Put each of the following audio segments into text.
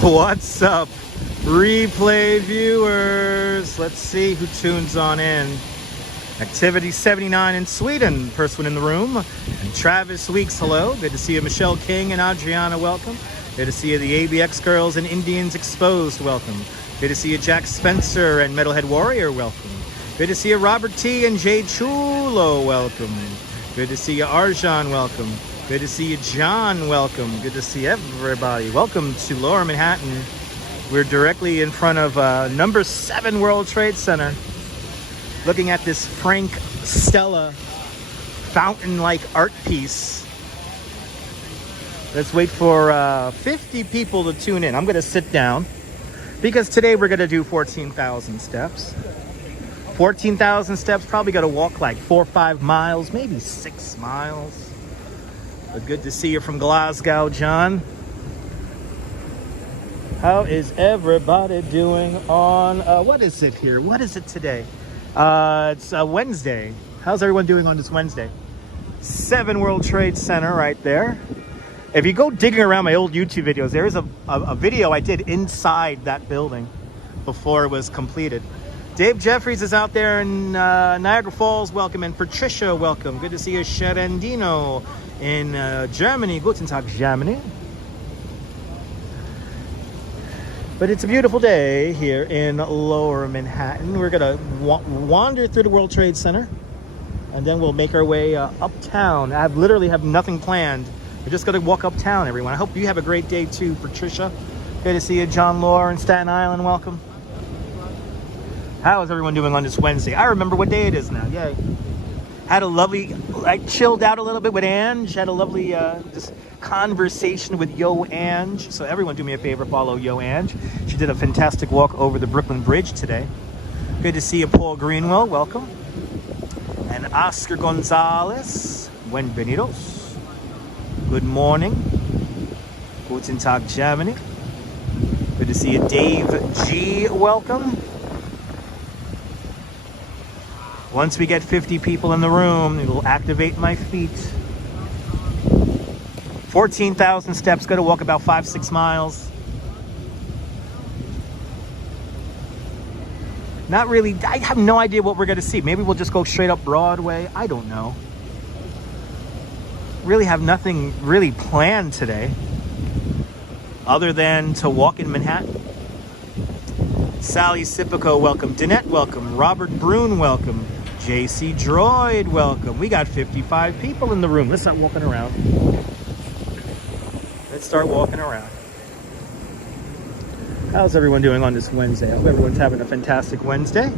What's up, replay viewers? Let's see who tunes on in. Activity 79 in Sweden, first one in the room. And Travis Weeks, hello. Good to see you. Michelle King and Adriana, welcome. Good to see you. The ABX Girls and Indians Exposed, welcome. Good to see you. Jack Spencer and Metalhead Warrior, welcome. Good to see you. Robert T and Jay Chulo, welcome. Good to see you. Arjan, welcome. Good to see you. John, welcome. Good to see everybody. Welcome to Lower Manhattan. We're directly in front of number 7 World Trade Center, looking at this Frank Stella fountain-like art piece. Let's wait for 50 people to tune in. I'm going to sit down because today we're going to do 14,000 steps. 14,000 steps, probably going to walk like 4 or 5 miles, maybe 6 miles. But good to see you from Glasgow, John. How is everybody doing on, what is it here? What is it today? It's Wednesday. How's everyone doing on this Wednesday? 7 World Trade Center right there. If you go digging around my old YouTube videos, there is a video I did inside that building before it was completed. Dave Jeffries is out there in Niagara Falls, welcome. And Patricia, welcome. Good to see you. Sherendino in Germany. Guten Tag, Germany. But it's a beautiful day here in Lower Manhattan. We're going to wander through the World Trade Center, and then we'll make our way uptown. I literally have nothing planned. We're just going to walk uptown, everyone. I hope you have a great day too, Patricia. Good to see you. John Lohr in Staten Island, welcome. How is everyone doing on this Wednesday? I remember what day it is now. Yay. Had a lovely, I chilled out a little bit with Ange. Had a lovely just conversation with Yo Ange. So everyone do me a favor, follow Yo Ange. She did a fantastic walk over the Brooklyn Bridge today. Good to see you, Paul Greenwell. Welcome. And Oscar Gonzalez. Bienvenidos. Good morning. Guten Tag, Germany. Good to see you, Dave G. Welcome. Once we get 50 people in the room, it will activate my feet. 14,000 steps, going to walk about 5-6 miles. Not really, I have no idea what we're going to see. Maybe we'll just go straight up Broadway. I don't know. Really have nothing really planned today other than to walk in Manhattan. Sally Sipico, welcome. Danette, welcome. Robert Brune, welcome. JC Droid, welcome. We got 55 people in the room. Let's start walking around. Let's start walking around. How's everyone doing on this Wednesday? I hope everyone's having a fantastic Wednesday.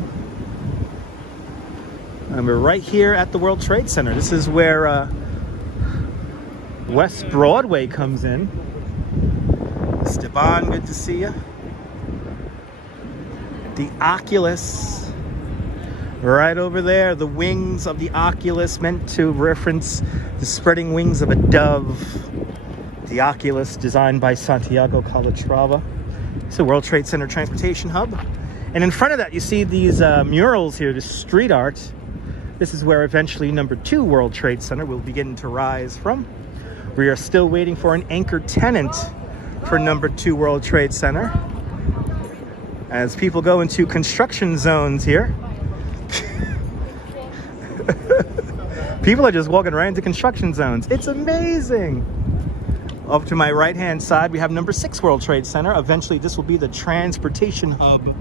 And we're right here at the World Trade Center. This is where West Broadway comes in. Esteban, good to see you. The Oculus. Right over there, the wings of the Oculus, meant to reference the spreading wings of a dove. The Oculus, designed by Santiago Calatrava. It's a World Trade Center transportation hub. And in front of that, you see these murals here, the street art. This is where eventually number 2 World Trade Center will begin to rise from. We are still waiting for an anchor tenant for number 2 World Trade Center, as people go into construction zones here. People are just walking right into construction zones. It's amazing. Up to my right-hand side, we have number 6 World Trade Center. Eventually, this will be the transportation hub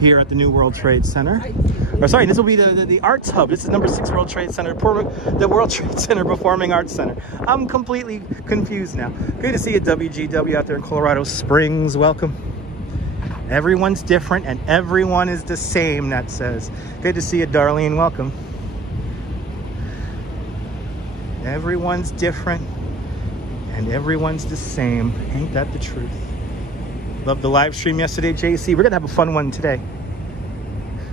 here at the new World Trade Center. Or sorry, this will be the arts hub. This is number 6 World Trade Center, the World Trade Center Performing Arts Center. I'm completely confused now. Good to see you, WGW, out there in Colorado Springs. Welcome. Everyone's different and everyone is the same, that says. Good to see you, Darlene. Welcome. Everyone's different and everyone's the same. Ain't that the truth? Loved the live stream yesterday, JC. We're gonna have a fun one today.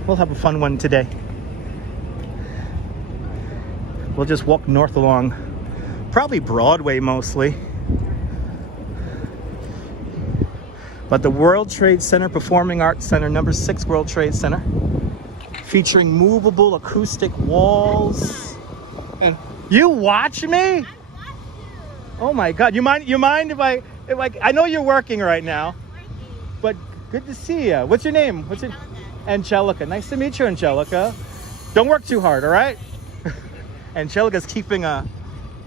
We'll have a fun one today. We'll just walk north along probably Broadway mostly. But the World Trade Center Performing Arts Center, number 6 World Trade Center, featuring movable acoustic walls. And you watch me? Oh my God! You mind if I know you're working right now. but good to see you. What's your name? What's your Angelica? Nice to meet you, Angelica. Don't work too hard, all right? Angelica's keeping the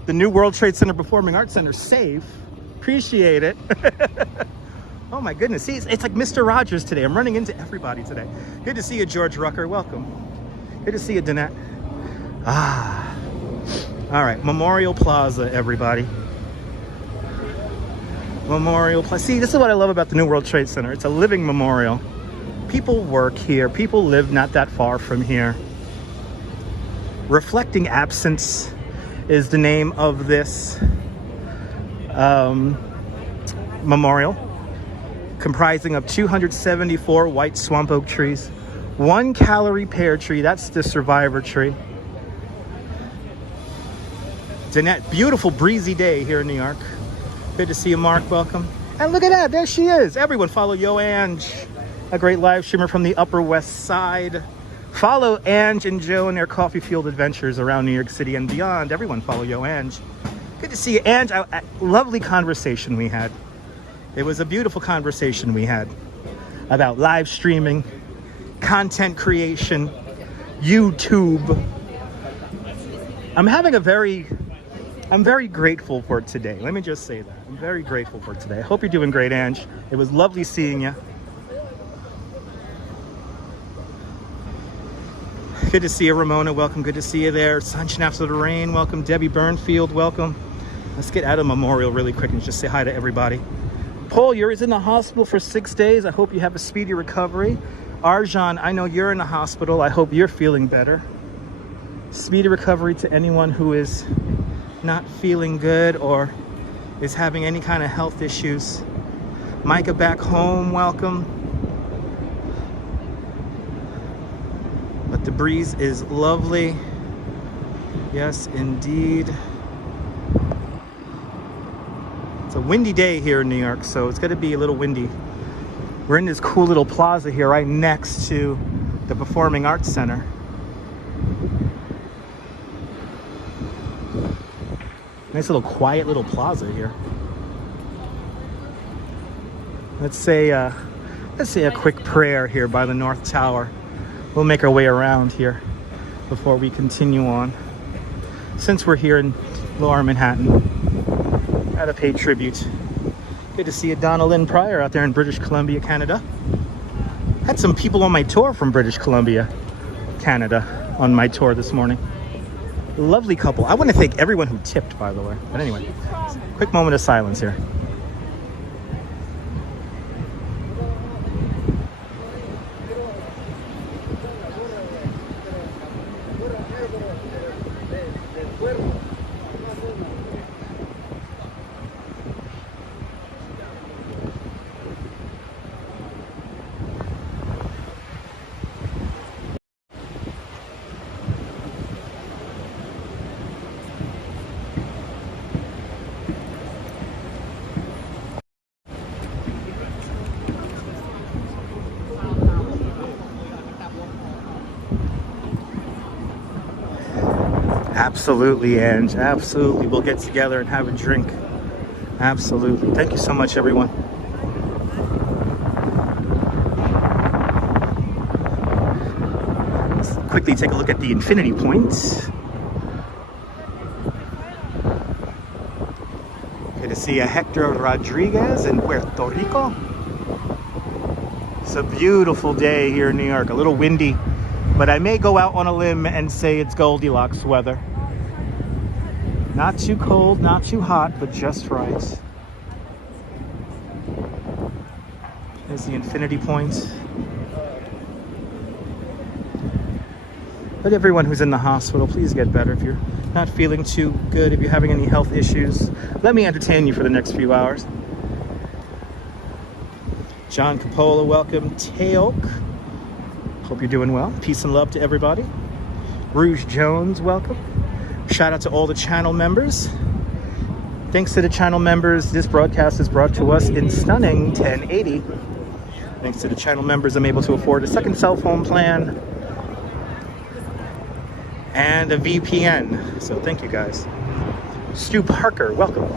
new World Trade Center Performing Arts Center safe. Appreciate it. Oh my goodness, see, it's like Mr. Rogers today. I'm running into everybody today. Good to see you, George Rucker. Welcome. Good to see you, Danette. Ah. All right, Memorial Plaza, everybody. Memorial Plaza. See, this is what I love about the new World Trade Center. It's a living memorial. People work here. People live not that far from here. Reflecting Absence is the name of this memorial, comprising of 274 white swamp oak trees, 1 calorie pear tree, that's the survivor tree. Danette, beautiful breezy day here in New York. Good to see you, Mark, welcome. And look at that, there she is. Everyone follow Yo Ange, a great live streamer from the Upper West Side. Follow Ange and Joe and their coffee field adventures around New York City and beyond. Everyone follow Yo Ange. Good to see you, Ange. Lovely conversation we had. It was a beautiful conversation we had about live streaming, content creation, YouTube. I'm very grateful for today. Let me just say that. I'm very grateful for today. I hope you're doing great, Ange. It was lovely seeing you. Good to see you, Ramona. Welcome. Good to see you there. Sunshine after the rain. Welcome. Debbie Burnfield. Welcome. Let's get out of Memorial really quick and just say hi to everybody. Paul, you're in the hospital for 6 days. I hope you have a speedy recovery. Arjan, I know you're in the hospital. I hope you're feeling better. Speedy recovery to anyone who is not feeling good or is having any kind of health issues. Micah back home. Welcome. But the breeze is lovely. Yes, indeed. It's a windy day here in New York, so it's going to be a little windy. We're in this cool little plaza here right next to the Performing Arts Center. Nice little quiet little plaza here. Let's say a quick prayer here by the North Tower. We'll make our way around here before we continue on. Since we're here in Lower Manhattan, gotta pay tribute. Good to see you, Donna Lynn Pryor, out there in British Columbia, Canada. Had some people on my tour from British Columbia, Canada, on my tour this morning. Lovely couple. I want to thank everyone who tipped, by the way. But anyway, quick moment of silence here. Absolutely, Ange. Absolutely. We'll get together and have a drink. Absolutely. Thank you so much, everyone. Let's quickly take a look at the infinity points. Good to see a Hector Rodriguez in Puerto Rico. It's a beautiful day here in New York. A little windy, but I may go out on a limb and say it's Goldilocks weather. Not too cold, not too hot, but just right. There's the infinity points. But everyone who's in the hospital, please get better. If you're not feeling too good, if you're having any health issues, let me entertain you for the next few hours. John Capola, welcome. Teok, hope you're doing well. Peace and love to everybody. Rouge Jones, welcome. Shout out to all the channel members. Thanks to the channel members, this broadcast is brought to us in stunning 1080. Thanks to the channel members, I'm able to afford a second cell phone plan and a VPN. So thank you guys. Stu Parker, welcome.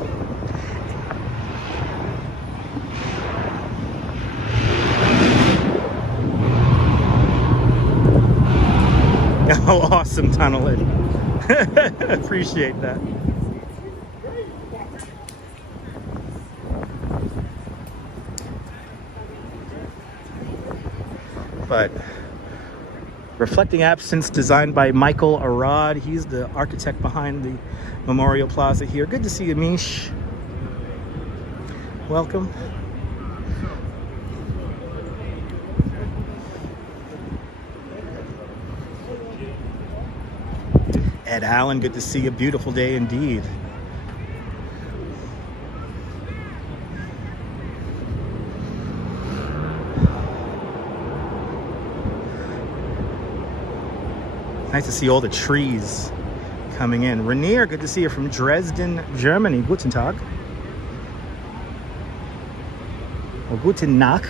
Oh, awesome tunneling. Appreciate that. But reflecting absence, designed by Michael Arad. He's the architect behind the Memorial Plaza here. Good to see you, Mish. Welcome. Ed Allen, good to see you. Beautiful day indeed. Nice to see all the trees coming in. Rainier, good to see you from Dresden, Germany. Guten Tag. Or guten Nacht.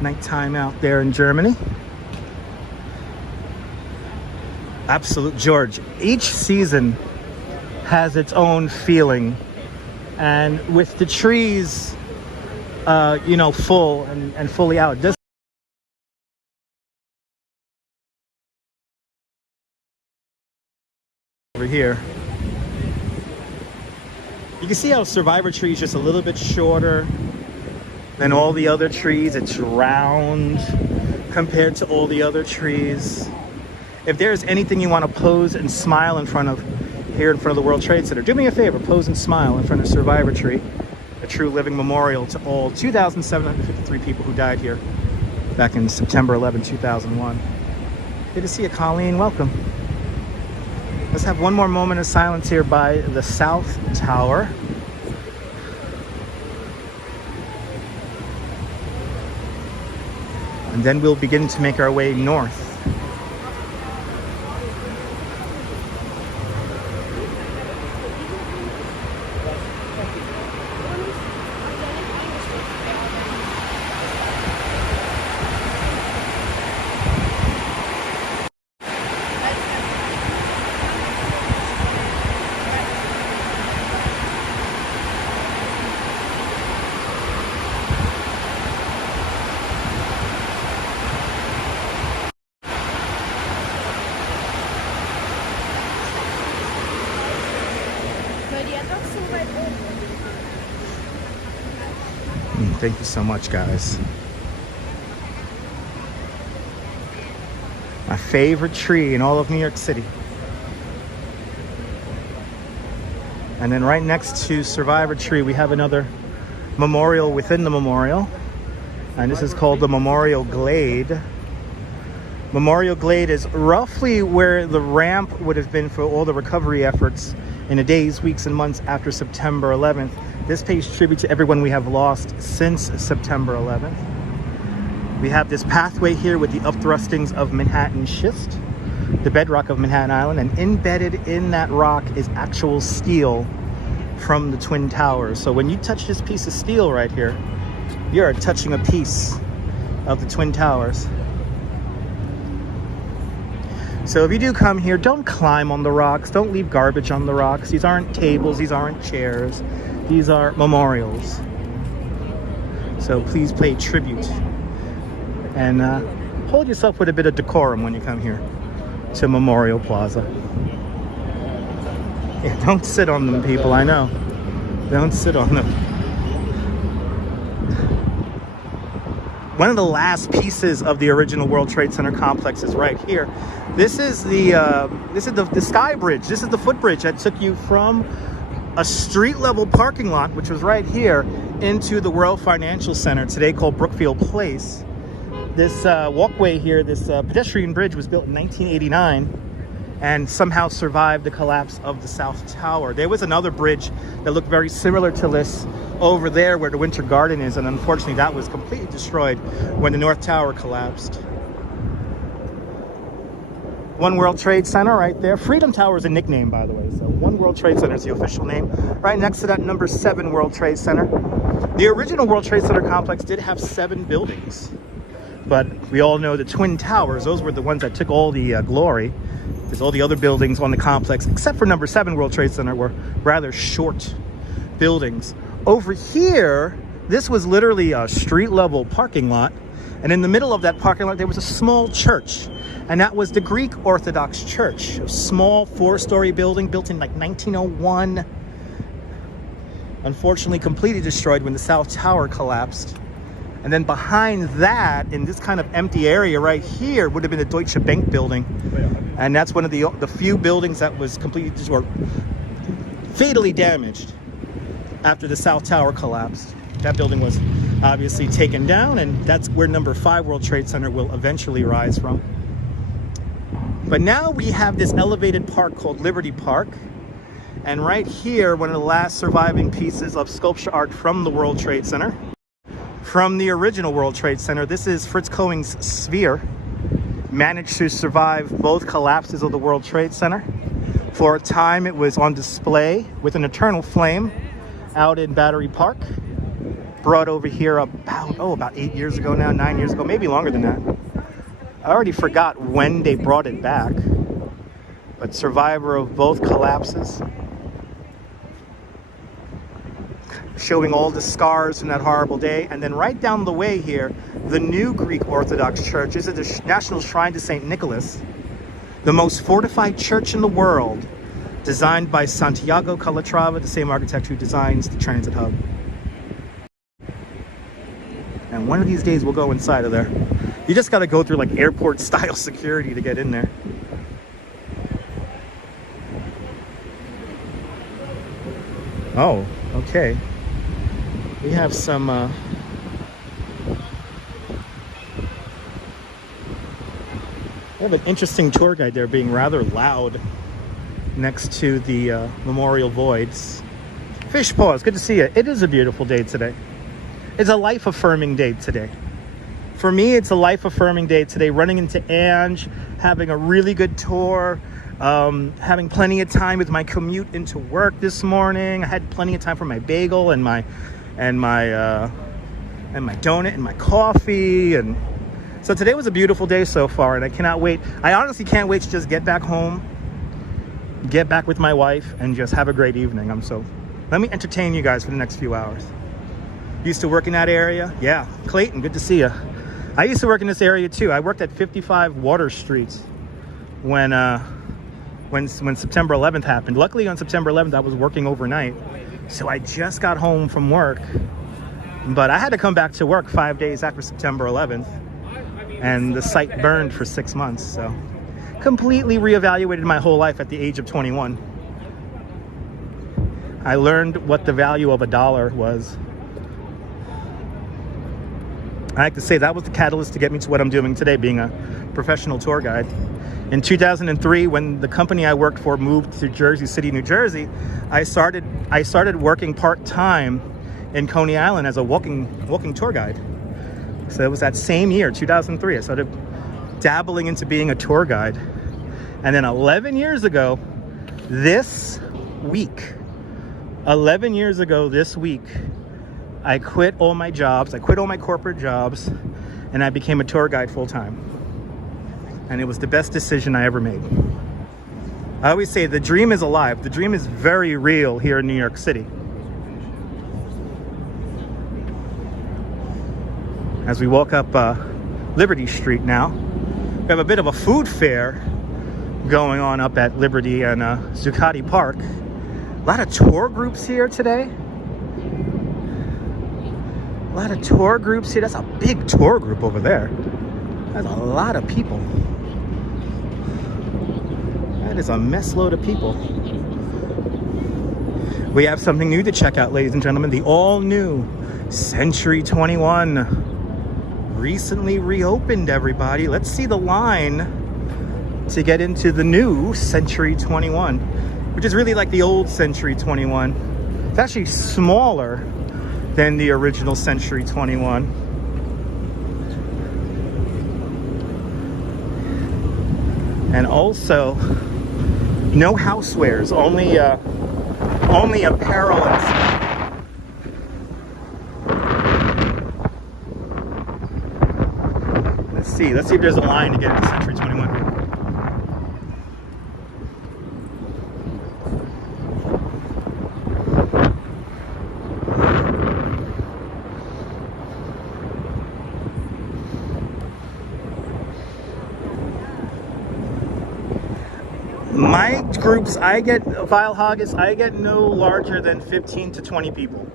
Nighttime out there in Germany. Absolute George. Each season has its own feeling. And with the trees, you know, full and fully out. Over here, you can see how Survivor Tree is just a little bit shorter than all the other trees. It's round compared to all the other trees. If there's anything you want to pose and smile in front of here in front of the World Trade Center, do me a favor, pose and smile in front of Survivor Tree, a true living memorial to all 2,753 people who died here back in September 11, 2001. Good to see you, Colleen. Welcome. Let's have one more moment of silence here by the South Tower. And then we'll begin to make our way north. Thank you so much, guys. My favorite tree in all of New York City. And then right next to Survivor Tree, we have another memorial within the memorial. And this is called the Memorial Glade. Memorial Glade is roughly where the ramp would have been for all the recovery efforts in the days, weeks, and months after September 11th. This pays tribute to everyone we have lost since September 11th. We have this pathway here with the upthrustings of Manhattan schist, the bedrock of Manhattan Island, and embedded in that rock is actual steel from the Twin Towers. So when you touch this piece of steel right here, you're touching a piece of the Twin Towers. So if you do come here, don't climb on the rocks. Don't leave garbage on the rocks. These aren't tables. These aren't chairs. These are memorials. So please pay tribute. And hold yourself with a bit of decorum when you come here to Memorial Plaza. Yeah, don't sit on them, people. I know. Don't sit on them. One of the last pieces of the original World Trade Center complex is right here. This is the sky bridge. This is the footbridge that took you from a street level parking lot, which was right here, into the World Financial Center, today called Brookfield Place. This walkway here, this pedestrian bridge, was built in 1989 and somehow survived the collapse of the South Tower. There was another bridge that looked very similar to this over there where the Winter Garden is, and unfortunately that was completely destroyed when the North Tower collapsed. One World Trade Center right there. Freedom Tower is a nickname, by the way, so One World Trade Center is the official name. Right next to that, number 7 World Trade Center. The original World Trade Center complex did have 7 buildings, but we all know the Twin Towers, those were the ones that took all the glory, because all the other buildings on the complex, except for number 7 World Trade Center, were rather short buildings. Over here, this was literally a street level parking lot, and in the middle of that parking lot there was a small church. And that was the Greek Orthodox Church, a small 4-story building built in like 1901. Unfortunately, completely destroyed when the South Tower collapsed. And then behind that, in this kind of empty area right here, would have been the Deutsche Bank building. And that's one of the few buildings that was completely destroyed, fatally damaged after the South Tower collapsed. That building was obviously taken down, and that's where number 5 World Trade Center will eventually rise from. But now we have this elevated park called Liberty Park. And right here, one of the last surviving pieces of sculpture art from the World Trade Center. From the original World Trade Center, this is Fritz Cohen's Sphere. Managed to survive both collapses of the World Trade Center. For a time, it was on display with an eternal flame out in Battery Park. Brought over here about 8 years ago now, 9 years ago, maybe longer than that. I already forgot when they brought it back, but survivor of both collapses. Showing all the scars from that horrible day. And then right down the way here, the new Greek Orthodox Church. This is the National Shrine to St. Nicholas, the most fortified church in the world, designed by Santiago Calatrava, the same architect who designs the transit hub. And one of these days we'll go inside of there. You just got to go through like airport style security to get in there. Oh, okay. We have some we have an interesting tour guide there being rather loud next to the memorial voids. Fish Paws, good to see you. It is a beautiful day today. It's a life-affirming day today. For me, it's a life-affirming day today. Running into Ange, having a really good tour, having plenty of time with my commute into work this morning. I had plenty of time for my bagel and my donut and my coffee. And so today was a beautiful day so far, and I cannot wait. I honestly can't wait to just get back home, get back with my wife, and just have a great evening. Let me entertain you guys for the next few hours. Used to work in that area. Yeah, Clayton, good to see you. I used to work in this area too. I worked at 55 Water Street when September 11th happened. Luckily on September 11th, I was working overnight. So I just got home from work, but I had to come back to work 5 days after September 11th, and the site burned for 6 months. So completely reevaluated my whole life at the age of 21. I learned what the value of $1 was. I like to say that was the catalyst to get me to what I'm doing today, being a professional tour guide. In 2003, when the company I worked for moved to Jersey City, New Jersey, I started working part-time in Coney Island as a walking tour guide. So it was that same year, 2003, I started dabbling into being a tour guide. And then 11 years ago this week, I quit all my jobs. I quit all my corporate jobs, and I became a tour guide full-time. And it was the best decision I ever made. I always say the dream is alive. The dream is very real here in New York City. As we walk up Liberty Street now, we have a bit of a food fair going on up at Liberty and Zuccotti Park. A lot of tour groups here today. A lot of tour groups here. That's a big tour group over there. That's a lot of people. That is a mess load of people. We have something new to check out, ladies and gentlemen. The all-new Century 21 recently reopened, everybody. Let's see the line to get into the new Century 21, which is really like the old Century 21. It's actually smaller than the original Century 21. And also, no housewares, only apparel and Let's see if there's a line to get into Century 21. my groups, I get File Haggis, I get no larger than 15 to 20 people.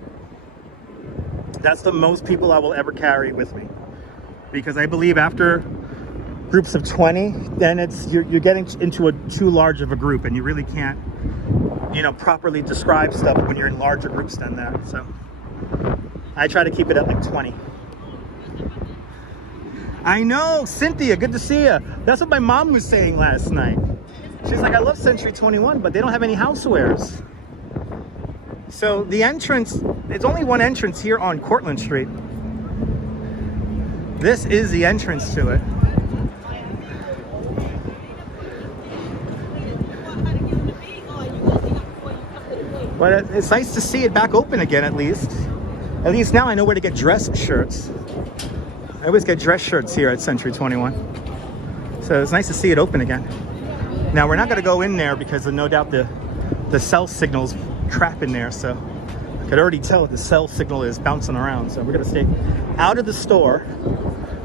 That's the most people I will ever carry with me. Because I believe after groups of 20, then you're getting into too large of a group, and you really can't, you know, properly describe stuff when you're in larger groups than that. So I try to keep it at like 20. I know, Cynthia, good to see you. That's what my mom was saying last night. She's like, I love Century 21, but they don't have any housewares. So the entrance, it's only one entrance here on Cortlandt Street. This is the entrance to it. But it's nice to see it back open again, at least. At least now I know where to get dress shirts. I always get dress shirts here at Century 21. So it's nice to see it open again. Now we're not going to go in there because no doubt the cell signal's crap in there. So I could already tell the cell signal is bouncing around. So we're going to stay out of the store.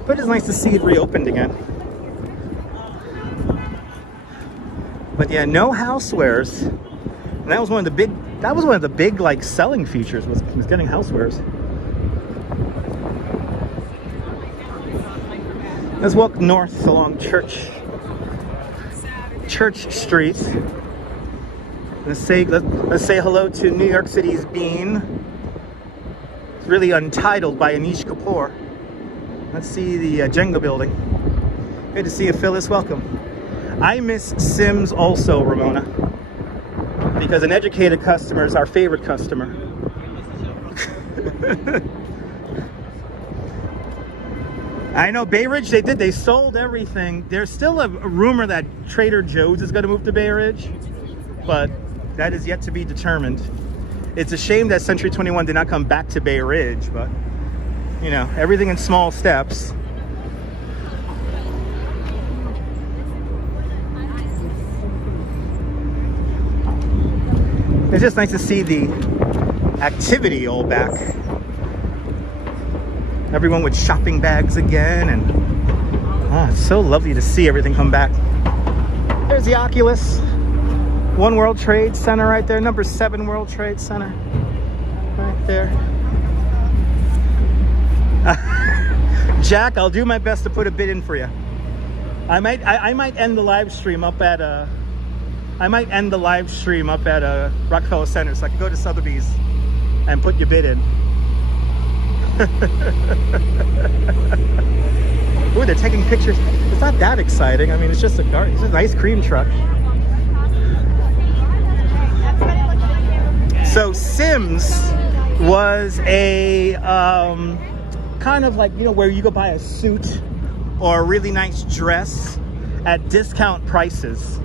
But it's nice to see it reopened again. But yeah, no housewares. And that was one of the big like selling features was getting housewares. Let's walk north along Church Street. Let's say hello to New York City's Bean. It's really untitled by Anish Kapoor. Let's see the Jenga building. Good to see you, Phyllis. Welcome. I miss Sims also, Ramona, because an educated customer is our favorite customer. I know Bay Ridge, they sold everything. There's still a rumor that Trader Joe's is going to move to Bay Ridge, but that is yet to be determined. It's a shame that Century 21 did not come back to Bay Ridge, but you know, everything in small steps. It's just nice to see the activity all back. Everyone with shopping bags again, and it's so lovely to see everything come back. There's the Oculus. One World Trade Center right there. Number 7 World Trade Center. Right there. Jack, I'll do my best to put a bid in for you. I might end the live stream up at Rockefeller Center, so I can go to Sotheby's and put your bid in. Ooh, they're taking pictures. It's not that exciting. I mean, it's just an ice cream truck. So Sims was a kind of like, you know, where you go buy a suit or a really nice dress at discount prices.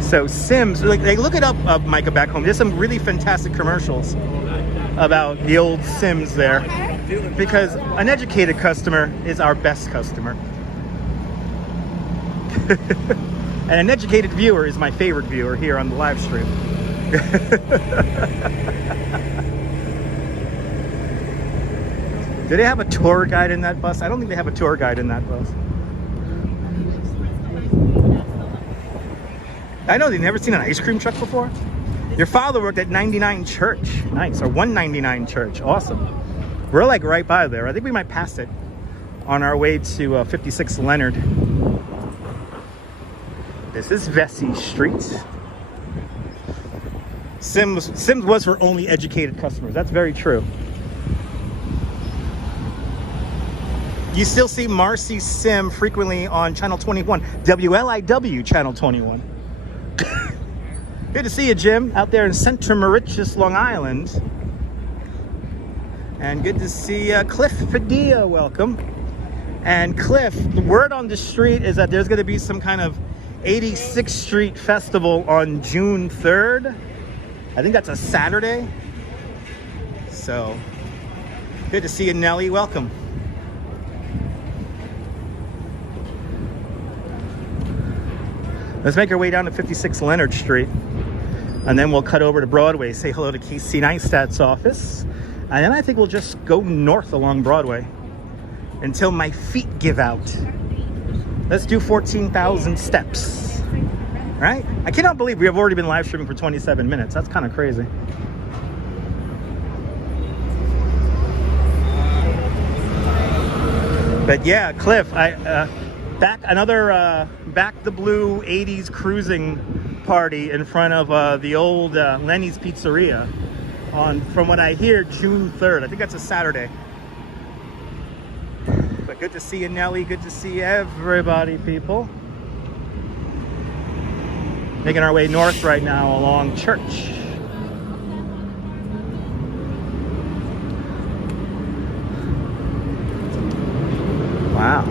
So Sims, like, look it up, Micah, back home. There's some really fantastic commercials about the old Sims there, because an educated customer is our best customer. And an educated viewer is my favorite viewer here on the live stream. Do they have a tour guide in that bus? I don't think they have a tour guide in that bus. I know, they've never seen an ice cream truck before. Your father worked at 99 Church. Nice, or 199 Church. Awesome. We're like right by there. I think we might pass it on our way to 56 Leonard. This is Vesey Street. Sims was for only educated customers. That's very true. You still see Marcy Sim frequently on Channel 21, WLIW Channel 21. Good to see you, Jim, out there in Center Mauritius, Long Island. And good to see Cliff Padilla, welcome. And Cliff, the word on the street is that there's going to be some kind of 86th Street Festival on June 3rd. I think that's a Saturday. So, good to see you, Nelly, welcome. Let's make our way down to 56 Leonard Street. And then we'll cut over to Broadway, say hello to Casey Neistat's office. And then I think we'll just go north along Broadway until my feet give out. Let's do 14,000 steps, right? I cannot believe we have already been live streaming for 27 minutes. That's kind of crazy. But yeah, Cliff, back the blue 80s cruising party in front of the old Lenny's Pizzeria on, from what I hear, June 3rd. I think that's a Saturday. But good to see you, Nelly. Good to see everybody, people. Making our way north right now along Church. Wow.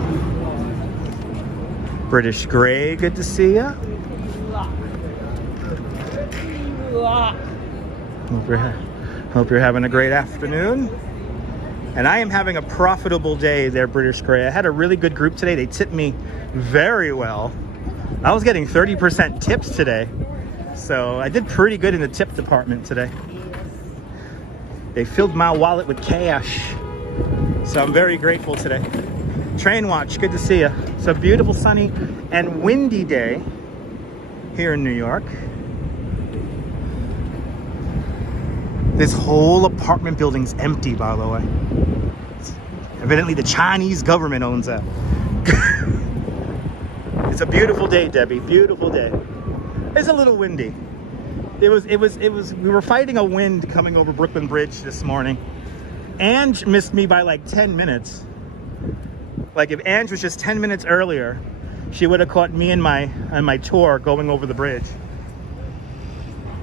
British Gray, good to see ya. Hope you're having a great afternoon. And I am having a profitable day there, British Gray. I had a really good group today. They tipped me very well. I was getting 30% tips today. So I did pretty good in the tip department today. They filled my wallet with cash. So I'm very grateful today. Train Watch, good to see you. It's a beautiful, sunny, and windy day here in New York. This whole apartment building's empty, by the way. Evidently, the Chinese government owns that. It's a beautiful day, Debbie. Beautiful day. It's a little windy. We were fighting a wind coming over Brooklyn Bridge this morning. Ange missed me by like 10 minutes. Like if Ange was just 10 minutes earlier, she would have caught me on my tour going over the bridge.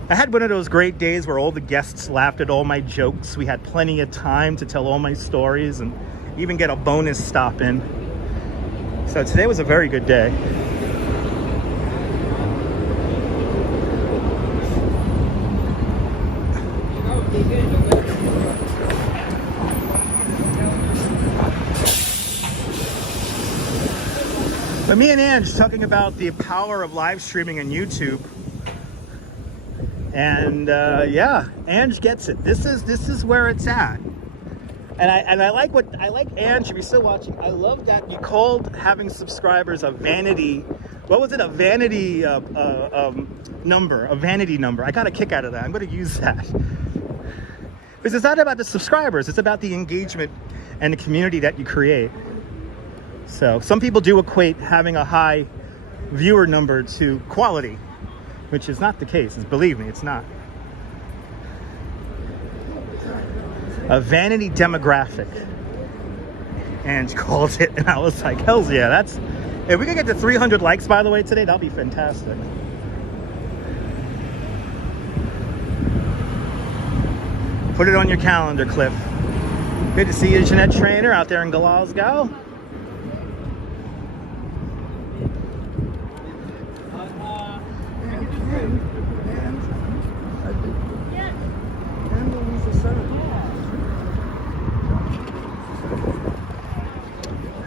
I had one of those great days where all the guests laughed at all my jokes. We had plenty of time to tell all my stories and even get a bonus stop in. So today was a very good day. But me and Ange talking about the power of live streaming on YouTube. And yeah, Ange gets it. This is where it's at. And I like Ange, if you're still watching, I love that you called having subscribers a vanity. What was it? A vanity number. A vanity number. I got a kick out of that. I'm going to use that. Because it's not about the subscribers. It's about the engagement and the community that you create. So some people do equate having a high viewer number to quality, which is not the case. Believe me, it's not. A vanity demographic. And she called it, and I was like, hells yeah, that's... If we could get to 300 likes, by the way, today, that'll be fantastic. Put it on your calendar, Cliff. Good to see you, Jeanette Trainer, out there in Glasgow.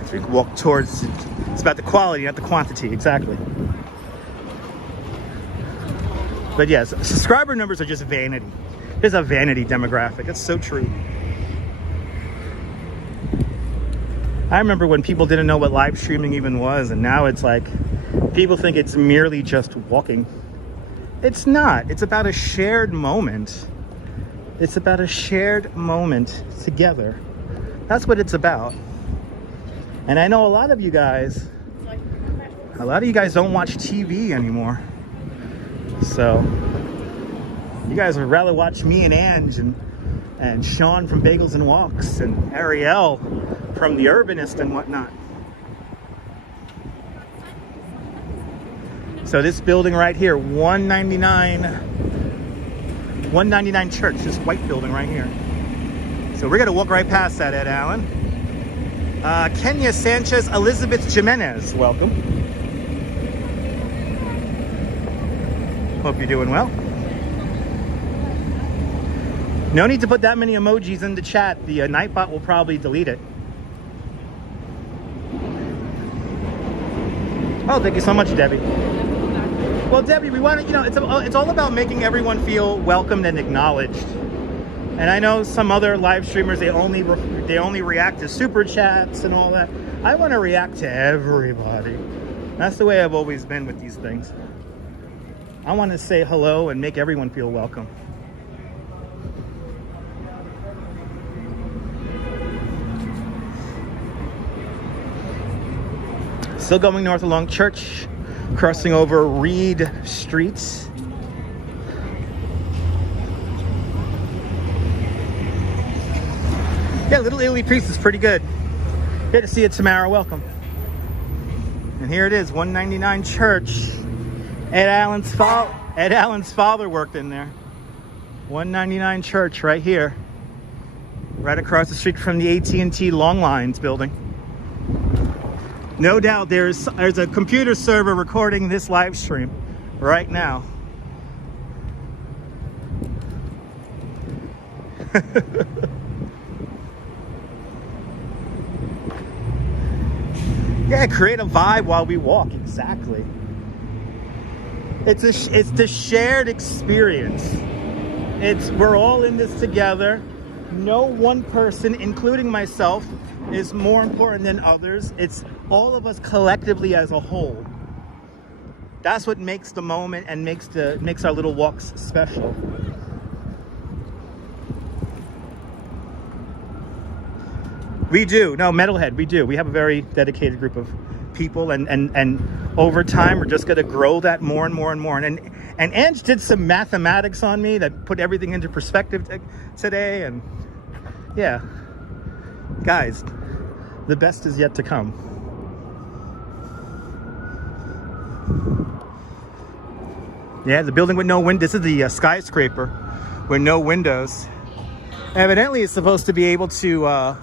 So we can walk towards, it's about the quality, not the quantity, exactly. But yes, subscriber numbers are just vanity. It's a vanity demographic. It's so true. I remember when people didn't know what live streaming even was, and now it's like, people think it's merely just walking. It's not. It's about a shared moment. It's about a shared moment together. That's what it's about. And I know a lot of you guys don't watch TV anymore. So you guys would rather watch me and Ange and Sean from Bagels and Walks and Ariel from The Urbanist and whatnot. So this building right here, 199 Church, this white building right here. So we're gonna walk right past that, Ed Allen. Kenya Sanchez Elizabeth Jimenez, welcome. Hope you're doing well. No need to put that many emojis in the chat. The Nightbot will probably delete it. Oh, thank you so much, Debbie. Well, Debbie, we want to, it's all about making everyone feel welcomed and acknowledged. And I know some other live streamers, they only react to super chats and all that. I want to react to everybody. That's the way I've always been with these things. I want to say hello and make everyone feel welcome. Still going north along Church, crossing over Reed Streets. Yeah, Little Italy Priest is pretty good. Good to see you, Tamara. Welcome. And here it is, 199 Church. Ed Allen's father worked in there. 199 Church right here. Right across the street from the AT&T Long Lines building. No doubt there's a computer server recording this live stream right now. Yeah, create a vibe while we walk. Exactly. It's the shared experience. We're all in this together. No one person, including myself, is more important than others. It's all of us collectively as a whole. That's what makes the moment and makes our little walks special. We do. No, Metalhead, we do. We have a very dedicated group of people, and over time we're just going to grow that more and more and more. And Ange did some mathematics on me that put everything into perspective today, and yeah, guys, the best is yet to come. Yeah, the building with no windows. This is the skyscraper with no windows. Evidently, it's supposed to be able to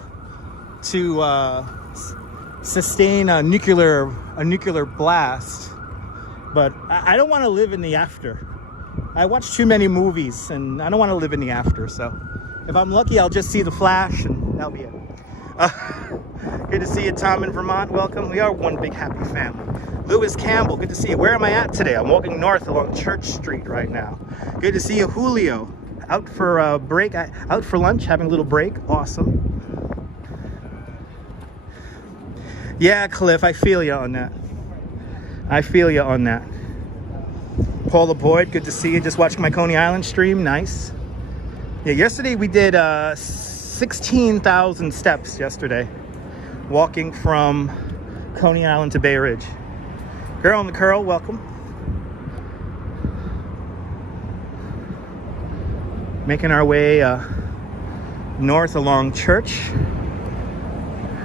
sustain a nuclear blast, but I don't want to live in the after. I watch too many movies, and I don't want to live in the after. So, if I'm lucky, I'll just see the Flash, and that'll be it. Good to see you, Tom in Vermont. Welcome. We are one big happy family. Lewis Campbell, good to see you. Where am I at today? I'm walking north along Church Street right now. Good to see you, Julio. Out for a break, out for lunch, having a little break. Awesome. Yeah, Cliff, I feel you on that. I feel you on that. Paula Boyd, good to see you. Just watching my Coney Island stream. Nice. Yeah, yesterday we did 16,000 steps yesterday, walking from Coney Island to Bay Ridge. Girl in the Curl, welcome. Making our way north along Church.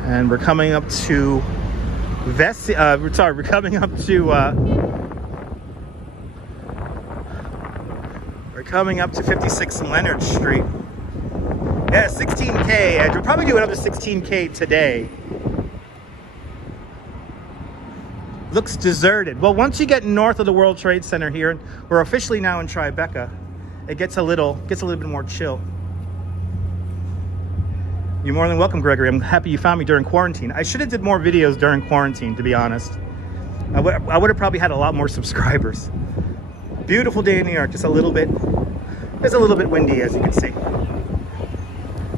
And we're coming up to we're coming up to 56 and Leonard Street. Yeah, 16K, and we'll probably do another 16K today. Looks deserted. Well, once you get north of the World Trade Center here, we're officially now in Tribeca, it gets a little bit more chill. You're more than welcome, Gregory. I'm happy you found me during quarantine. I should have did more videos during quarantine, to be honest. I would have probably had a lot more subscribers. Beautiful day in New York, just a little bit. It's a little bit windy, as you can see.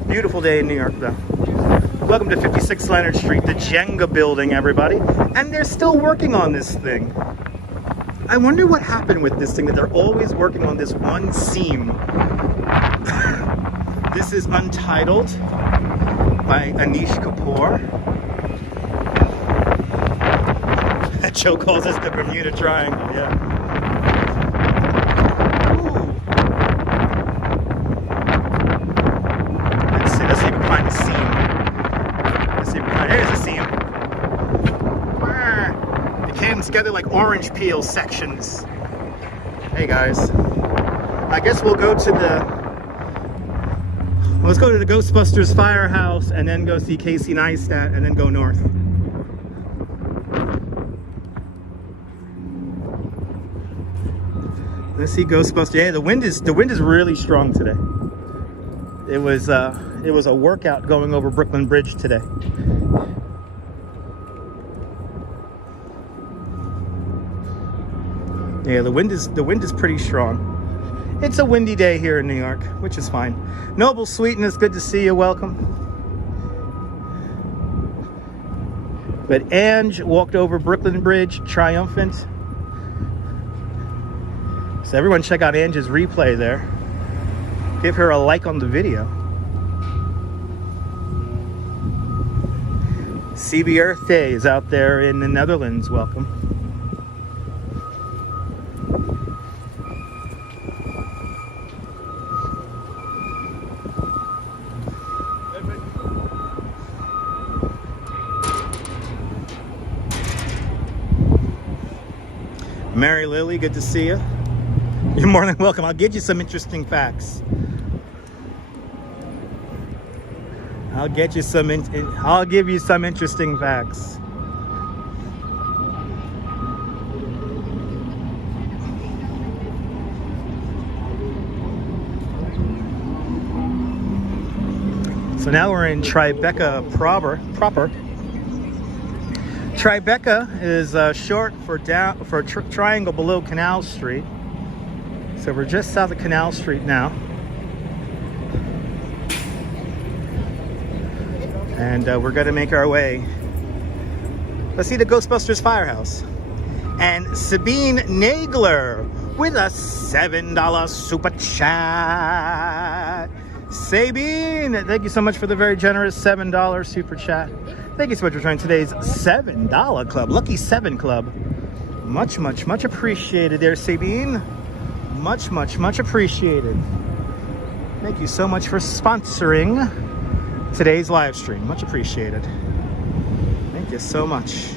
Beautiful day in New York, though. Welcome to 56 Leonard Street, the Jenga building, everybody. And they're still working on this thing. I wonder what happened with this thing, that they're always working on this one seam. This is Untitled by Anish Kapoor. Joe calls this the Bermuda Triangle, yeah. Ooh. Let's see if we can find a seam. There's a seam. It came together like orange peel sections. Hey guys, I guess we'll go to let's go to the Ghostbusters firehouse and then go see Casey Neistat and then go north. Let's see Ghostbusters. Yeah, the wind is really strong today. It was a workout going over Brooklyn Bridge today. Yeah, the wind is pretty strong. It's a windy day here in New York, which is fine. Noble Sweetness, good to see you. Welcome. But Ange walked over Brooklyn Bridge, triumphant. So everyone check out Ange's replay there. Give her a like on the video. CB Earth Day is out there in the Netherlands. Welcome. Mary Lily, good to see you. You're more than welcome. I'll give you some interesting facts. I'll give you some interesting facts. So now we're in Tribeca proper. Tribeca is short for triangle below Canal Street. So we're just south of Canal Street now. And we're going to make our way. Let's see the Ghostbusters firehouse. And Sabine Nagler with a $7 super chat. Sabine, thank you so much for the very generous $7 super chat. Thank you so much for joining today's $7 club. Lucky 7 club. Much, much, much appreciated there, Sabine. Much, much, much appreciated. Thank you so much for sponsoring today's live stream. Much appreciated. Thank you so much.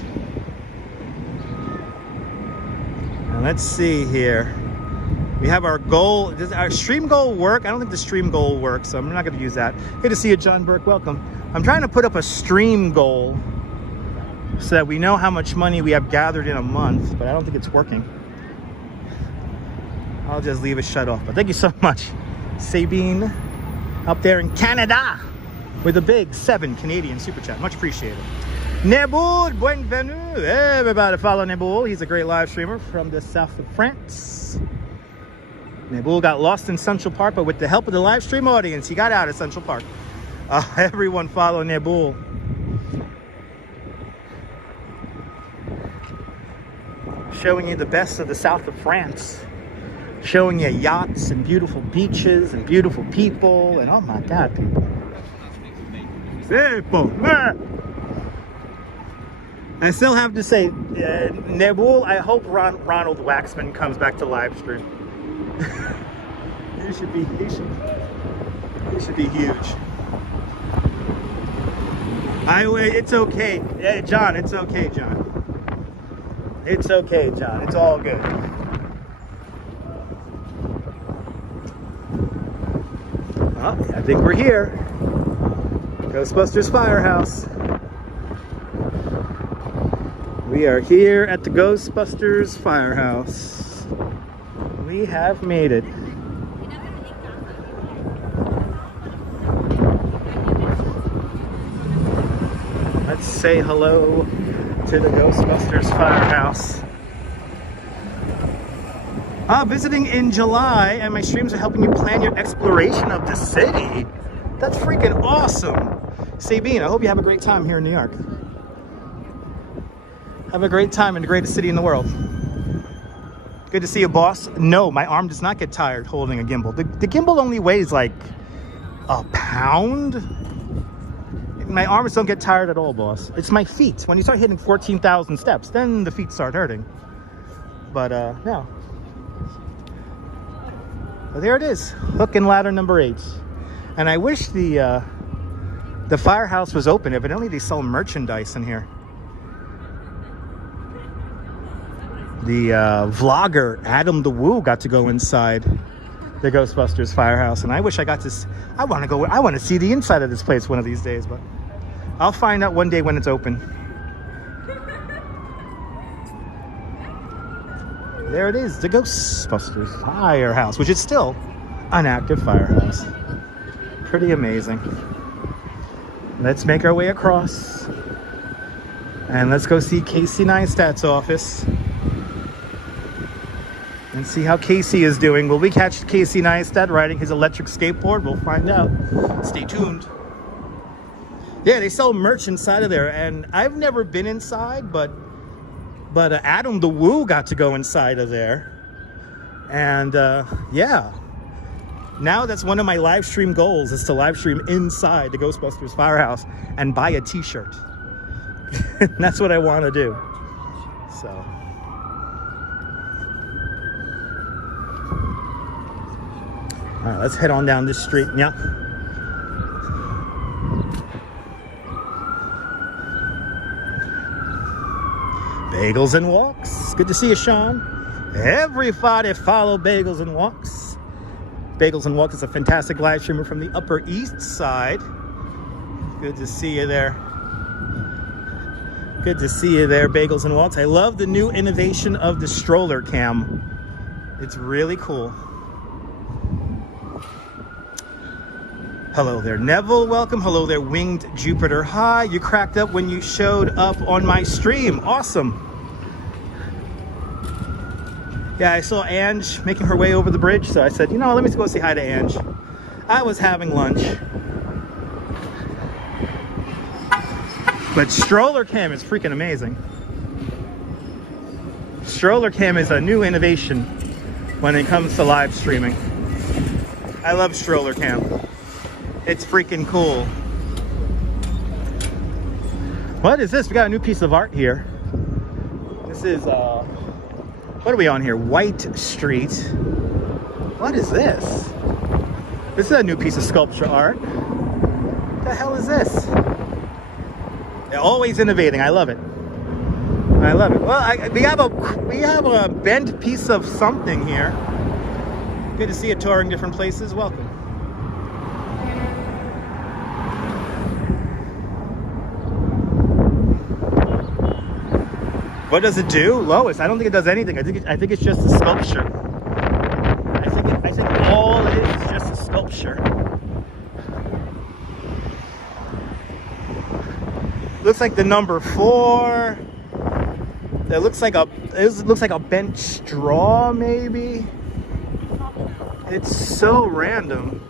And let's see here. We have our goal. Does our stream goal work? I don't think the stream goal works, so I'm not going to use that. Good to see you, John Burke. Welcome. I'm trying to put up a stream goal so that we know how much money we have gathered in a month, but I don't think it's working. I'll just leave it shut off. But thank you so much, Sabine, up there in Canada, with a big 7 Canadian super chat. Much appreciated. Neboul, bienvenue. Everybody follow Neboul. He's a great live streamer from the south of France. Neboul got lost in Central Park, but with the help of the live stream audience, he got out of Central Park. Everyone follow Neboul. Showing you the best of the south of France. Showing you yachts and beautiful beaches and beautiful people. And oh my God, people. I still have to say, Neboul, I hope Ronald Waxman comes back to live stream. He should be huge. It's okay. Yeah, John, it's okay, John. It's okay, John. It's all good. Well, I think we're here. Ghostbusters Firehouse. We are here at the Ghostbusters Firehouse. We have made it. Let's say hello to the Ghostbusters Firehouse. Visiting in July, and my streams are helping you plan your exploration of the city. That's freaking awesome. Sabine, I hope you have a great time here in New York. Have a great time in the greatest city in the world. Good to see you, boss. No, my arm does not get tired holding a gimbal. The gimbal only weighs like a pound. My arms don't get tired at all, boss. It's my feet. When you start hitting 14,000 steps, then the feet start hurting. But no. But there it is, hook and ladder number 8. And I wish the firehouse was open. Evidently they sell merchandise in here. The vlogger Adam the Woo got to go inside the Ghostbusters Firehouse, and I wish I got to. I want to go. I want to see the inside of this place one of these days, but I'll find out one day when it's open. There it is, the Ghostbusters Firehouse, which is still an active firehouse. Pretty amazing. Let's make our way across, and let's go see Casey Neistat's office. and see how Casey is doing. Will we catch Casey Neistat riding his electric skateboard? We'll find out. Stay tuned. Yeah, they sell merch inside of there, and I've never been inside, but Adam the Woo got to go inside of there. And yeah, now that's one of my live stream goals, is to live stream inside the Ghostbusters firehouse and buy a t-shirt. That's what I want to do. So all right, let's head on down this street. Yeah. Bagels and Walks. Good to see you, Sean. Everybody follow Bagels and Walks. Bagels and Walks is a fantastic live streamer from the Upper East Side. Good to see you there. Good to see you there, Bagels and Walks. I love the new innovation of the stroller cam. It's really cool. Hello there, Neville. Welcome. Hello there, Winged Jupiter. Hi, you cracked up when you showed up on my stream. Awesome. Yeah, I saw Ange making her way over the bridge, so I said, you know, let me go say hi to Ange. I was having lunch. But stroller cam is freaking amazing. Stroller cam is a new innovation when it comes to live streaming. I love stroller cam. It's freaking cool. What is this? We got a new piece of art here. This is, what are we on here? White Street. What is this? This is a new piece of sculpture art. What the hell is this? They're always innovating. I love it. I love it. Well, we have a bent piece of something here. Good to see it touring different places. Welcome. What does it do, Lois? I don't think it does anything. I think it's just a sculpture. I think all it is just a sculpture. Looks like the number 4. It looks like a bent straw, maybe. It's so random.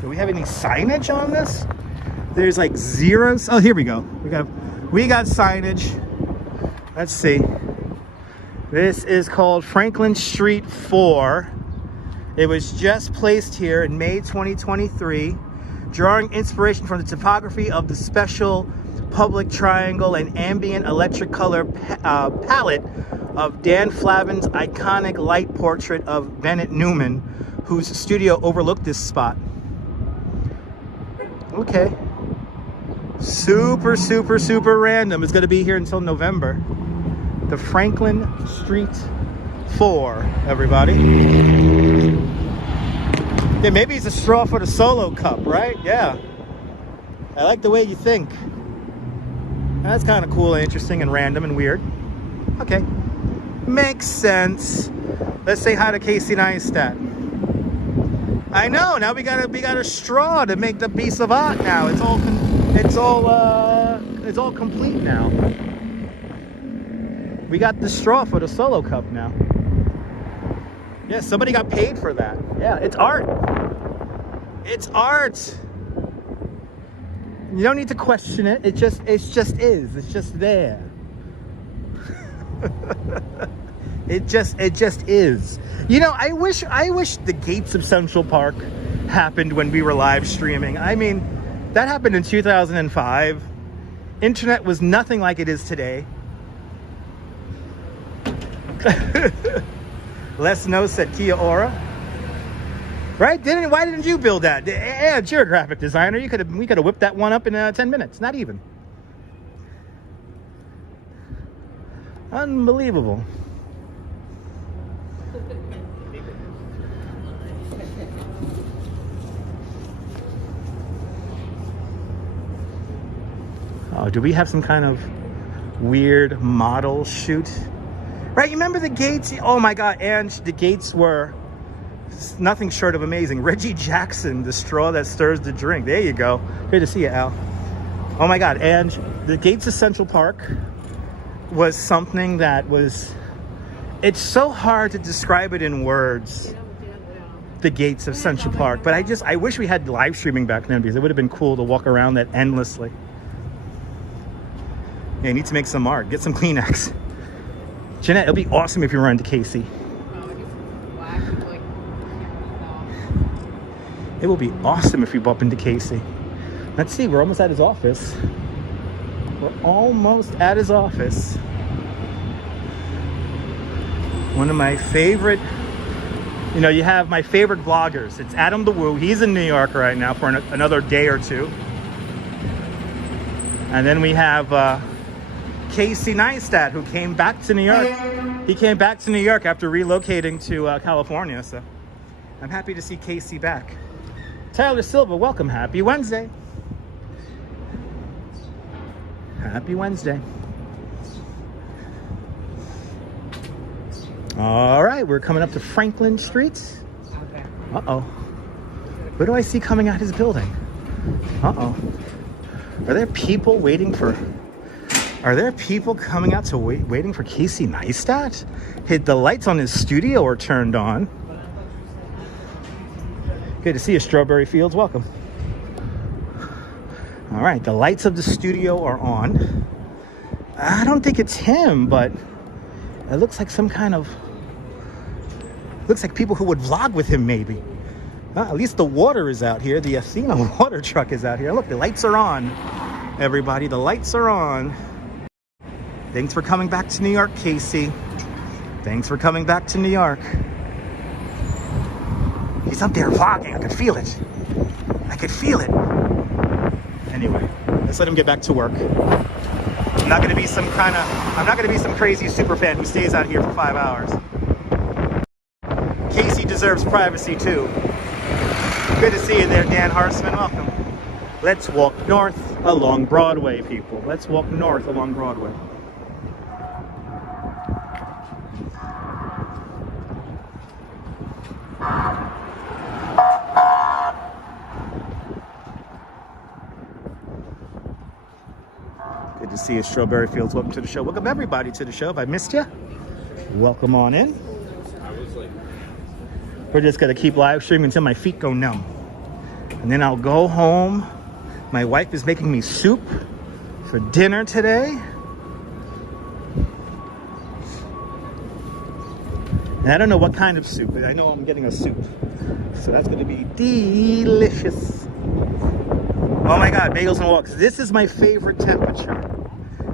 Do we have any signage on this? There's like zeros. Oh, here we go. We got signage. Let's see. This is called Franklin Street 4. It was just placed here in May 2023, drawing inspiration from the topography of the special public triangle and ambient electric color palette of Dan Flavin's iconic light portrait of Bennett Newman, whose studio overlooked this spot. Okay. Super, super, super random. It's going to be here until November. The Franklin Street 4, everybody. Yeah, maybe it's a straw for the solo cup, right? Yeah. I like the way you think. That's kind of cool and interesting and random and weird. Okay. Makes sense. Let's say hi to Casey Neistat. I know, now we got a straw to make the piece of art now. It's all complete now. We got the straw for the solo cup now. Yeah, somebody got paid for that. Yeah, it's art. It's art. You don't need to question it. It just is. It's just there. It just is. You know, I wish the gates of Central Park happened when we were live streaming. I mean, that happened in 2005. Internet was nothing like it is today. Les No said Kia Ora. Right? Why didn't you build that? Yeah, you're a graphic designer. We could have whipped that one up in 10 minutes. Not even. Unbelievable. Oh, do we have some kind of weird model shoot? Right, you remember the gates? Oh my God, and the gates were nothing short of amazing. Reggie Jackson, the straw that stirs the drink. There you go. Great to see you, Al. Oh my God, and the gates of Central Park was something that was, it's so hard to describe it in words, the gates of Central Park, but I wish we had live streaming back then, because it would have been cool to walk around that endlessly. Yeah, you need to make some art, get some Kleenex. Jeanette, it'll be awesome if you run to Casey. It will be awesome if we bump into Casey. Let's see, we're almost at his office. We're almost at his office. One of my favorite, you know, you have my favorite vloggers. It's Adam the Woo. He's in New York right now for another day or two. And then we have Casey Neistat, who came back to New York. He came back to New York after relocating to California. So I'm happy to see Casey back. Tyler Silva, welcome. Happy Wednesday. Happy Wednesday. All right, we're coming up to Franklin Street. Uh-oh. What do I see coming out his building? Uh-oh. Are there people waiting for... Are there people coming out to waiting for Casey Neistat? The lights on his studio are turned on. Good to see you, Strawberry Fields. Welcome. All right, the lights of the studio are on. I don't think it's him, but it looks like some kind of... Looks like people who would vlog with him, maybe. At least the water is out here. The Athena water truck is out here. Look, the lights are on. Everybody, the lights are on. Thanks for coming back to New York, Casey. Thanks for coming back to New York. He's up there vlogging. I could feel it. I could feel it. Anyway, let's let him get back to work. I'm not gonna be some crazy super fan who stays out here for 5 hours. Casey deserves privacy too. Good to see you there, Dan Harsman. Welcome. Let's walk north along Broadway, people. Let's walk north along Broadway. Good to see you, Strawberry Fields. Welcome to the show. Welcome everybody to the show. If I missed you, welcome on in. We're just gonna keep live streaming until my feet go numb. And then I'll go home. My wife is making me soup for dinner today. And I don't know what kind of soup, but I know I'm getting a soup. So that's gonna be delicious. Oh my God, bagels and walks. This is my favorite temperature.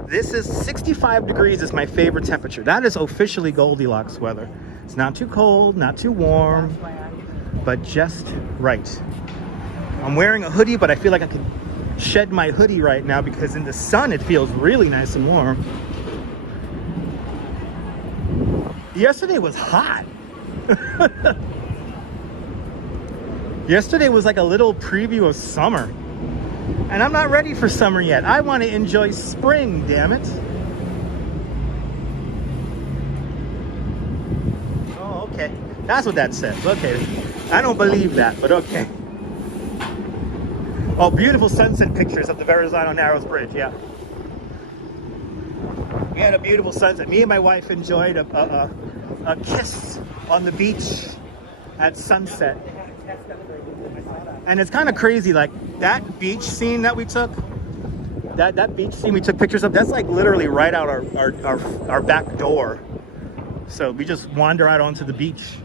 This is 65 degrees is my favorite temperature. That is officially Goldilocks weather. It's not too cold, not too warm, but just right. I'm wearing a hoodie, but I feel like I could shed my hoodie right now because in the sun it feels really nice and warm. Yesterday was hot. Yesterday was like a little preview of summer. And I'm not ready for summer yet. I want to enjoy spring, damn it. Oh, okay. That's what that says. Okay. I don't believe that, but okay. Oh, beautiful sunset pictures of the Verizon Narrows Bridge, yeah. We had a beautiful sunset. Me and my wife enjoyed a kiss on the beach at sunset. And it's kind of crazy, like that beach scene that we took, that beach scene we took pictures of, that's like literally right out our back door. So we just wander out onto the beach.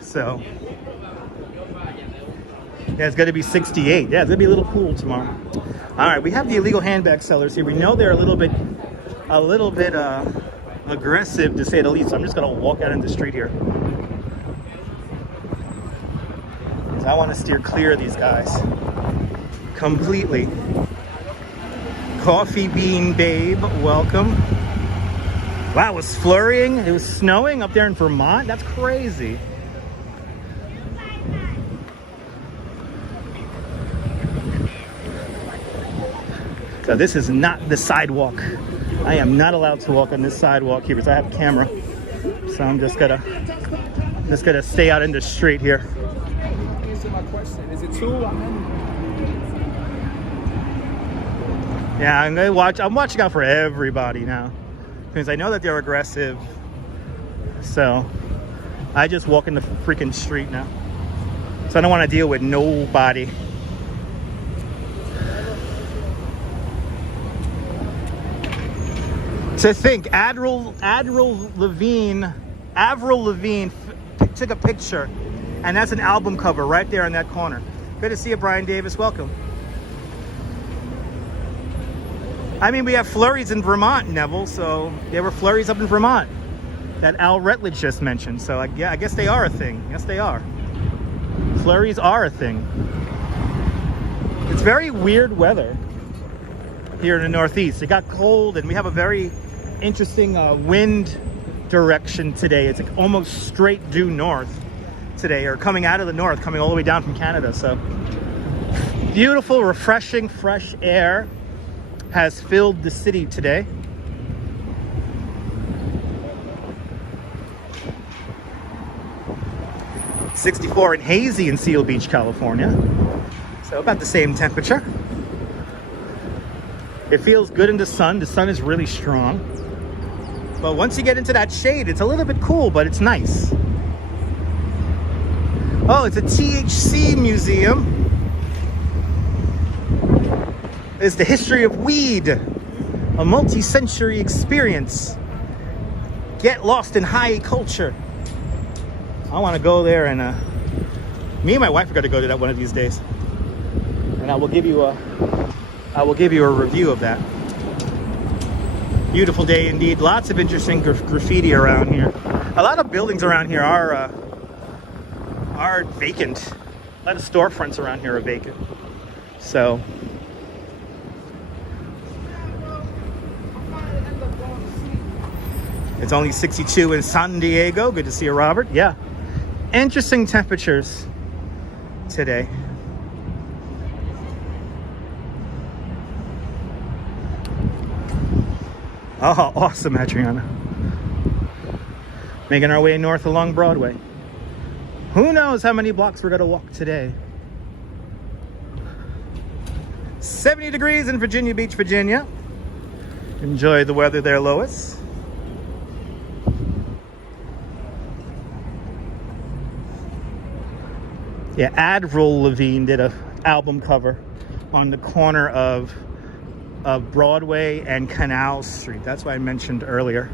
So yeah, it's gonna be 68. Yeah, it's gonna be a little cool tomorrow. All right, we have the illegal handbag sellers here. We know they're a little bit aggressive, to say the least. So I'm just gonna walk out in the street here. I want to steer clear of these guys completely. Coffee Bean Babe, welcome. Wow, it was flurrying. It was snowing up there in Vermont. That's crazy. So this is not the sidewalk. I am not allowed to walk on this sidewalk here because I have a camera. So I'm just gonna stay out in the street here. My question is it too? Yeah, I'm watching out for everybody now because I know that they're aggressive. So I just walk in the freaking street now. So I don't want to deal with nobody. To think, Avril Lavigne took a picture, and that's an album cover right there in that corner. Good to see you, Brian Davis. Welcome. I mean, we have flurries in Vermont, Neville, so there were flurries up in Vermont that Al Rutledge just mentioned. So I guess they are a thing. Yes, they are. Flurries are a thing. It's very weird weather here in the Northeast. It got cold, and we have a very interesting wind direction today. It's like almost straight due north today, or coming out of the north, coming all the way down from Canada. So beautiful, refreshing, fresh air has filled the city today. '64 and hazy in Seal Beach, California. So about the same temperature. It feels good in the sun. The sun is really strong. But once you get into that shade, it's a little bit cool, but it's nice. Oh, it's a THC museum. It's the history of weed, a multi-century experience. Get lost in high culture. I want to go there, and me and my wife are going to go to that one of these days. And I will give you a review of that. Beautiful day indeed. Lots of interesting graffiti around here. A lot of buildings around here are vacant. A lot of storefronts around here are vacant. So it's only 62 in San Diego. Good to see you, Robert. Yeah. Interesting temperatures today. Oh, awesome, Adriana. Making our way north along Broadway. Who knows how many blocks we're going to walk today. 70 degrees in Virginia Beach, Virginia. Enjoy the weather there, Lois. Yeah, Avril Lavigne did an album cover on the corner of Broadway and Canal Street. That's what I mentioned earlier.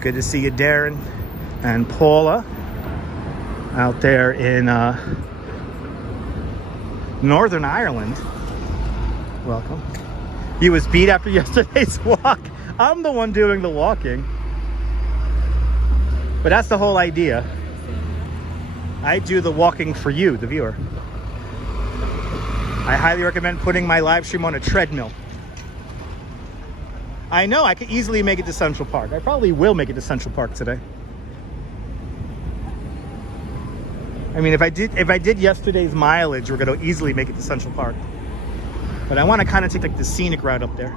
Good to see you, Darren and Paula, out there in Northern Ireland. Welcome. You was beat after yesterday's walk. I'm the one doing the walking. But that's the whole idea. I do the walking for you, the viewer. I highly recommend putting my live stream on a treadmill. I know I could easily make it to Central Park. I probably will make it to Central Park today. I mean, if I did yesterday's mileage, we're going to easily make it to Central Park. But I want to kind of take like the scenic route up there.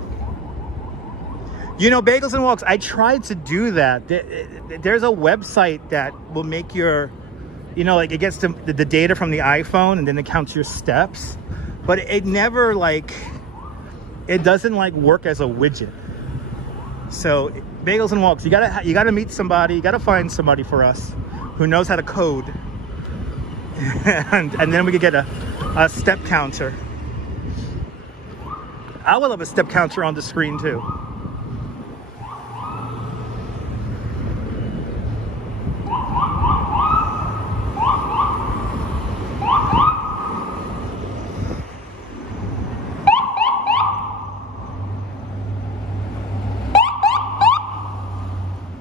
You know, Bagels and Walks, I tried to do that. There's a website that will make your, you know, like it gets the data from the iPhone and then it counts your steps. But it never like, it doesn't like work as a widget. So Bagels and Walks, you gotta meet somebody, you gotta find somebody for us who knows how to code. and then we could get a step counter. I will have a step counter on the screen too.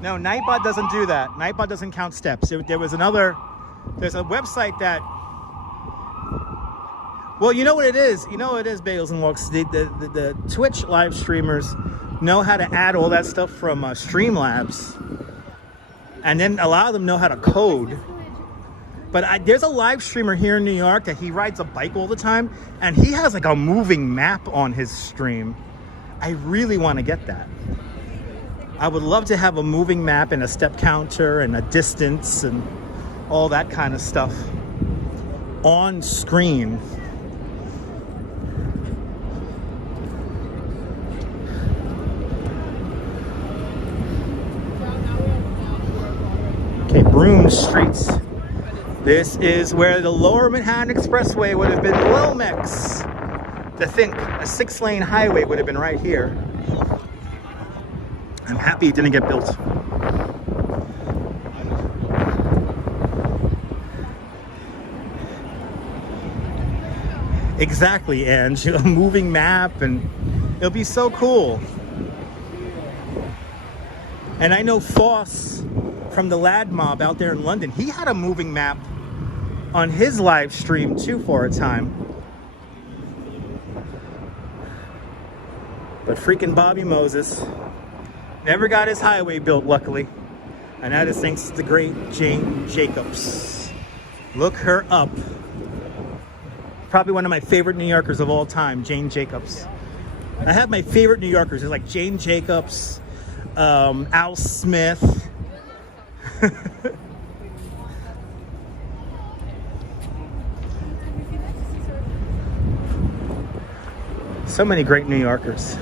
No, Nightbot doesn't do that. Nightbot doesn't count steps. There's a website that, well, you know what it is? You know what it is, Bagels and Walks? The Twitch live streamers know how to add all that stuff from Streamlabs. And then a lot of them know how to code. But there's a live streamer here in New York that he rides a bike all the time. And he has like a moving map on his stream. I really want to get that. I would love to have a moving map and a step counter and a distance and all that kind of stuff. on screen. Okay, Broome Streets. This is where the Lower Manhattan Expressway would have been Lomex. To think a 6-lane highway would have been right here. I'm happy it didn't get built. Exactly, Ange. A moving map, and it'll be so cool. And I know Foss from the Lad Mob out there in London, he had a moving map on his live stream too for a time. But freaking Bobby Moses never got his highway built, luckily. And that is thanks to the great Jane Jacobs. Look her up. Probably one of my favorite New Yorkers of all time, Jane Jacobs. I have my favorite New Yorkers. It's like Jane Jacobs, Al Smith. So many great New Yorkers.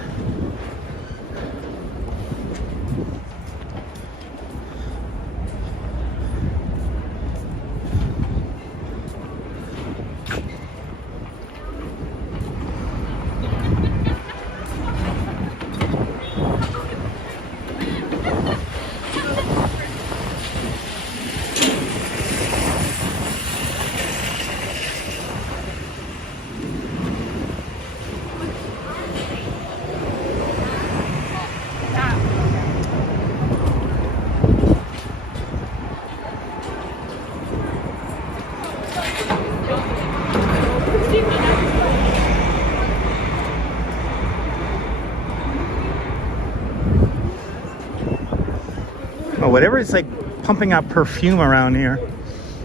Oh, whatever is like pumping out perfume around here,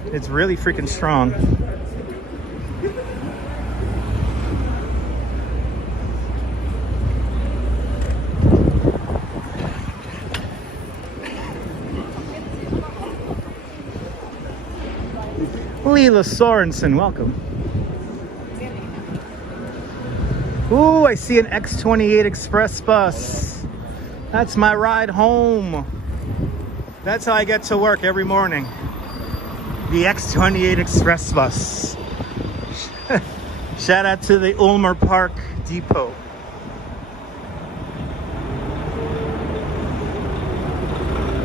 it's really freaking strong. Leela Sorensen, welcome. Ooh, I see an X28 Express bus. That's my ride home. That's how I get to work every morning. The X28 Express bus. Shout out to the Ulmer Park Depot.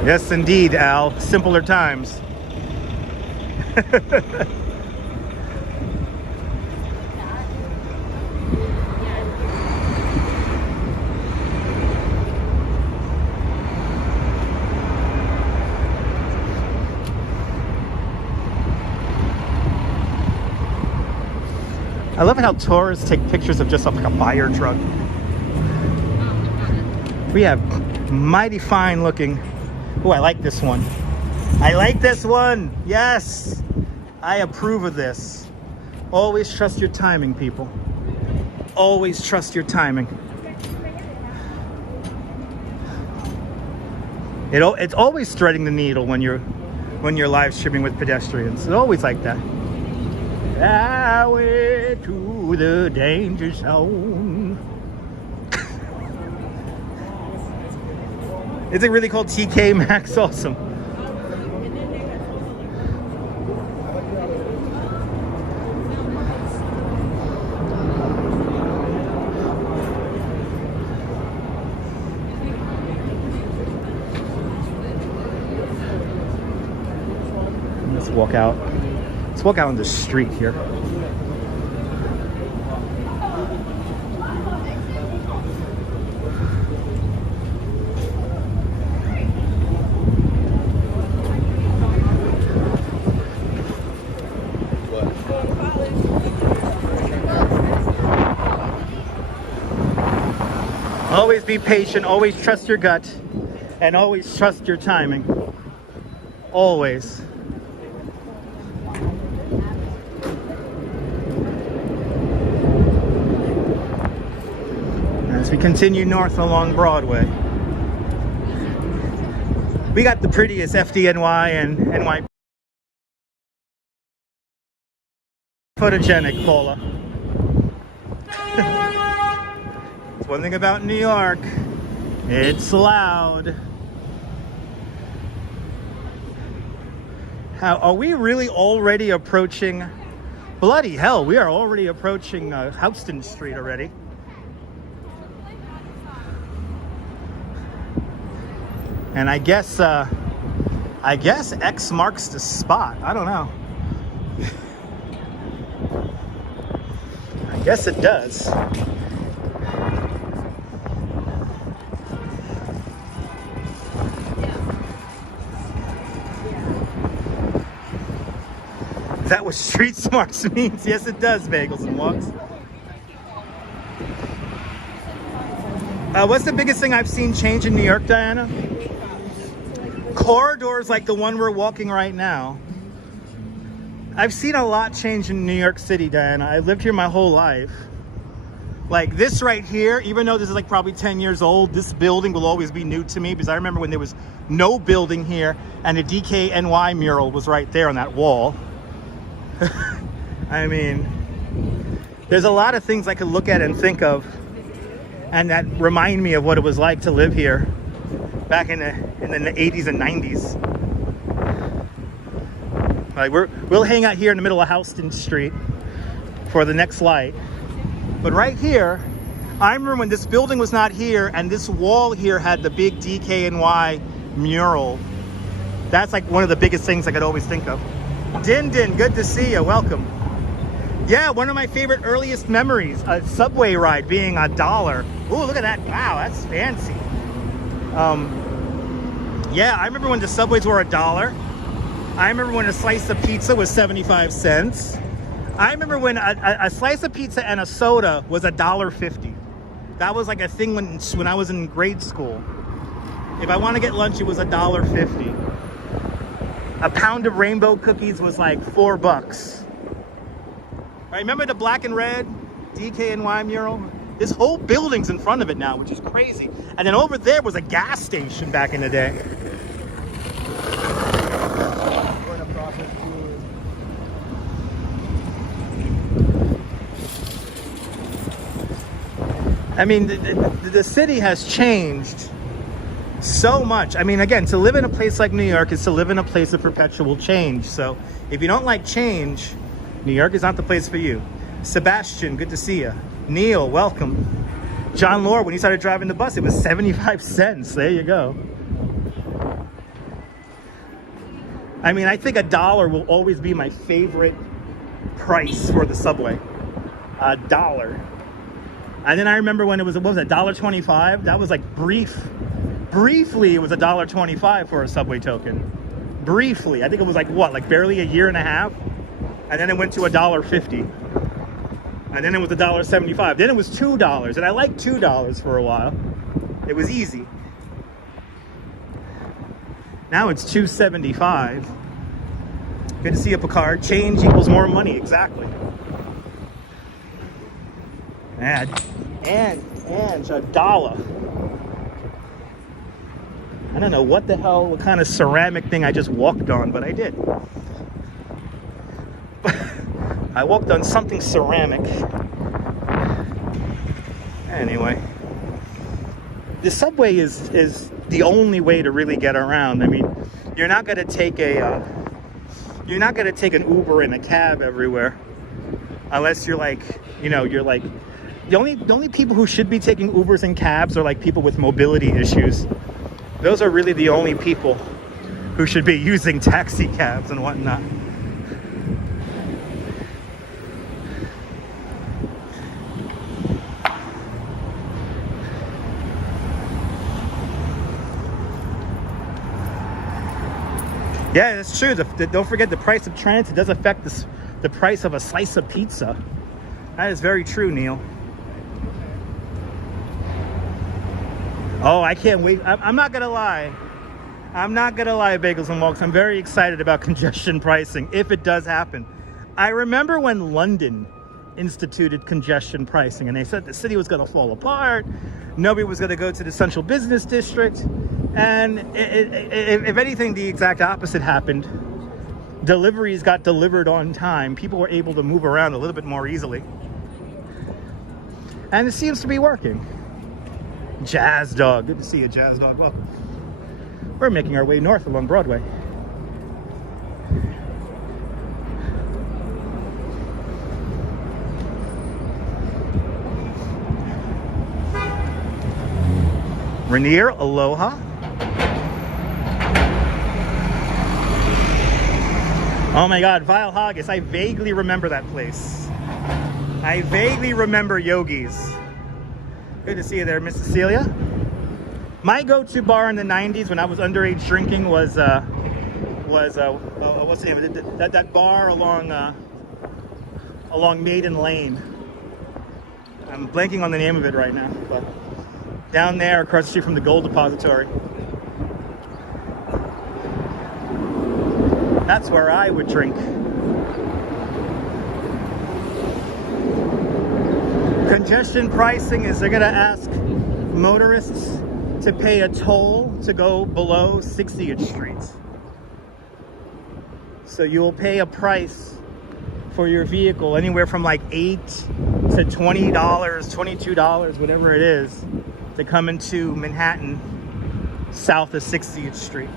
Yes, indeed, Al. Simpler times. I love how tourists take pictures of just like a fire truck. We have mighty fine looking. Oh, I like this one. I like this one. Yes. I approve of this. Always trust your timing, people. Always trust your timing. It's always threading the needle when you're live streaming with pedestrians. It's always like that. Highway to the danger zone. Is it really called TK Maxx? Awesome. Let's walk out. Let's walk out on the street here. Always be patient, always trust your gut, and always trust your timing. Always. As we continue north along Broadway, we got the prettiest FDNY and NYPL photogenic, Paula. It's one thing about New York. It's loud. How are we really already approaching? Bloody hell, we are already approaching Houston Street already. And I guess X marks the spot. I don't know. I guess it does. Is that what street smarts means? Yes, it does, Bagels and Walks. What's the biggest thing I've seen change in New York, Diana? Corridors like the one we're walking right now. I've seen a lot change in New York City, Diana. I lived here my whole life. Like this right here, even though this is like probably 10 years old, this building will always be new to me because I remember when there was no building here and the DKNY mural was right there on that wall. I mean, there's a lot of things I could look at and think of and that remind me of what it was like to live here back in the 80s and 90s. Like we'll hang out here in the middle of Houston Street for the next light. But right here, I remember when this building was not here and this wall here had the big DKNY mural. That's like one of the biggest things I could always think of. Din, good to see you, welcome. Yeah, one of my favorite earliest memories, a subway ride being $1. Ooh, look at that, wow, that's fancy. Yeah, I remember when the subways were $1. I remember when a slice of pizza was 75 cents. I remember when a slice of pizza and a soda was $1.50. That was like a thing when I was in grade school. If I want to get lunch, it was $1.50. A pound of rainbow cookies was like $4. Right, remember the black and red DKNY mural? This whole building's in front of it now, which is crazy. And then over there was a gas station back in the day. I mean, the city has changed so much. I mean, again, to live in a place like New York is to live in a place of perpetual change. So if you don't like change, New York is not the place for you. Sebastian, good to see you. Neil, welcome. John Lore, when he started driving the bus, it was 75 cents. There you go. I mean, I think $1 will always be my favorite price for the subway. $1. And then I remember when it was, what was it, $1.25? That was like briefly it was $1.25 for a subway token. Briefly. I think it was like what, like barely a year and a half? And then it went to $1.50. And then it was $1.75. Then it was $2. And I liked $2 for a while. It was easy. Now it's $2.75. Good to see you, Picard. Change equals more money, exactly. And $1. I don't know what the hell, what kind of ceramic thing I just walked on, but I did. I walked on something ceramic. Anyway, the subway is the only way to really get around. I mean, you're not gonna take an Uber and a cab everywhere, unless you're like, you know, you're like the only people who should be taking Ubers and cabs are like people with mobility issues. Those are really the only people who should be using taxi cabs and whatnot. Yeah, that's true. Don't forget the price of transit does affect the price of a slice of pizza. That is very true, Neil. Oh, I can't wait. I'm not gonna lie. I'm not gonna lie, Bagels and Walks. I'm very excited about congestion pricing, if it does happen. I remember when London instituted congestion pricing and they said the city was gonna fall apart. Nobody was gonna go to the central business district. And if anything, the exact opposite happened. deliveries got delivered on time, people were able to move around a little bit more easily. And it seems to be working. Jazz Dog, good to see you, Jazz Dog. Welcome. We're making our way north along Broadway. Rainier, aloha. Oh my God, Vile Haggis. I vaguely remember that place. I vaguely remember Yogi's. Good to see you there, Miss Cecilia. My go-to bar in the 90s when I was underage drinking was what's the name of it? That bar along Maiden Lane. I'm blanking on the name of it right now, but down there across the street from the Gold Depository. That's where I would drink. Congestion pricing is they're gonna ask motorists to pay a toll to go below 60th Street. So you will pay a price for your vehicle anywhere from like $8 to $20, $22, whatever it is, to come into Manhattan south of 60th Street.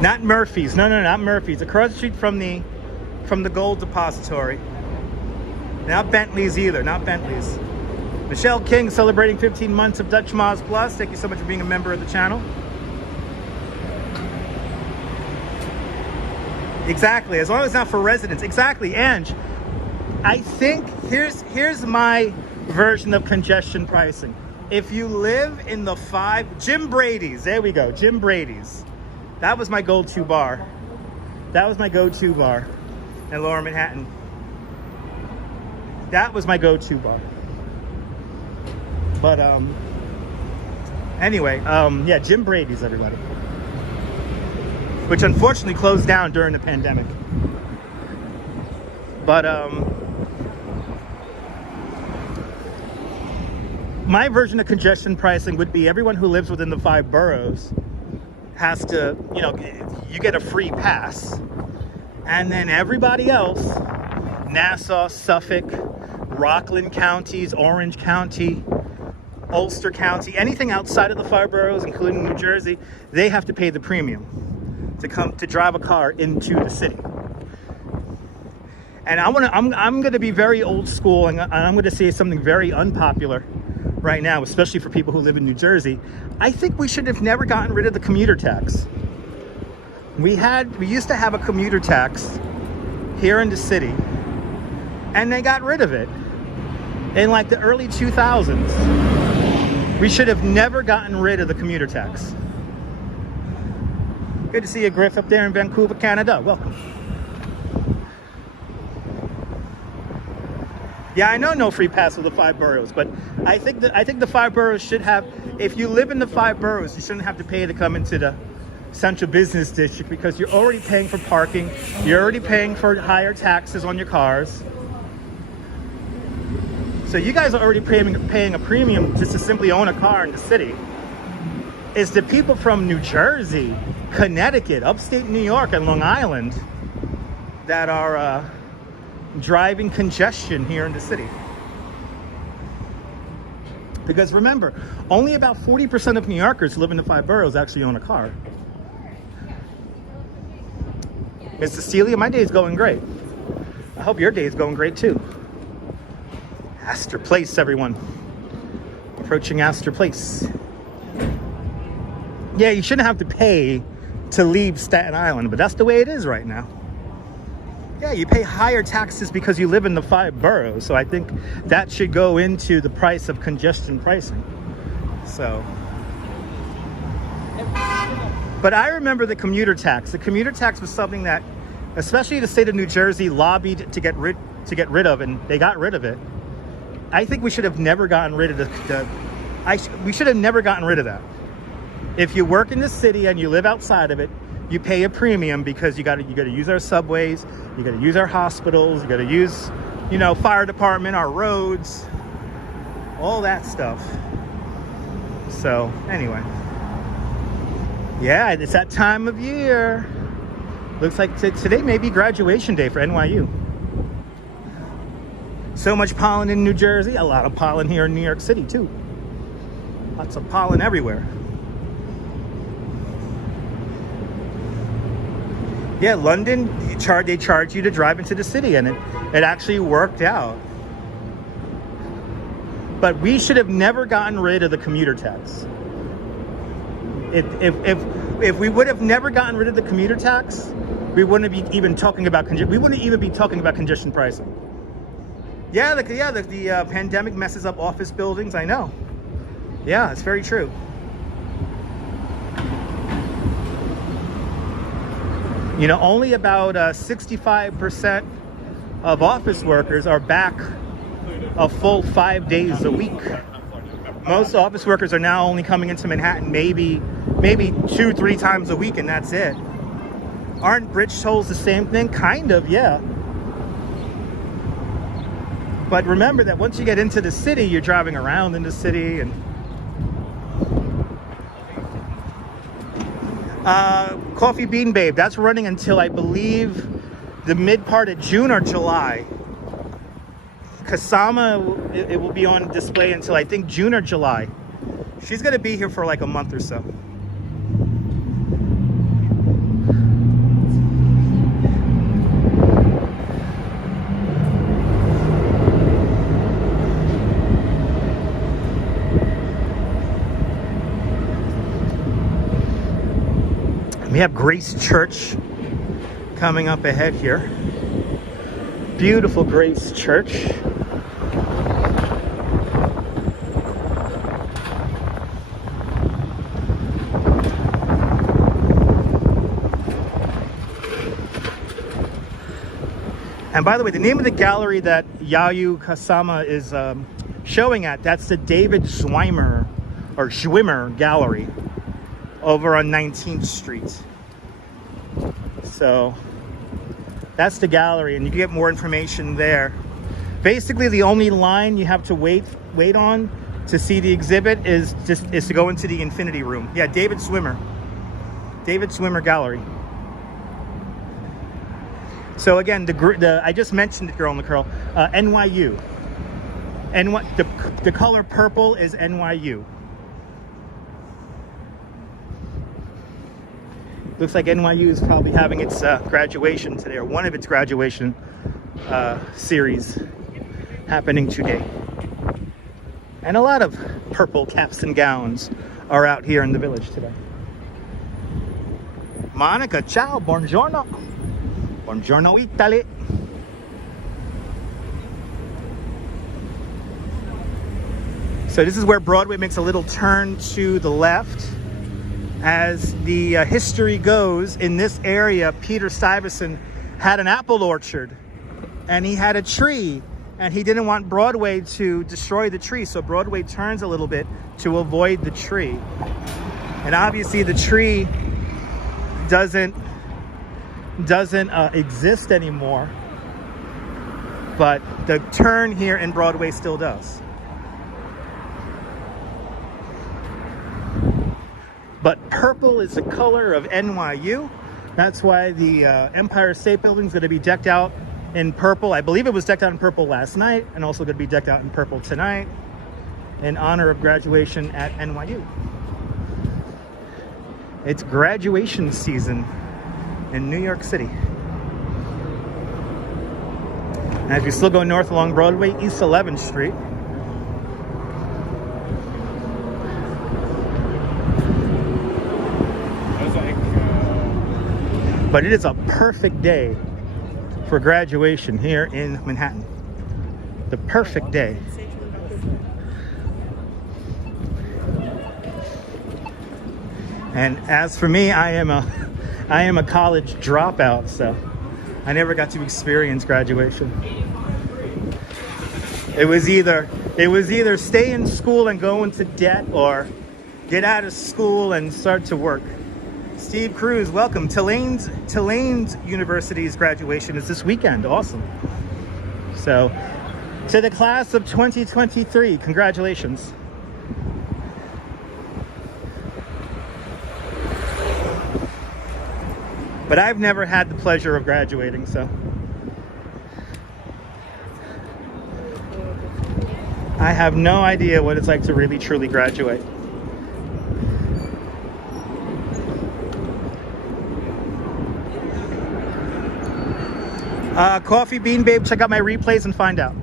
Not Murphy's. No, not Murphy's. Across the street from the Gold Depository. Not Bentley's either. Not Bentley's. Michelle King celebrating 15 months of Dutch Moz Plus. Thank you so much for being a member of the channel. Exactly. As long as it's not for residents. Exactly. Ange, I think here's my version of congestion pricing. If you live in the Jim Brady's. There we go. Jim Brady's. That was my go-to bar. That was my go-to bar in Lower Manhattan. That was my go-to bar. But anyway, yeah, Jim Brady's, everybody. Which unfortunately closed down during the pandemic. But my version of congestion pricing would be everyone who lives within the 5 boroughs has to, you get a free pass. And then everybody else, Nassau, Suffolk, Rockland counties, Orange County, Ulster County, anything outside of the 5 boroughs, including New Jersey, they have to pay the premium to drive a car into the city. And I'm going to be very old school, and I'm going to say something very unpopular right now, especially for people who live in New Jersey. I think we should have never gotten rid of the commuter tax. We used to have a commuter tax here in the city, and they got rid of it in like the early 2000s. We should have never gotten rid of the commuter tax. Good to see you, Griff, up there in Vancouver, Canada. Welcome. Yeah, I know no free pass for the 5 boroughs, but I think the 5 boroughs should have. If you live in the 5 boroughs, you shouldn't have to pay to come into the central business district because you're already paying for parking. You're already paying for higher taxes on your cars. So you guys are already paying a premium just to simply own a car in the city. It's the people from New Jersey, Connecticut, upstate New York, and Long Island that are driving congestion here in the city. Because remember, only about 40% of New Yorkers who live in the 5 boroughs actually own a car. Miss Cecilia, my day is going great. I hope your day is going great too. Astor Place, everyone. Approaching Astor Place. Yeah, you shouldn't have to pay to leave Staten Island, but that's the way it is right now. Yeah, you pay higher taxes because you live in the 5 boroughs. So I think that should go into the price of congestion pricing. So, but I remember the commuter tax. The commuter tax was something that, especially the state of New Jersey, lobbied to get rid of, and they got rid of it. I think we should have never gotten rid of we should have never gotten rid of that. If you work in the city and you live outside of it, you pay a premium because you got to use our subways, you got to use our hospitals, you got to use, fire department, our roads, all that stuff. So anyway, yeah, it's that time of year. Looks like today may be graduation day for NYU. So much pollen in New Jersey, a lot of pollen here in New York City too. Lots of pollen everywhere. Yeah, London, they charge you to drive into the city, and it actually worked out. But we should have never gotten rid of the commuter tax. If we would have never gotten rid of the commuter tax, we wouldn't be even talking about congestion pricing. Yeah, the pandemic messes up office buildings. I know. Yeah, it's very true. You know, only about 65% of office workers are back a full 5 days a week. Most office workers are now only coming into Manhattan maybe 2-3 times a week, and that's it. Aren't bridge tolls the same thing? Kind of, yeah. But remember that once you get into the city, you're driving around in the city, and Coffee Bean Babe, that's running until I believe the mid part of June or July. Kasama, it will be on display until I think June or July. She's gonna be here for like a month or so. We have Grace Church coming up ahead here. Beautiful Grace Church. And by the way, the name of the gallery that Yayu Kasama is showing at, that's the David Schwimmer Gallery over on 19th Street. So that's the gallery, and you can get more information there. Basically, the only line you have to wait on to see the exhibit is to go into the Infinity Room. Yeah, David Schwimmer Gallery. So again, I just mentioned it, Girl in the Curl, NYU. The color purple is NYU. Looks like NYU is probably having its graduation today, or one of its graduation series happening today. And a lot of purple caps and gowns are out here in the village today. Monica, ciao, buongiorno. Buongiorno, Italy. So this is where Broadway makes a little turn to the left. As the history goes, in this area, Peter Stuyvesant had an apple orchard, and he had a tree, and he didn't want Broadway to destroy the tree, so Broadway turns a little bit to avoid the tree. And obviously the tree doesn't exist anymore, but the turn here in Broadway still does. But purple is the color of NYU. That's why the Empire State Building is going to be decked out in purple. I believe it was decked out in purple last night, and also going to be decked out in purple tonight in honor of graduation at NYU. It's graduation season in New York City. And as we still go north along Broadway, East 11th Street, but it is a perfect day for graduation here in Manhattan. The perfect day. And as for me, I am a college dropout, so I never got to experience graduation. It was either stay in school and go into debt, or get out of school and start to work. Steve Cruz, welcome. Tulane's University's graduation is this weekend. Awesome. So, to the class of 2023, congratulations. But I've never had the pleasure of graduating, so I have no idea what it's like to really truly graduate. Coffee Bean Babe, check out my replays and find out.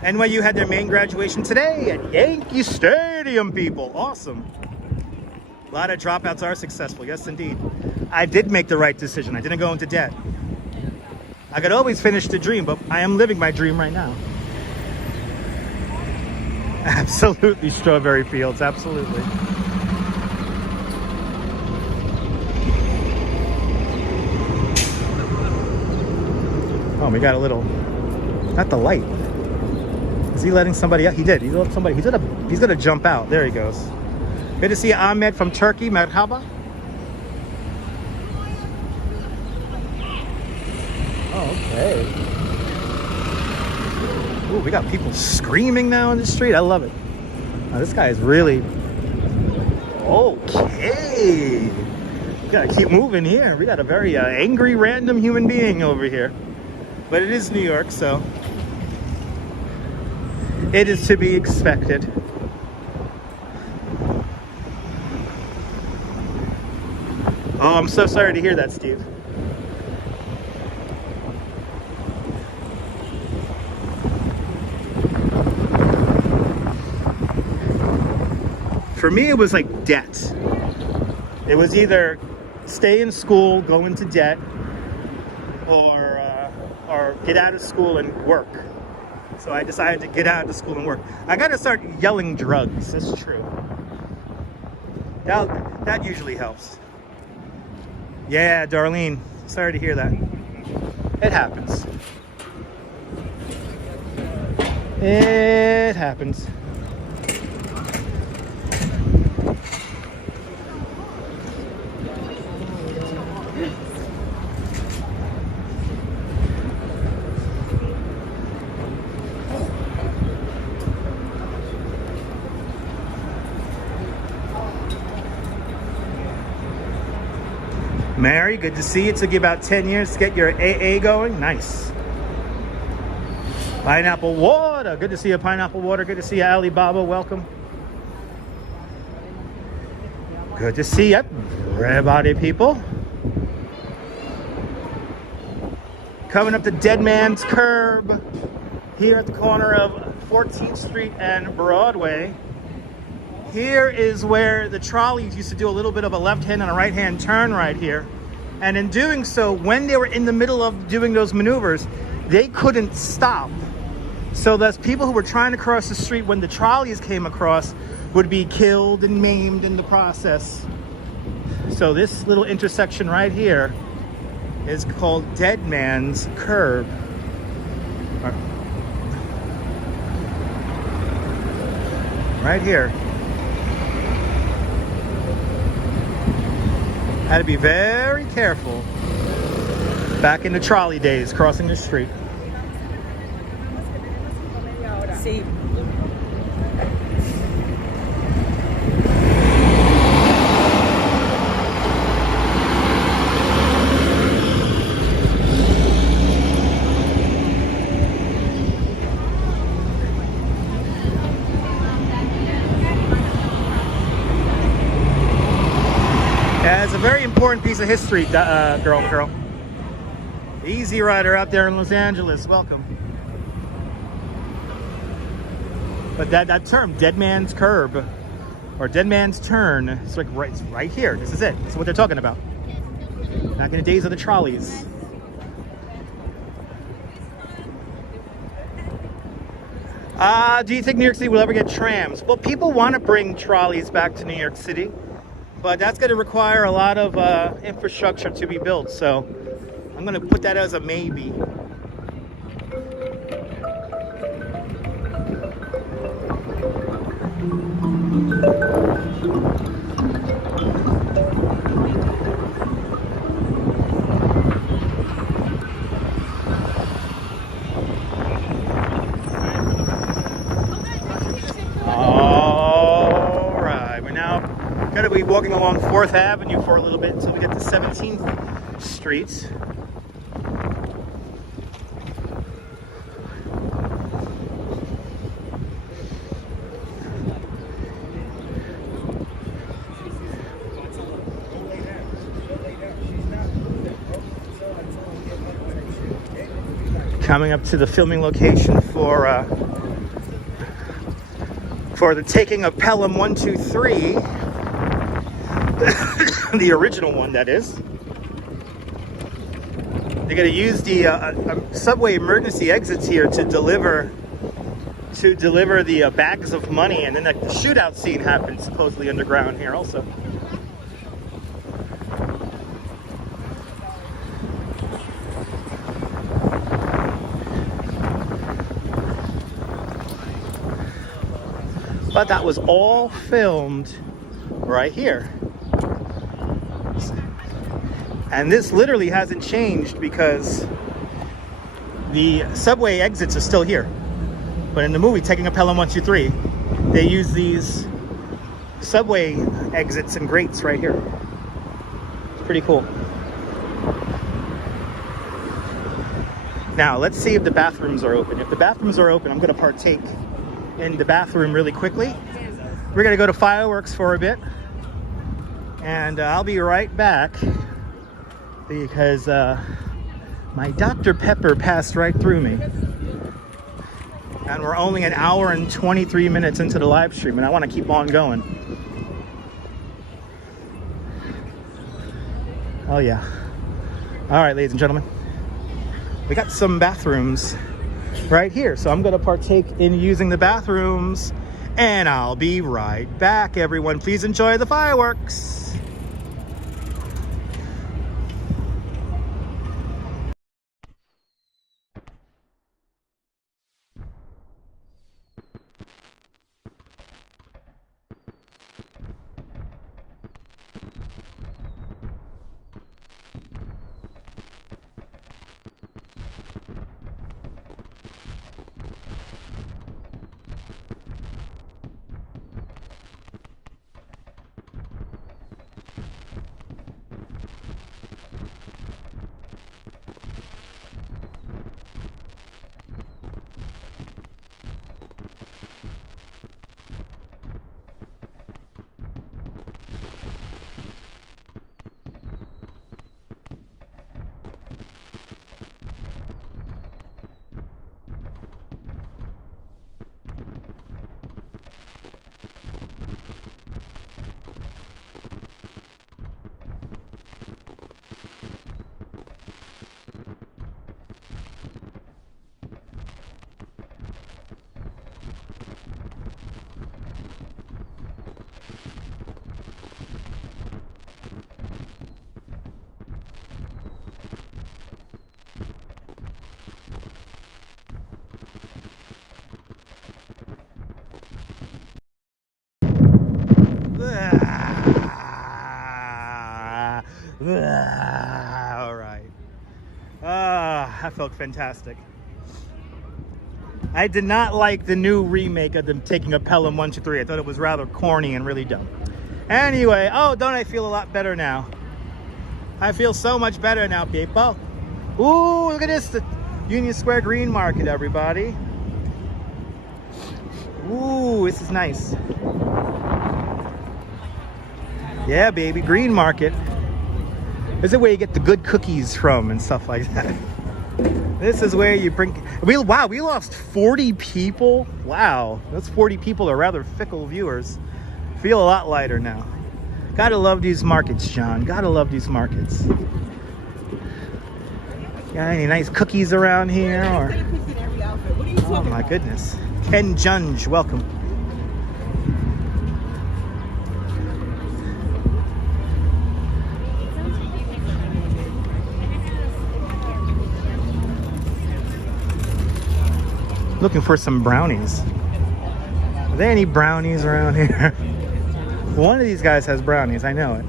NYU had their main graduation today at Yankee Stadium, people. Awesome. A lot of dropouts are successful. Yes, indeed. I did make the right decision. I didn't go into debt. I could always finish the dream, but I am living my dream right now. Absolutely, strawberry fields. Absolutely. Oh, we got a little... Not the light. Is he letting somebody out? He did. He let somebody... He's gonna jump out. There he goes. Good to see Ahmed from Turkey. Merhaba. Oh, okay. Ooh, we got people screaming now in the street. I love it. Oh, this guy is really... Okay. We gotta keep moving here. We got a very angry, random human being over here. But it is New York, so... It is to be expected. Oh, I'm so sorry to hear that, Steve. For me, it was like debt. It was either stay in school, go into debt, or get out of school and work. So I decided to get out of school and work. I gotta start yelling drugs, that's true. That usually helps. Yeah, Darlene, sorry to hear that. It happens. It happens. Mary, good to see you. It took you about 10 years to get your AA going. Nice. Pineapple Water. Good to see you, Pineapple Water. Good to see you, Alibaba. Welcome. Good to see you, everybody, people. Coming up the Dead Man's Curb here at the corner of 14th Street and Broadway. Here is where the trolleys used to do a little bit of a left-hand and a right-hand turn right here. And in doing so, when they were in the middle of doing those maneuvers, they couldn't stop. So those people who were trying to cross the street when the trolleys came across would be killed and maimed in the process. So this little intersection right here is called Dead Man's Curb. Right here. Had to be very careful back in the trolley days crossing the street. Sí. Yeah, it's a very important piece of history, girl. Easy Rider out there in Los Angeles, welcome. But that term, Dead Man's Curb, or Dead Man's Turn, it's like right here. This is it. This is what they're talking about. Back in the days of the trolleys. Do you think New York City will ever get trams? Well, people want to bring trolleys back to New York City, but that's going to require a lot of infrastructure to be built. So I'm going to put that as a maybe. keep walking along 4th Avenue for a little bit until we get to 17th Street. Coming up to the filming location for the taking of Pelham 1 2 3, the original one, that is. They're going to use the subway emergency exits here to deliver the bags of money, and then the shootout scene happens supposedly underground here also. But that was all filmed right here. And this literally hasn't changed because the subway exits are still here. But in the movie, Taking a Pelham 1 2 3, they use these subway exits and grates right here. It's pretty cool. Now, let's see if the bathrooms are open. If the bathrooms are open, I'm going to partake in the bathroom really quickly. We're gonna go to fireworks for a bit, and I'll be right back because my Dr. Pepper passed right through me, and we're only an hour and 23 minutes into the live stream, and I want to keep on going. Oh yeah. All right, ladies and gentlemen, we got some bathrooms right here, so I'm gonna partake in using the bathrooms, and I'll be right back. Everyone, please enjoy the fireworks. All right. That felt fantastic. I did not like the new remake of them taking a Pelham 1 2 3. I thought it was rather corny and really dumb. Anyway, oh, don't I feel a lot better now? I feel so much better now, people. Ooh, look at this, the Union Square Greenmarket, everybody. Ooh, this is nice. Yeah, baby, Greenmarket. This is where you get the good cookies from and stuff like that. This is where you bring... Wow, we lost 40 people. Wow, those 40 people are rather fickle viewers. Feel a lot lighter now. Gotta love these markets, John. Gotta love these markets. Got any nice cookies around here? Or... Oh my goodness. Ken Junge, welcome. Looking for some brownies. Are there any brownies around here? One of these guys has brownies, I know it.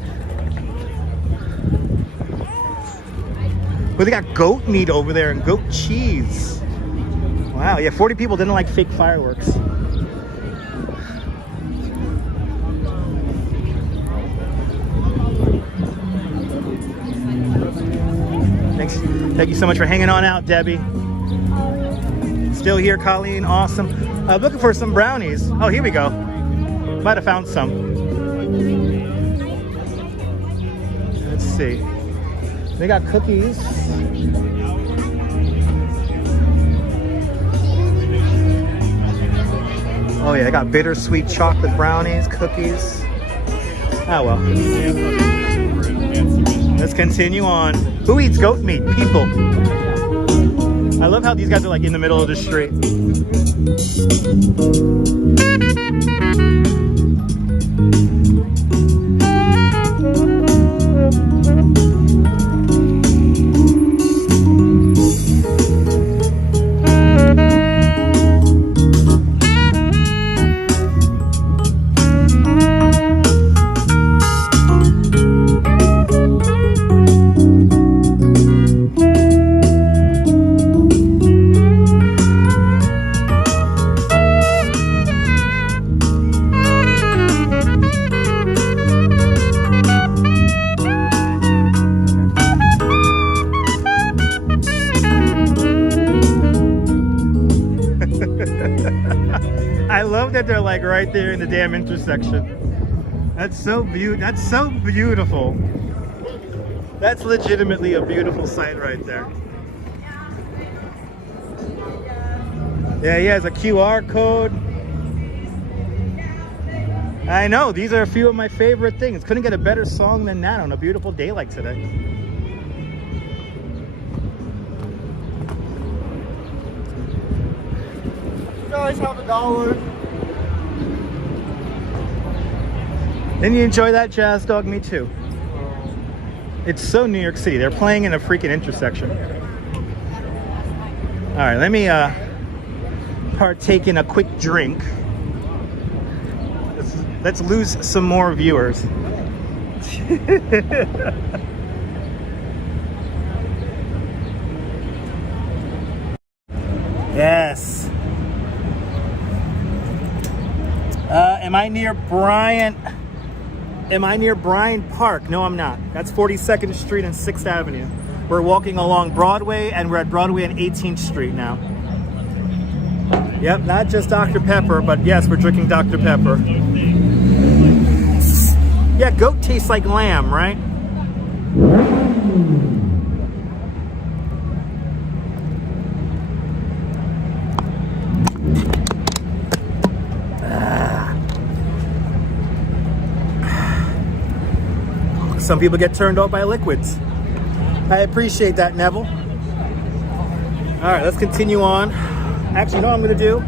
But they got goat meat over there and goat cheese. Wow, yeah, 40 people didn't like fake fireworks. Thank you so much for hanging on out, Debbie. Still here, Colleen. Awesome. Looking for some brownies. Oh, here we go. Might have found some. Let's see. They got cookies. Oh yeah, they got bittersweet chocolate brownies, cookies. Oh well. Let's continue on. Who eats goat meat? People. I love how these guys are like in the middle of the street. I love that they're like right there in the damn intersection. That's so beautiful. That's legitimately a beautiful sight right there. Yeah, he has a QR code. I know, these are a few of my favorite things. Couldn't get a better song than that on a beautiful day like today. You guys have $1. Didn't you enjoy that, Jazz Dog? Me too. It's so New York City. They're playing in a freaking intersection. All right, let me partake in a quick drink. Let's lose some more viewers. Yes. Am I near Bryant? Am I near Bryant Park? No, I'm not. That's 42nd Street and 6th Avenue. We're walking along Broadway, and we're at Broadway and 18th Street now. Yep, not just Dr. Pepper, but yes, we're drinking Dr. Pepper. Yeah, goat tastes like lamb, right? Some people get turned off by liquids. I appreciate that, Neville. All right, let's continue on. Actually, you know what I'm gonna do?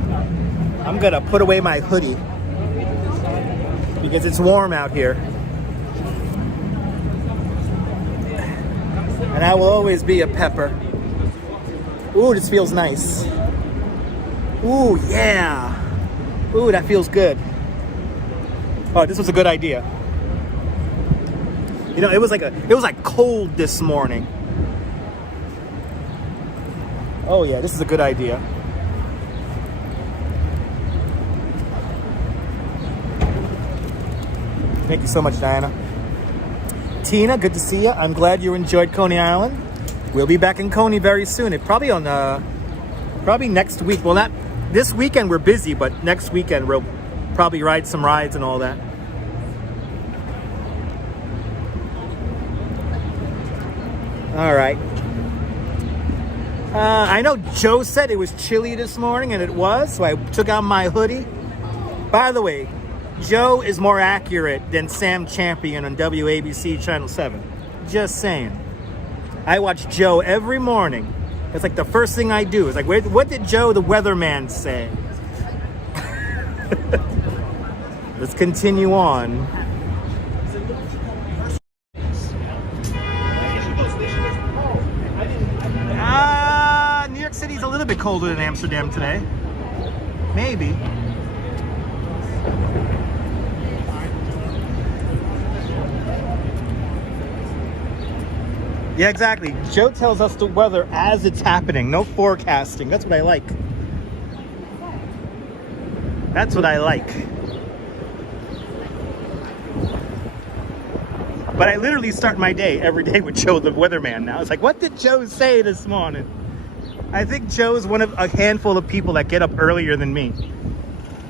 I'm gonna put away my hoodie because it's warm out here. And I will always be a pepper. Ooh, this feels nice. Ooh, yeah. Ooh, that feels good. Oh, this was a good idea. You know, it was like cold this morning. Oh yeah, this is a good idea. Thank you so much, Diana. Tina, good to see you. I'm glad you enjoyed Coney Island. We'll be back in Coney very soon. Probably next week. Well, not this weekend. We're busy, but next weekend we'll probably ride some rides and all that. All right. I know Joe said it was chilly this morning, and it was, so I took out my hoodie. By the way, Joe is more accurate than Sam Champion on WABC Channel 7. Just saying. I watch Joe every morning. It's like the first thing I do. It's like, what did Joe the weatherman say? Let's continue on. New York City's a little bit colder than Amsterdam today. Maybe. Yeah, exactly. Joe tells us the weather as it's happening. No forecasting. That's what I like. That's what I like. But I literally start my day every day with Joe the weatherman now. It's like, what did Joe say this morning? I think Joe's one of a handful of people that get up earlier than me.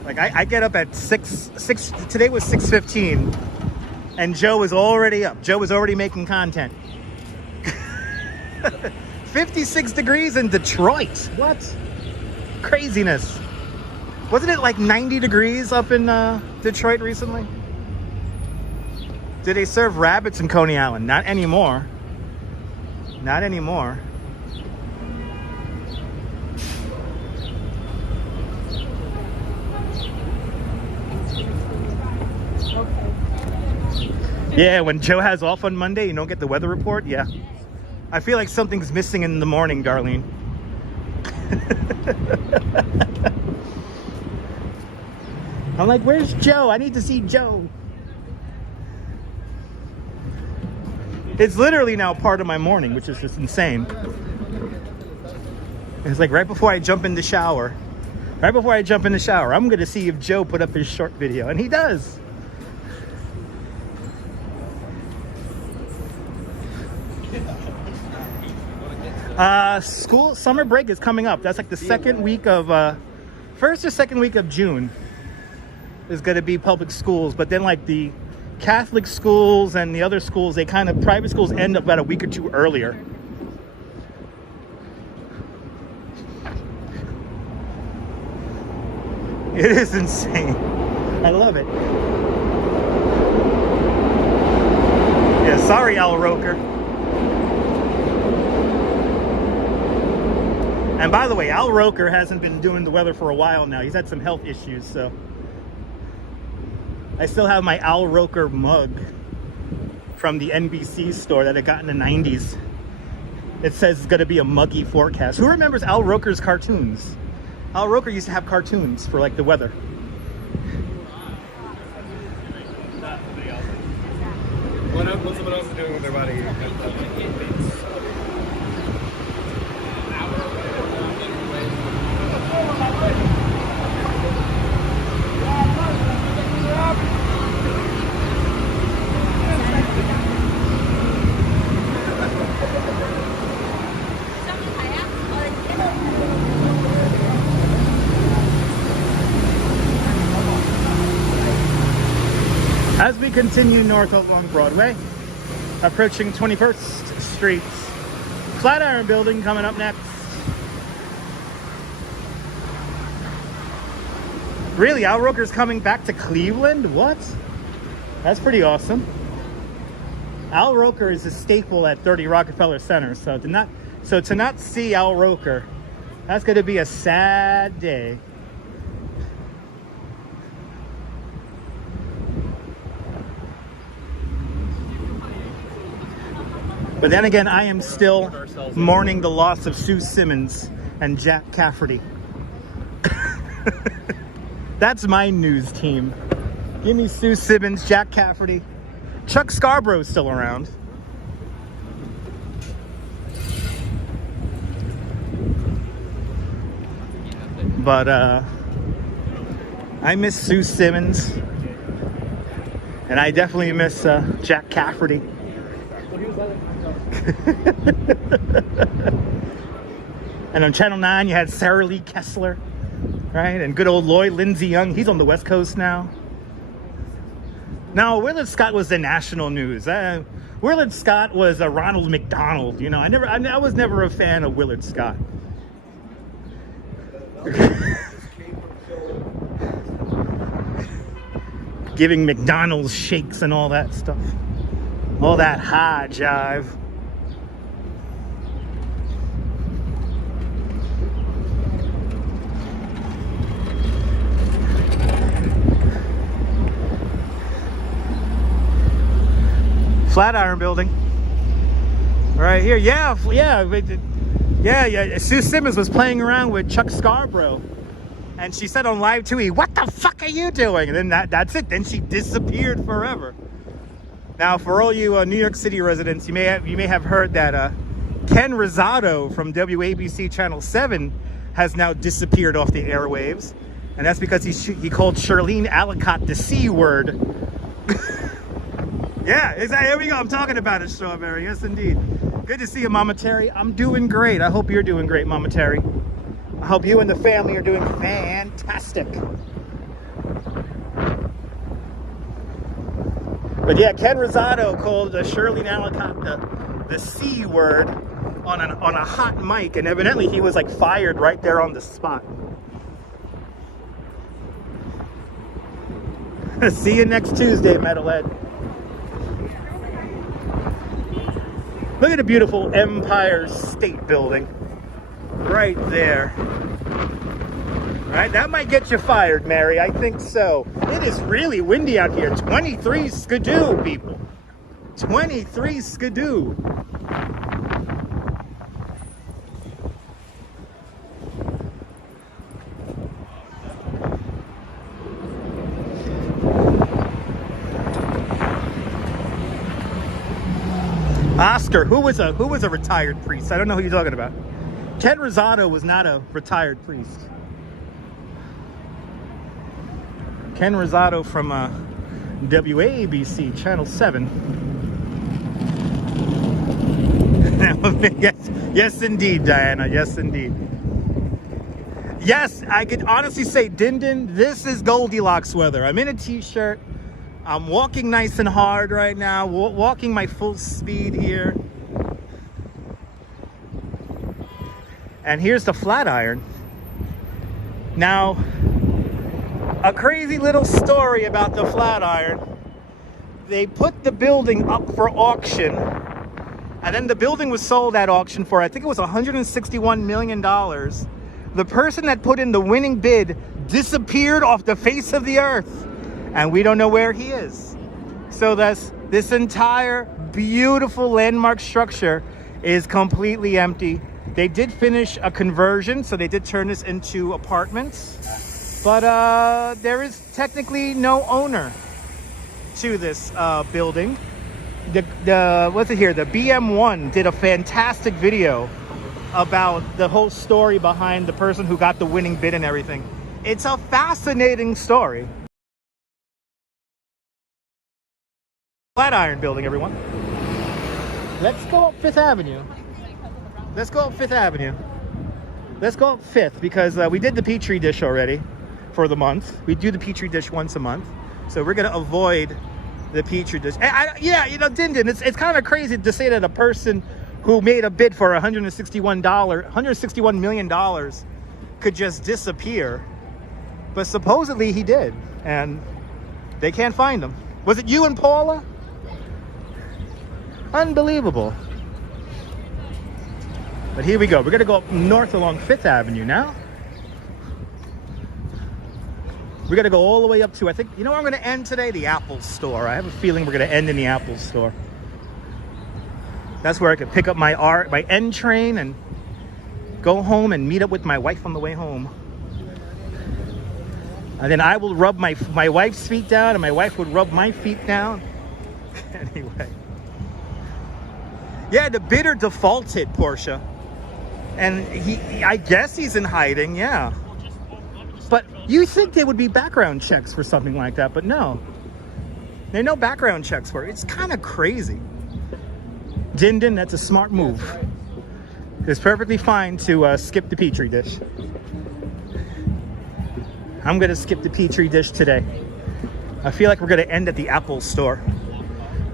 Like I get up at 6, today was 6:15 and Joe was already up. Joe was already making content. 56 degrees in Detroit. What? Craziness. Wasn't it like 90 degrees up in Detroit recently? Did they serve rabbits in Coney Island? Not anymore. Not anymore. Yeah, when Joe has off on Monday, you don't get the weather report? Yeah. I feel like something's missing in the morning, Darlene. I'm like, where's Joe? I need to see Joe. It's literally now part of my morning, which is just insane. It's like right before I jump in the shower. Right before I jump in the shower, I'm going to see if Joe put up his short video. And he does. School summer break is coming up. That's like the second week of first or second week of June is going to be public schools, but then like the Catholic schools and the other schools, they kind of, private schools end up about a week or two earlier. It is insane. I love it. Yeah, sorry, Al Roker. And by the way, Al Roker hasn't been doing the weather for a while now. He's had some health issues, so. I still have my Al Roker mug from the NBC store that I got in the 90s. It says it's gonna be a muggy forecast. Who remembers Al Roker's cartoons? Al Roker used to have cartoons for like the weather. What someone else is doing with their body. As we continue north along Broadway, approaching 21st Street, Flatiron building coming up next. Really, Al Roker's coming back to Cleveland? What? That's pretty awesome. Al Roker is a staple at 30 Rockefeller Center, so to not see Al Roker, that's going to be a sad day. But then again, I am still mourning the loss of Sue Simmons and Jack Cafferty. That's my news team. Give me Sue Simmons, Jack Cafferty. Chuck Scarborough's still around. But I miss Sue Simmons. And I definitely miss Jack Cafferty. And on Channel 9 you had Sarah Lee Kessler, right? And good old Lloyd Lindsay Young, he's on the West Coast now. No, Willard Scott was the national news. Willard Scott was a Ronald McDonald, you know. I was never a fan of Willard Scott. Giving McDonald's shakes and all that stuff. All that high jive. Flatiron building. Right here. Yeah. Sue Simmons was playing around with Chuck Scarborough. And she said on live TV, "What the fuck are you doing?" And then that's it. Then she disappeared forever. Now, for all you New York City residents, you may have heard that Ken Rosado from WABC Channel 7 has now disappeared off the airwaves. And that's because he called Charlene Allicott the C word. Yeah, exactly. Here we go. I'm talking about it, Strawberry. Yes, indeed. Good to see you, Mama Terry. I'm doing great. I hope you're doing great, Mama Terry. I hope you and the family are doing fantastic. But yeah, Ken Rosado called Shirley Nallicott the C word on a hot mic, and evidently he was like fired right there on the spot. See you next Tuesday, Metalhead. Look at the beautiful Empire State Building right there. Right, that might get you fired, Mary. I think so. It is really windy out here. 23 skidoo, people. 23 skidoo. Oscar, who was a retired priest? I don't know who you're talking about. Ken Rosado was not a retired priest. Ken Rosado from WABC Channel 7. Yes, indeed, Diana. Yes, indeed. Yes, I could honestly say, Din, this is Goldilocks weather. I'm in a t-shirt. I'm walking nice and hard right now, walking my full speed here. And here's the Flatiron. Now, a crazy little story about the Flatiron. They put the building up for auction, and then the building was sold at auction for, I think it was $161 million. The person that put in the winning bid disappeared off the face of the earth, and we don't know where he is. So this entire beautiful landmark structure is completely empty. They did finish a conversion, so they did turn this into apartments. But there is technically no owner to this building. What's it here? The BM1 did a fantastic video about the whole story behind the person who got the winning bid and everything. It's a fascinating story. Flatiron building, everyone. Let's go up Fifth Avenue. Let's go up Fifth Avenue. Let's go up Fifth because we did the Petri dish already for the month. We do the Petri dish once a month. So we're going to avoid the Petri dish. Yeah, you know, Din, it's kind of crazy to say that a person who made a bid for $161 million could just disappear. But supposedly he did. And they can't find him. Was it you and Paula? Unbelievable. But here we go. We're going to go up north along Fifth Avenue now. We're going to go all the way up to, I think, you know where I'm going to end today? The Apple store. I have a feeling we're going to end in the Apple store. That's where I could pick up my N train and go home and meet up with my wife on the way home. And then I will rub my wife's feet down, and my wife would rub my feet down. Anyway. Yeah, the bidder defaulted, Portia. And I guess he's in hiding, yeah. But you think there would be background checks for something like that, but no. There are no background checks for it. It's kind of crazy. Din, that's a smart move. It's perfectly fine to skip the Petri dish. I'm going to skip the Petri dish today. I feel like we're going to end at the Apple store.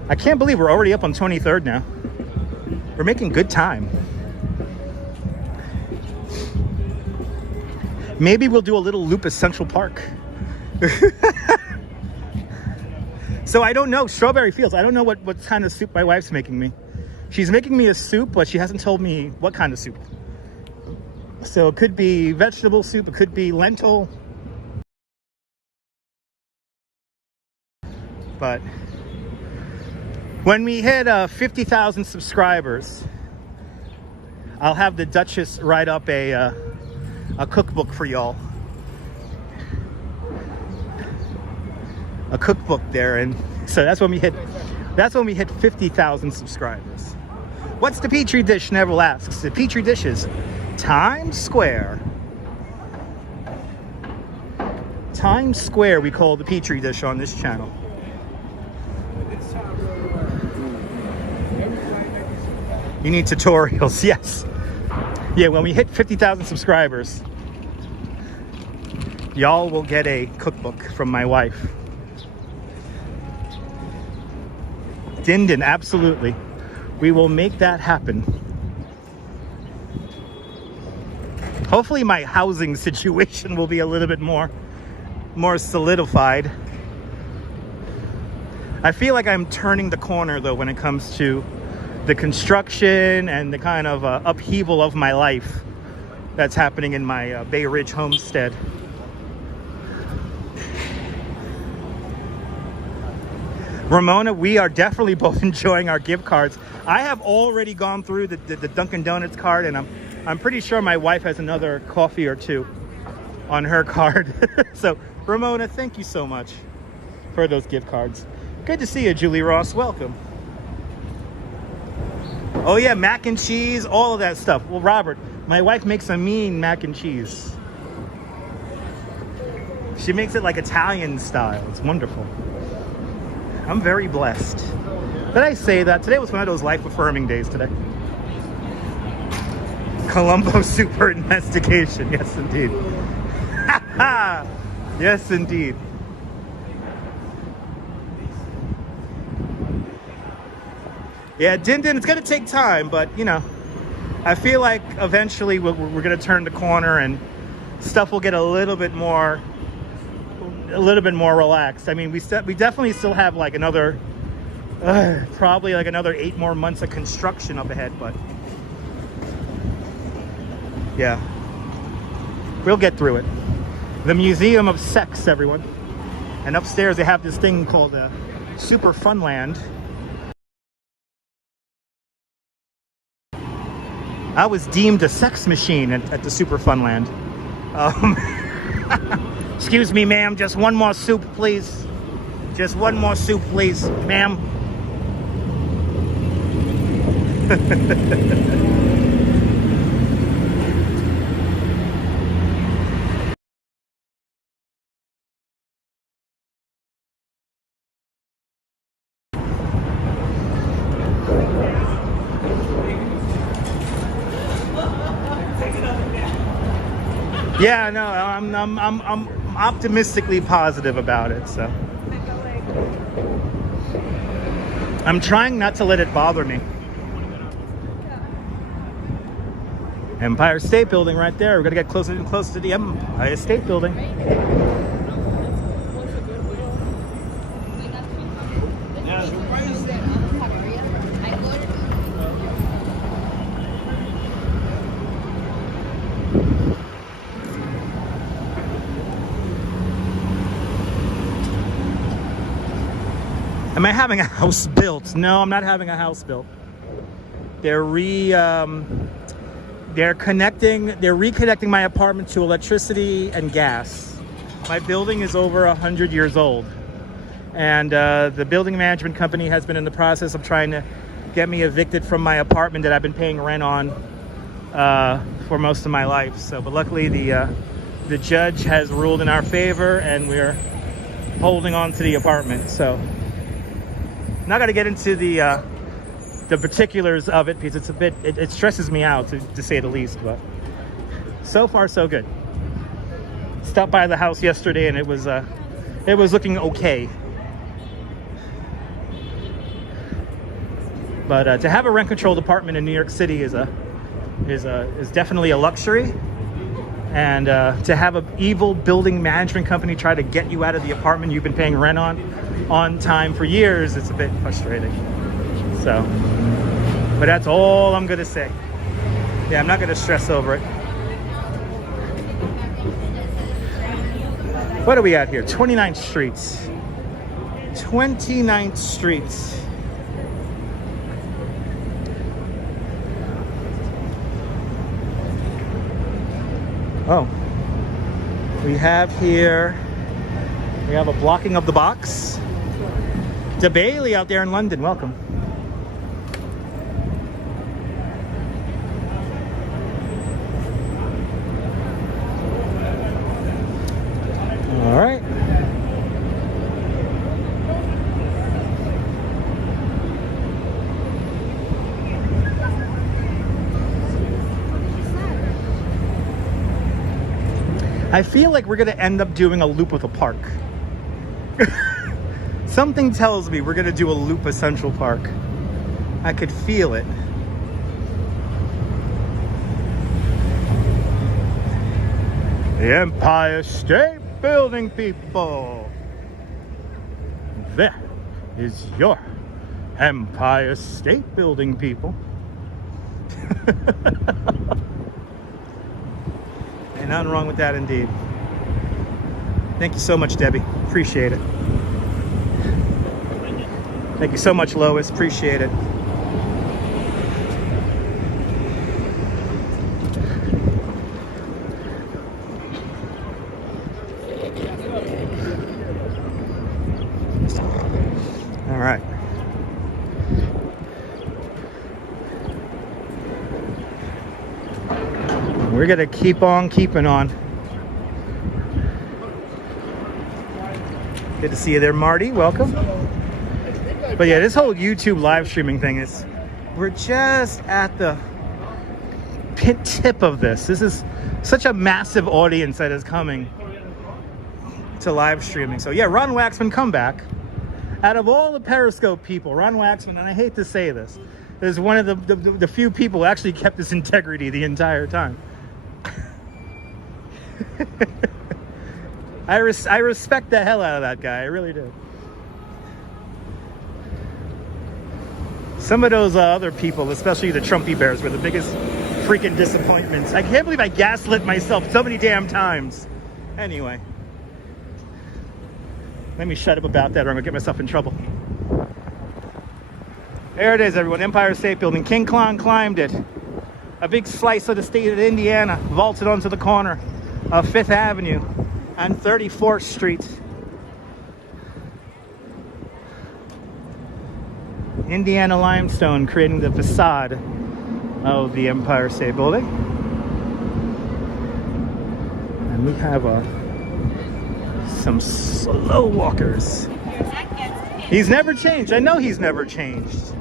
I can't believe we're already up on 23rd now. We're making good time. Maybe we'll do a little loop at Central Park. So I don't know, Strawberry Fields, I don't know what kind of soup my wife's making me. She's making me a soup, but she hasn't told me what kind of soup. So it could be vegetable soup, it could be lentil. But when we hit 50,000 subscribers, I'll have the Duchess write up a cookbook for y'all. A cookbook there, and so that's when we hit 50,000 subscribers. What's the Petri dish? Neville asks. The Petri dish is Times Square. Times Square we call the Petri dish on this channel. You need tutorials, yes. Yeah, when we hit 50,000 subscribers, y'all will get a cookbook from my wife. Din, absolutely. We will make that happen. Hopefully my housing situation will be a little bit more solidified. I feel like I'm turning the corner though when it comes to the construction and the kind of upheaval of my life that's happening in my Bay Ridge homestead. Ramona, we are definitely both enjoying our gift cards. I have already gone through the Dunkin' Donuts card, and I'm pretty sure my wife has another coffee or two on her card. So, Ramona, thank you so much for those gift cards. Good to see you, Julie Ross. Welcome. Oh yeah, mac and cheese, all of that stuff. Well, Robert, my wife makes a mean mac and cheese. She makes it like Italian style. It's wonderful. I'm very blessed. Did I say that? Today was one of those life-affirming days today. Columbo super investigation. Yes, indeed. Yes, indeed. Yeah, Din, it's going to take time, but, you know, I feel like eventually we're going to turn the corner and stuff will get a little bit more relaxed. I mean, we definitely still have like another, probably like another 8 more months of construction up ahead, but yeah, we'll get through it. The Museum of Sex, everyone. And upstairs they have this thing called Super Funland. I was deemed a sex machine at the Super Funland. Excuse me, ma'am, just one more soup, please. Just one more soup, please, ma'am. Yeah, no, I'm optimistically positive about it, so I'm trying not to let it bother me. Empire State Building right there. We're gonna get closer and closer to the Empire State Building. Am I having a house built? No, I'm not having a house built. They're reconnecting my apartment to electricity and gas. My building is over 100 years old, and the building management company has been in the process of trying to get me evicted from my apartment that I've been paying rent on for most of my life. So, but luckily the judge has ruled in our favor, and we're holding on to the apartment. So. Not going to get into the particulars of it because it's a bit, it stresses me out to say the least, but so far so good. Stopped by the house yesterday and it was looking okay. But to have a rent-controlled apartment in New York City is definitely a luxury, and to have an evil building management company try to get you out of the apartment you've been paying rent on time for years, it's a bit frustrating. So, but that's all I'm gonna say. Yeah, I'm not gonna stress over it. What are we at here? 29th Street. 29th Street. Oh, we have a blocking of the box. DeBailey out there in London, welcome. All right. I feel like we're gonna end up doing a loop of the park. Something tells me we're gonna do a loop of Central Park. I could feel it. The Empire State Building, people. There is your Empire State Building, people. Ain't nothing wrong with that, indeed. Thank you so much, Debbie. Appreciate it. Thank you so much, Lois. Appreciate it. All right. We're gonna keep on keeping on. Good to see you there, Marty. Welcome. But yeah, this whole YouTube live streaming thing is, we're just at the tip of this. This is such a massive audience that is coming to live streaming. So yeah, Ron Waxman, come back. Out of all the Periscope people, Ron Waxman, and I hate to say this, is one of the few people who actually kept his integrity the entire time. I respect the hell out of that guy. I really do. Some of those other people, especially the Trumpy Bears, were the biggest freaking disappointments. I can't believe I gaslit myself so many damn times. Anyway. Let me shut up about that or I'm gonna get myself in trouble. There it is, everyone. Empire State Building. King Kong climbed it. A big slice of the state of Indiana vaulted onto the corner of 5th Avenue and 34th Street. Indiana limestone creating the facade of the Empire State Building. And we have some slow walkers. He's never changed. I know he's never changed.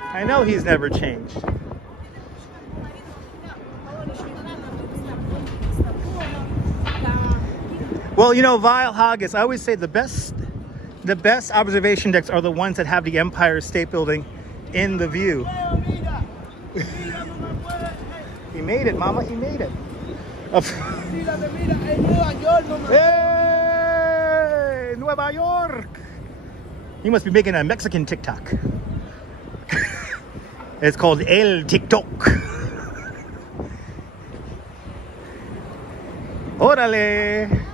I know he's never changed. Well, you know, Vile Haggis, I always say the best observation decks are the ones that have the Empire State Building in the view. He made it, Mama. He made it. Hey, Nueva York. He must be making a Mexican TikTok. It's called El TikTok. Órale.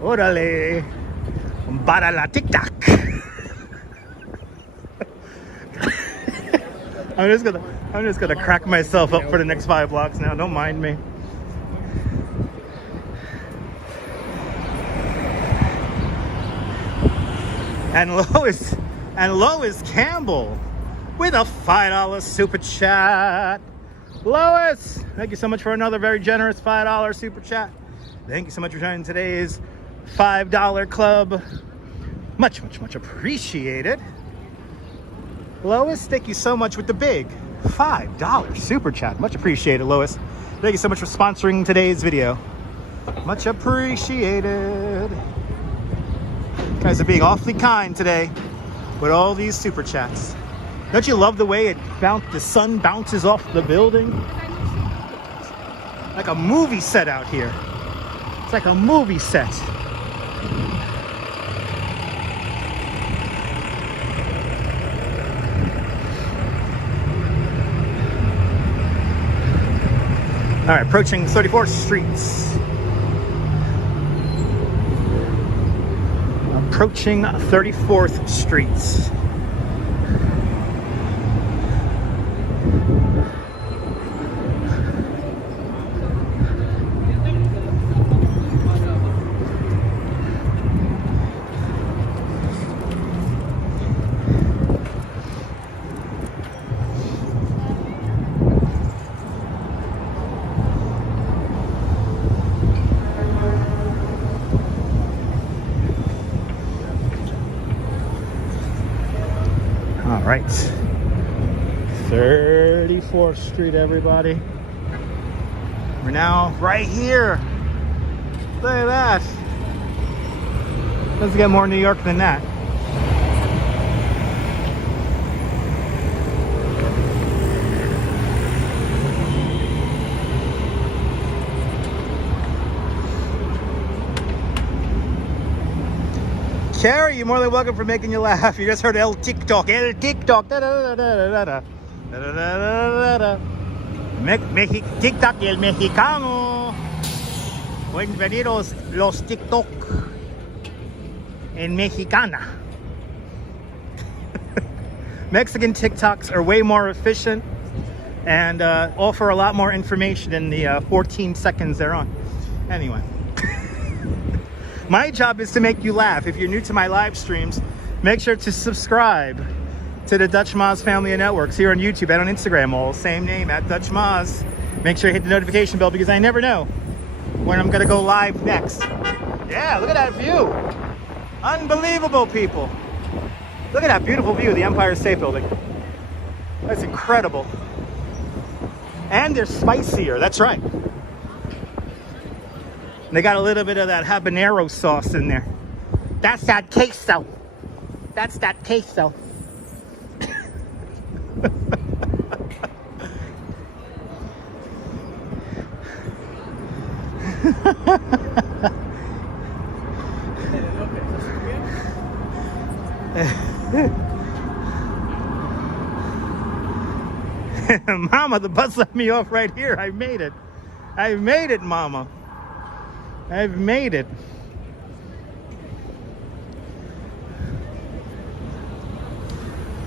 Órale. Para la TikTok. I'm just gonna crack myself up for the next 5 blocks now. Don't mind me. And Lois Campbell with a $5 super chat. Lois, thank you so much for another very generous $5 super chat. Thank you so much for joining today's $5 club. Much, much, much appreciated. Lois, thank you so much with the big $5 super chat. Much appreciated, Lois. Thank you so much for sponsoring today's video. Much appreciated. You guys are being awfully kind today with all these super chats. Don't you love the way the sun bounces off the building? Like a movie set out here. It's like a movie set. All right, approaching 34th Street. Approaching 34th Street. All right, 34th Street, everybody. We're now right here Look at that. Let's get more New York than that. Carrie, you're more than welcome for making you laugh. You just heard El TikTok. El TikTok. TikTok y el mexicano. Bienvenidos los TikTok en Mexicana. Mexican TikToks are way more efficient and offer a lot more information in the 14 seconds they're on. Anyway. My job is to make you laugh. If you're new to my live streams, make sure to subscribe to the Dutch Moz family of networks here on YouTube and on Instagram, all same name, at Dutch Moz. Make sure you hit the notification bell because I never know when I'm gonna go live next. Yeah, look at that view. Unbelievable, people. Look at that beautiful view of the Empire State Building. That's incredible. And they're spicier, that's right. They got a little bit of that habanero sauce in there. That's that queso. That's that queso. Mama, the bus let me off right here. I made it. I made it, Mama. I've made it.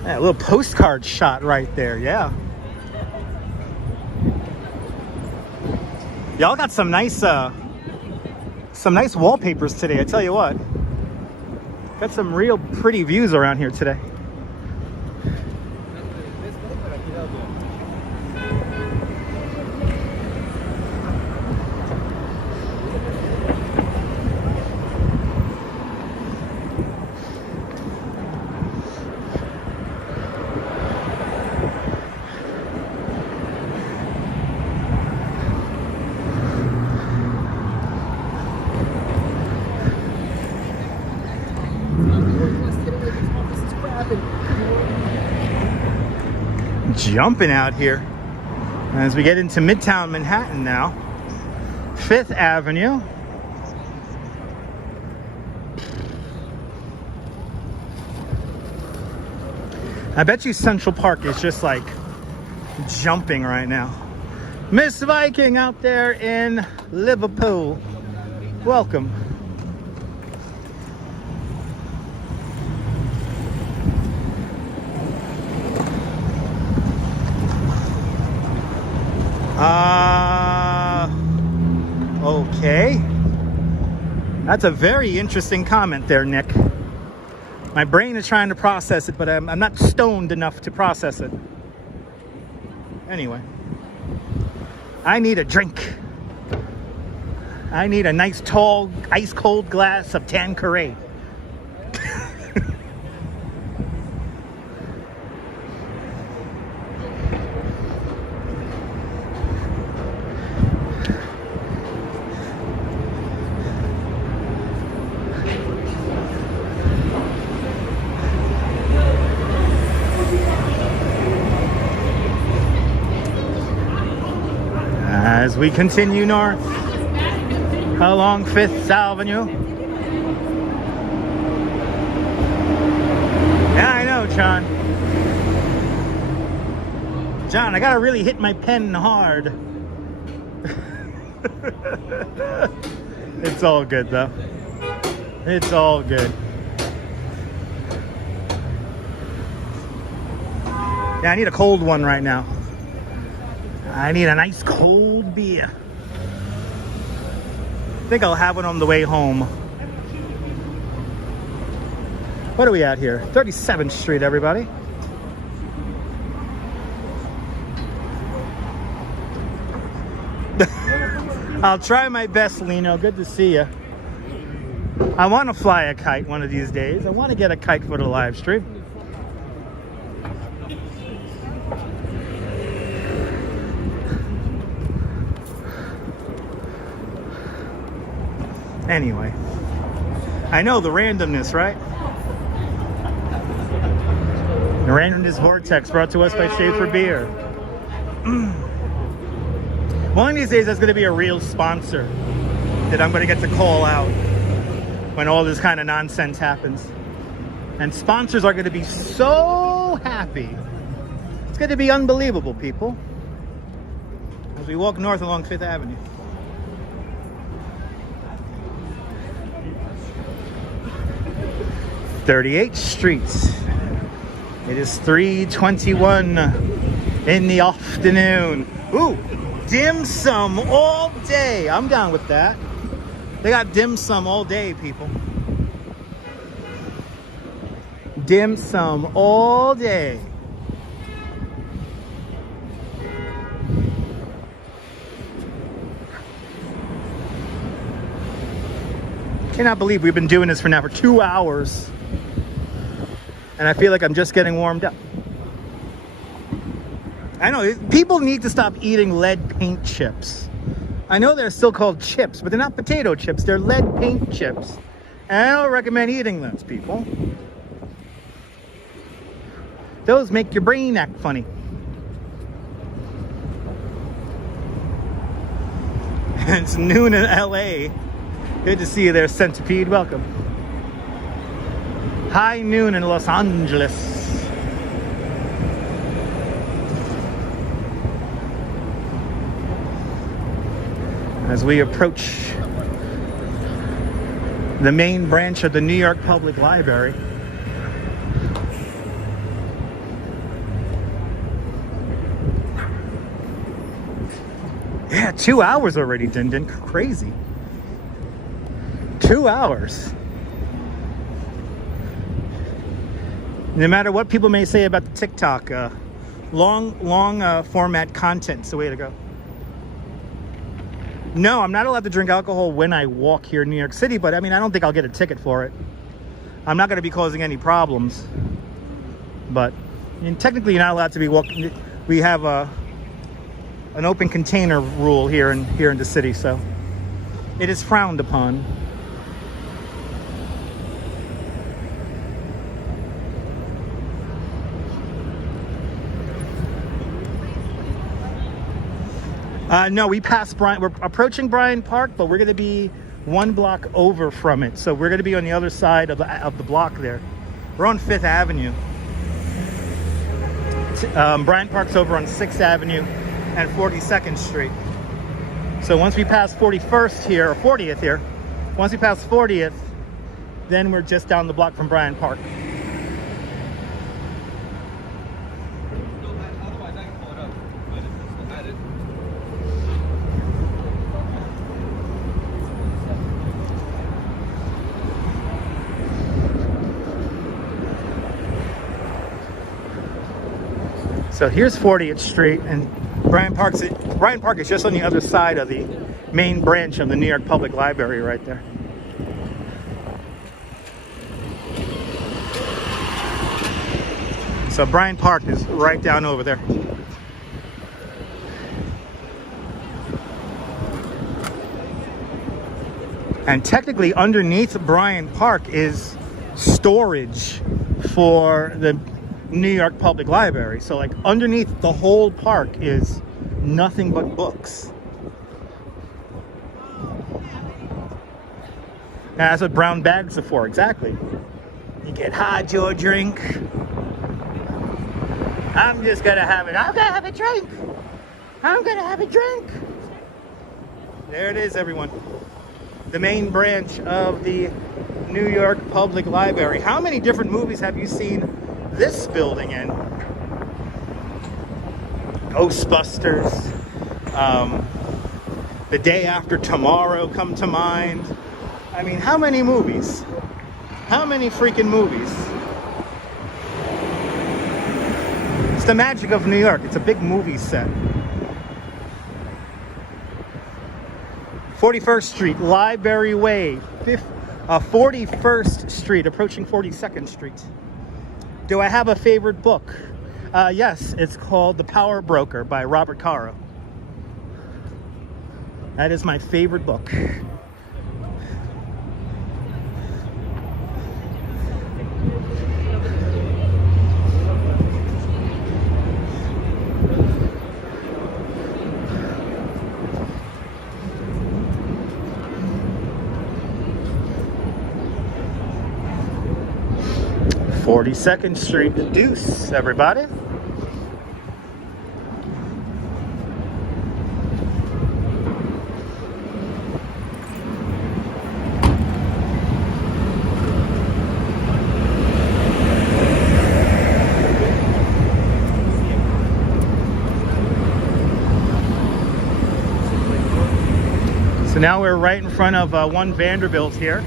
Yeah, a little postcard shot right there, yeah. Y'all got some nice wallpapers today, I tell you what. Got some real pretty views around here today. Jumping out here as we get into Midtown Manhattan now. 5th Avenue. I bet you Central Park is just like jumping right now. Miss Viking out there in Liverpool. Welcome. Okay. That's a very interesting comment there, Nick. My brain is trying to process it, but I'm not stoned enough to process it. Anyway. I need a drink. I need a nice, tall, ice-cold glass of Tanqueray. As we continue north along 5th Avenue. Yeah, I know, John. John, I gotta really hit my pen hard. It's all good, though. It's all good. Yeah, I need a cold one right now. I need a nice cold beer. I think I'll have one on the way home. What are we at here? 37th Street, everybody. I'll try my best, Lino. Good to see you. I want to fly a kite one of these days. I want to get a kite for the live stream. Anyway, I know the randomness, right? The randomness vortex brought to us by Schaefer Beer. One of these days, there's going to be a real sponsor that I'm going to get to call out when all this kind of nonsense happens. And sponsors are going to be so happy. It's going to be unbelievable, people. As we walk north along 5th Avenue. (38th Street). It is 3:21 in the afternoon. Ooh, dim sum all day. I'm down with that. They got dim sum all day, people. Dim sum all day. Cannot believe we've been doing this for now for 2 hours. And I feel like I'm just getting warmed up. I know, people need to stop eating lead paint chips. I know they're still called chips, but they're not potato chips. They're lead paint chips. And I don't recommend eating those, people. Those make your brain act funny. It's noon in LA. Good to see you there, Centipede. Welcome. High noon in Los Angeles. As we approach the main branch of the New York Public Library. Yeah, 2 hours already, Din Din. Crazy. 2 hours. No matter what people may say about the TikTok, long format content's the way to go. No, I'm not allowed to drink alcohol when I walk here in New York City, but I mean, I don't think I'll get a ticket for it. I'm not going to be causing any problems. But I mean, technically, you're not allowed to be walking. We have an open container rule here in the city, so it is frowned upon. No, we passed Bryant. We're approaching Bryant Park, but we're going to be 1 block over from it. So we're going to be on the other side of the block there. We're on 5th Avenue. Bryant Park's over on 6th Avenue and 42nd Street. So once we pass 41st here, or 40th here, once we pass 40th, then we're just down the block from Bryant Park. So here's 40th Street, and Bryant Park is just on the other side of the main branch of the New York Public Library right there. So Bryant Park is right down over there. And technically underneath Bryant Park is storage for the New York Public Library. So like underneath the whole park is nothing but books. Now, that's what brown bags are for, exactly. You get hard your drink. I'm just gonna have it. I'm gonna have a drink. I'm gonna have a drink. There it is, everyone. The main branch of the New York Public Library. How many different movies have you seen this building in? Ghostbusters, The Day After Tomorrow come to mind. I mean, how many movies? How many freaking movies? It's the magic of New York. It's a big movie set. 41st Street, Library Way, 41st Street, approaching 42nd Street. Do I have a favorite book? Yes, it's called The Power Broker by Robert Caro. That is my favorite book. 42nd Street, the Deuce, everybody. So now we're right in front of One Vanderbilt here.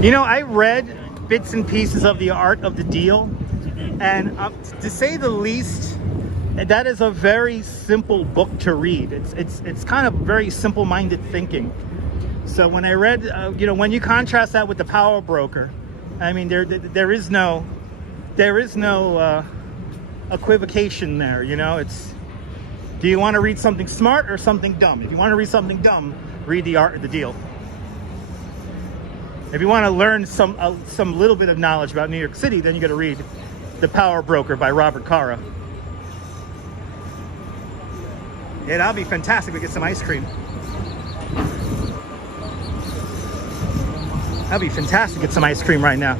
You know, I read bits and pieces of The Art of the Deal, and to say the least, that is a very simple book to read. It's kind of very simple-minded thinking. So when I read, you know, when you contrast that with The Power Broker, I mean, there is no equivocation there. You know, it's, do you want to read something smart or something dumb? If you want to read something dumb, read The Art of the Deal. If you want to learn some little bit of knowledge about New York City, then you got to read The Power Broker by Robert Caro. Yeah, that'll be fantastic. We get some ice cream. That'd be fantastic. Get some ice cream right now.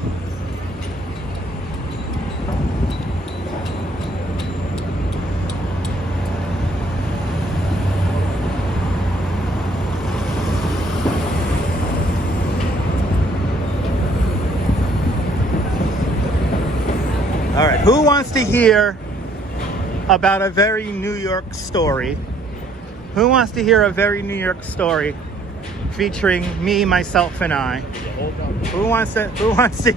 All right, who wants to hear about a very New York story? Who wants to hear a very New York story featuring me, myself, and I? Who wants to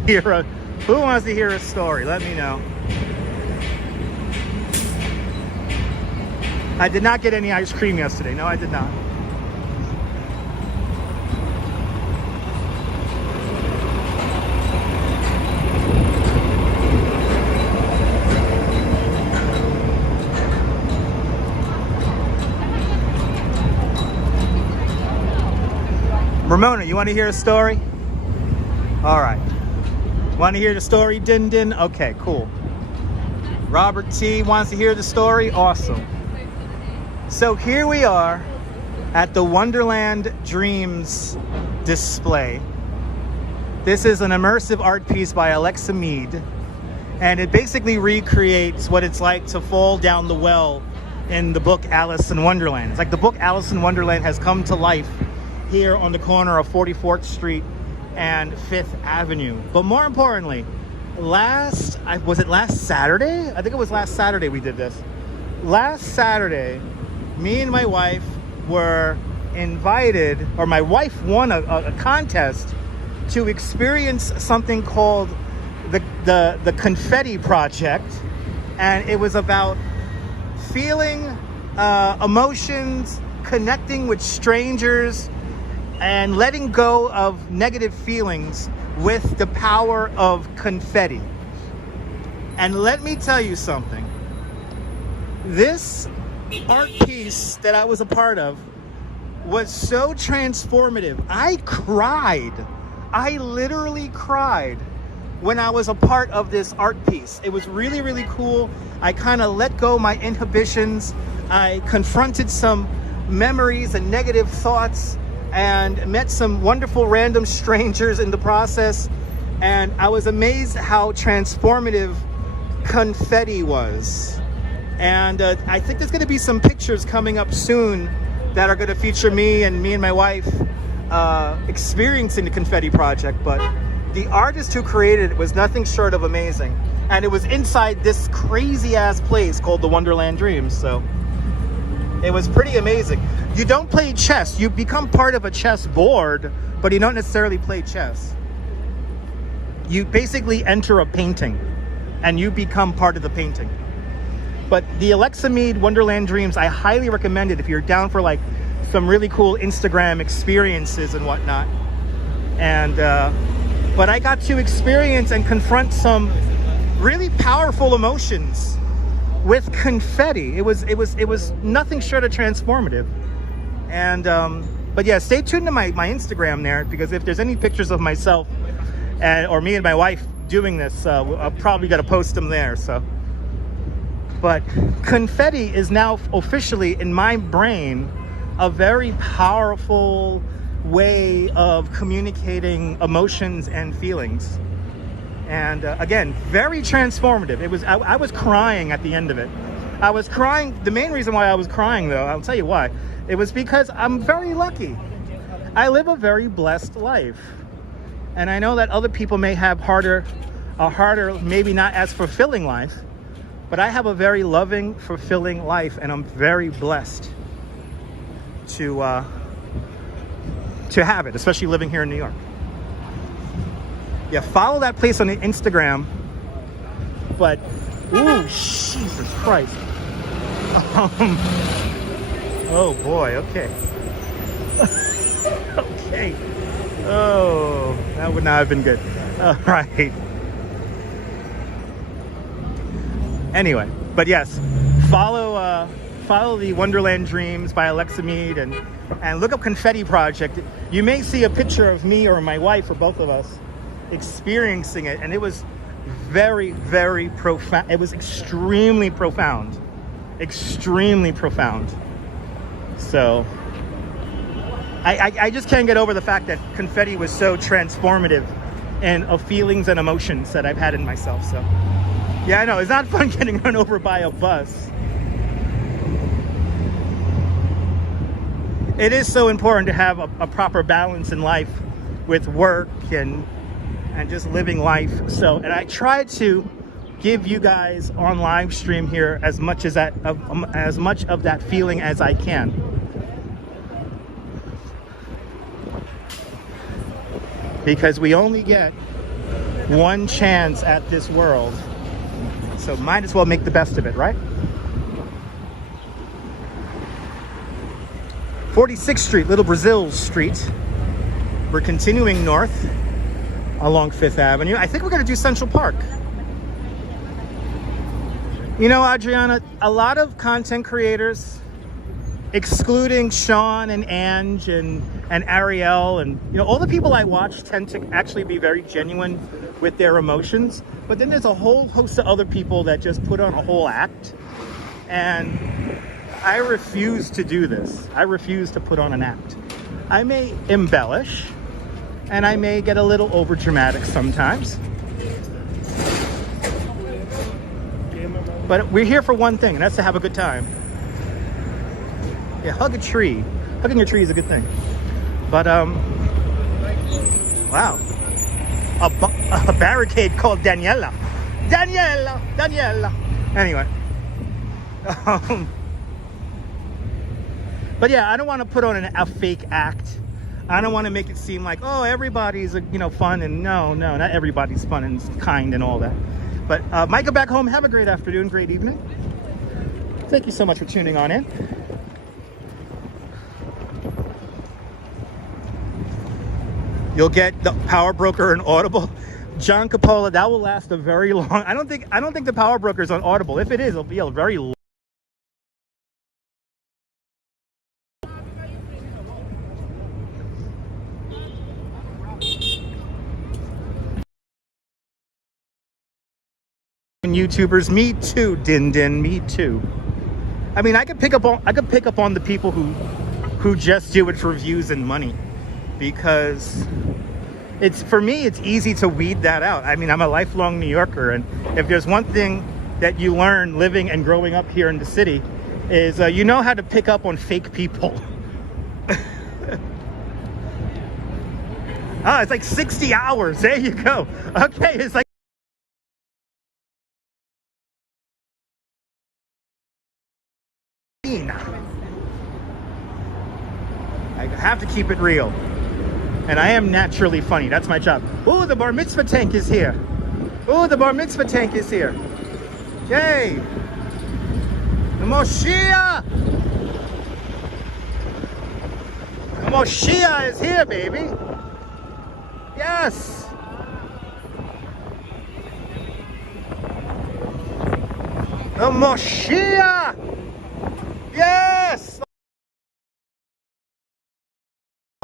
hear a story? Let me know. I did not get any ice cream yesterday. No, I did not. Ramona, you want to hear a story? All right. Want to hear the story, Din Din? Okay, cool. Robert T wants to hear the story? Awesome. So here we are at the Wonderland Dreams display. This is an immersive art piece by Alexa Mead, and it basically recreates what it's like to fall down the well in the book Alice in Wonderland. It's like the book Alice in Wonderland has come to life here on the corner of 44th Street and 5th Avenue. But more importantly, was it last Saturday? I think it was last Saturday we did this. Last Saturday, me and my wife were invited, or my wife won a contest to experience something called the Confetti Project. And it was about feeling emotions, connecting with strangers, and letting go of negative feelings with the power of confetti. And let me tell you something. This art piece that I was a part of was so transformative. I cried. I literally cried when I was a part of this art piece. It was really, really cool. I kind of let go my inhibitions. I confronted some memories and negative thoughts, and met some wonderful random strangers in the process. And I was amazed how transformative confetti was. And I think there's going to be some pictures coming up soon that are going to feature me and my wife experiencing the Confetti Project. But the artist who created it was nothing short of amazing. And it was inside this crazy ass place called the Wonderland Dreams. So it was pretty amazing. You don't play chess. You become part of a chess board, but you don't necessarily play chess. You basically enter a painting and you become part of the painting. But the Alexa Mead Wonderland Dreams, I highly recommend it if you're down for like some really cool Instagram experiences and whatnot. And but I got to experience and confront some really powerful emotions with confetti. It was nothing short of transformative. And but yeah, stay tuned to my Instagram there, because if there's any pictures of myself or me and my wife doing this, I'll probably got to post them there. So, but confetti is now officially in my brain a very powerful way of communicating emotions and feelings. And again, very transformative. It was, I was crying at the end of it. I was crying. The main reason why I was crying, though, I'll tell you why. It was because I'm very lucky. I live a very blessed life. And I know that other people may have a harder, maybe not as fulfilling life, but I have a very loving, fulfilling life, and I'm very blessed to have it, especially living here in New York. Yeah, follow that place on the Instagram. But, ooh, Jesus Christ. Oh boy, okay. Okay. Oh, that would not have been good. All right. Anyway, but yes, follow the Wonderland Dreams by Alexa Mead and look up Confetti Project. You may see a picture of me or my wife or both of us experiencing it, and it was very, very profound. It was extremely profound. Extremely profound. So I just can't get over the fact that Confetti was so transformative and of feelings and emotions that I've had in myself. So yeah, I know it's not fun getting run over by a bus. It is so important to have a proper balance in life with work and just living life. So, and I try to give you guys on live stream here as much of that feeling as I can. Because we only get one chance at this world. So might as well make the best of it, right? 46th Street, Little Brazil Street. We're continuing north along 5th Avenue. I think we're going to do Central Park. You know, Adriana, a lot of content creators, excluding Sean and Ange and Ariel and, you know, all the people I watch tend to actually be very genuine with their emotions. But then there's a whole host of other people that just put on a whole act. And I refuse to do this. I refuse to put on an act. I may embellish and I may get a little over dramatic sometimes. But we're here for one thing, and that's to have a good time. Yeah, hug a tree. Hugging a tree is a good thing. But, wow. A barricade called Daniela. Daniela. Anyway. But yeah, I don't want to put on a fake act. I don't want to make it seem like, oh, everybody's, you know, fun. And no, not everybody's fun and kind and all that. But Micah back home, have a great afternoon, great evening. Thank you so much for tuning on in. You'll get the Power Broker and Audible. John Capola, that will last a very long. I don't think the Power Broker is on Audible. If it is, it'll be a very long. YouTubers, me too, Din, me too. I mean, I could pick up on the people who just do it for views and money, because for me it's easy to weed that out. I mean, I'm a lifelong New Yorker, and if there's one thing that you learn living and growing up here in the city is you know how to pick up on fake people. Ah, it's like 60 hours. There you go. Okay, it's like I have to keep it real. And I am naturally funny. That's my job. Ooh, the bar mitzvah tank is here. Ooh, the bar mitzvah tank is here. Yay! The Moshiach! The Moshiach is here, baby. Yes! The Moshiach! Yes!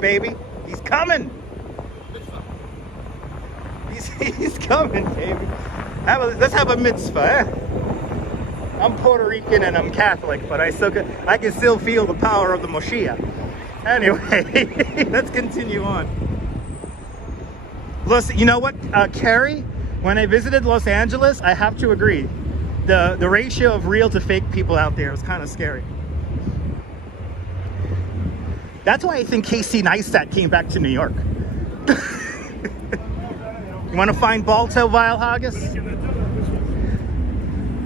Baby, he's coming. He's coming, baby. Let's have a mitzvah, eh? I'm Puerto Rican and I'm Catholic, but I can still feel the power of the Moshiach. Anyway, let's continue on. You know what, Carrie? When I visited Los Angeles, I have to agree, the ratio of real to fake people out there is kind of scary. That's why I think Casey Neistat came back to New York. You want to find Balto Vile Haggis?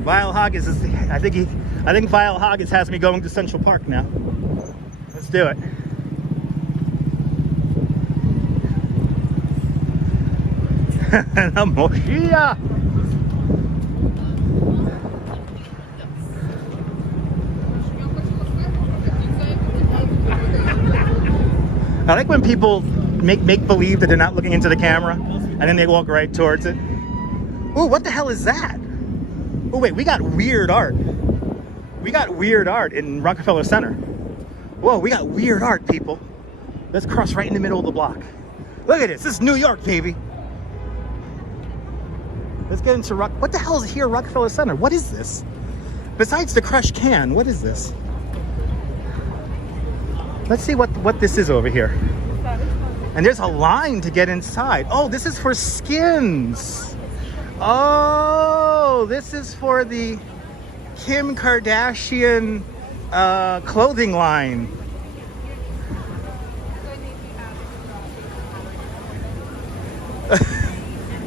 Vile Haggis is, I think Vile Haggis has me going to Central Park now. Let's do it. The Moshiach. I like when people make believe that they're not looking into the camera and then they walk right towards it. Ooh, what the hell is that? Oh wait, we got weird art. We got weird art in Rockefeller Center. Whoa, we got weird art, people. Let's cross right in the middle of the block. Look at this. This is New York, baby. Let's get into what the hell is here, Rockefeller Center? What is this? Besides the crushed can, what is this? Let's see what this is over here. And there's a line to get inside. Oh, this is for skins. Oh, this is for the Kim Kardashian clothing line.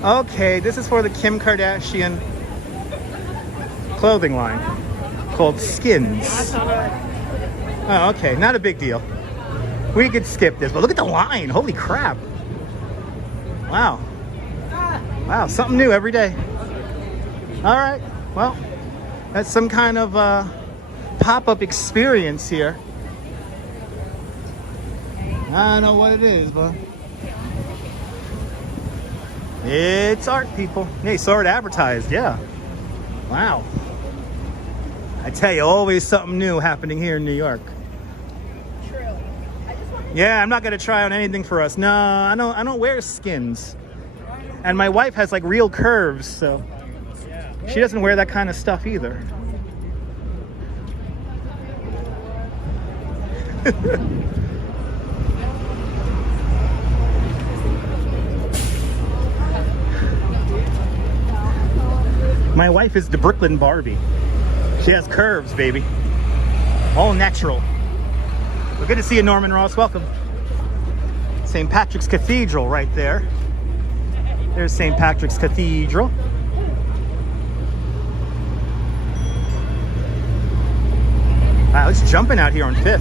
Okay, this is for the Kim Kardashian clothing line called Skins. Oh, okay, not a big deal. We could skip this, but look at the line. Holy crap. Wow. Wow, something new every day. All right, well, that's some kind of pop-up experience here. I don't know what it is, but it's art, people. Hey, saw it advertised, yeah. Wow. I tell you, always something new happening here in New York. True. Yeah, I'm not gonna try on anything for us. No, I don't wear skins. And my wife has like real curves, so she doesn't wear that kind of stuff either. My wife is the Brooklyn Barbie. She has curves, baby. All natural. Well, good to see you, Norman Ross. Welcome. St. Patrick's Cathedral right there. There's St. Patrick's Cathedral. Wow, it's jumping out here on 5th.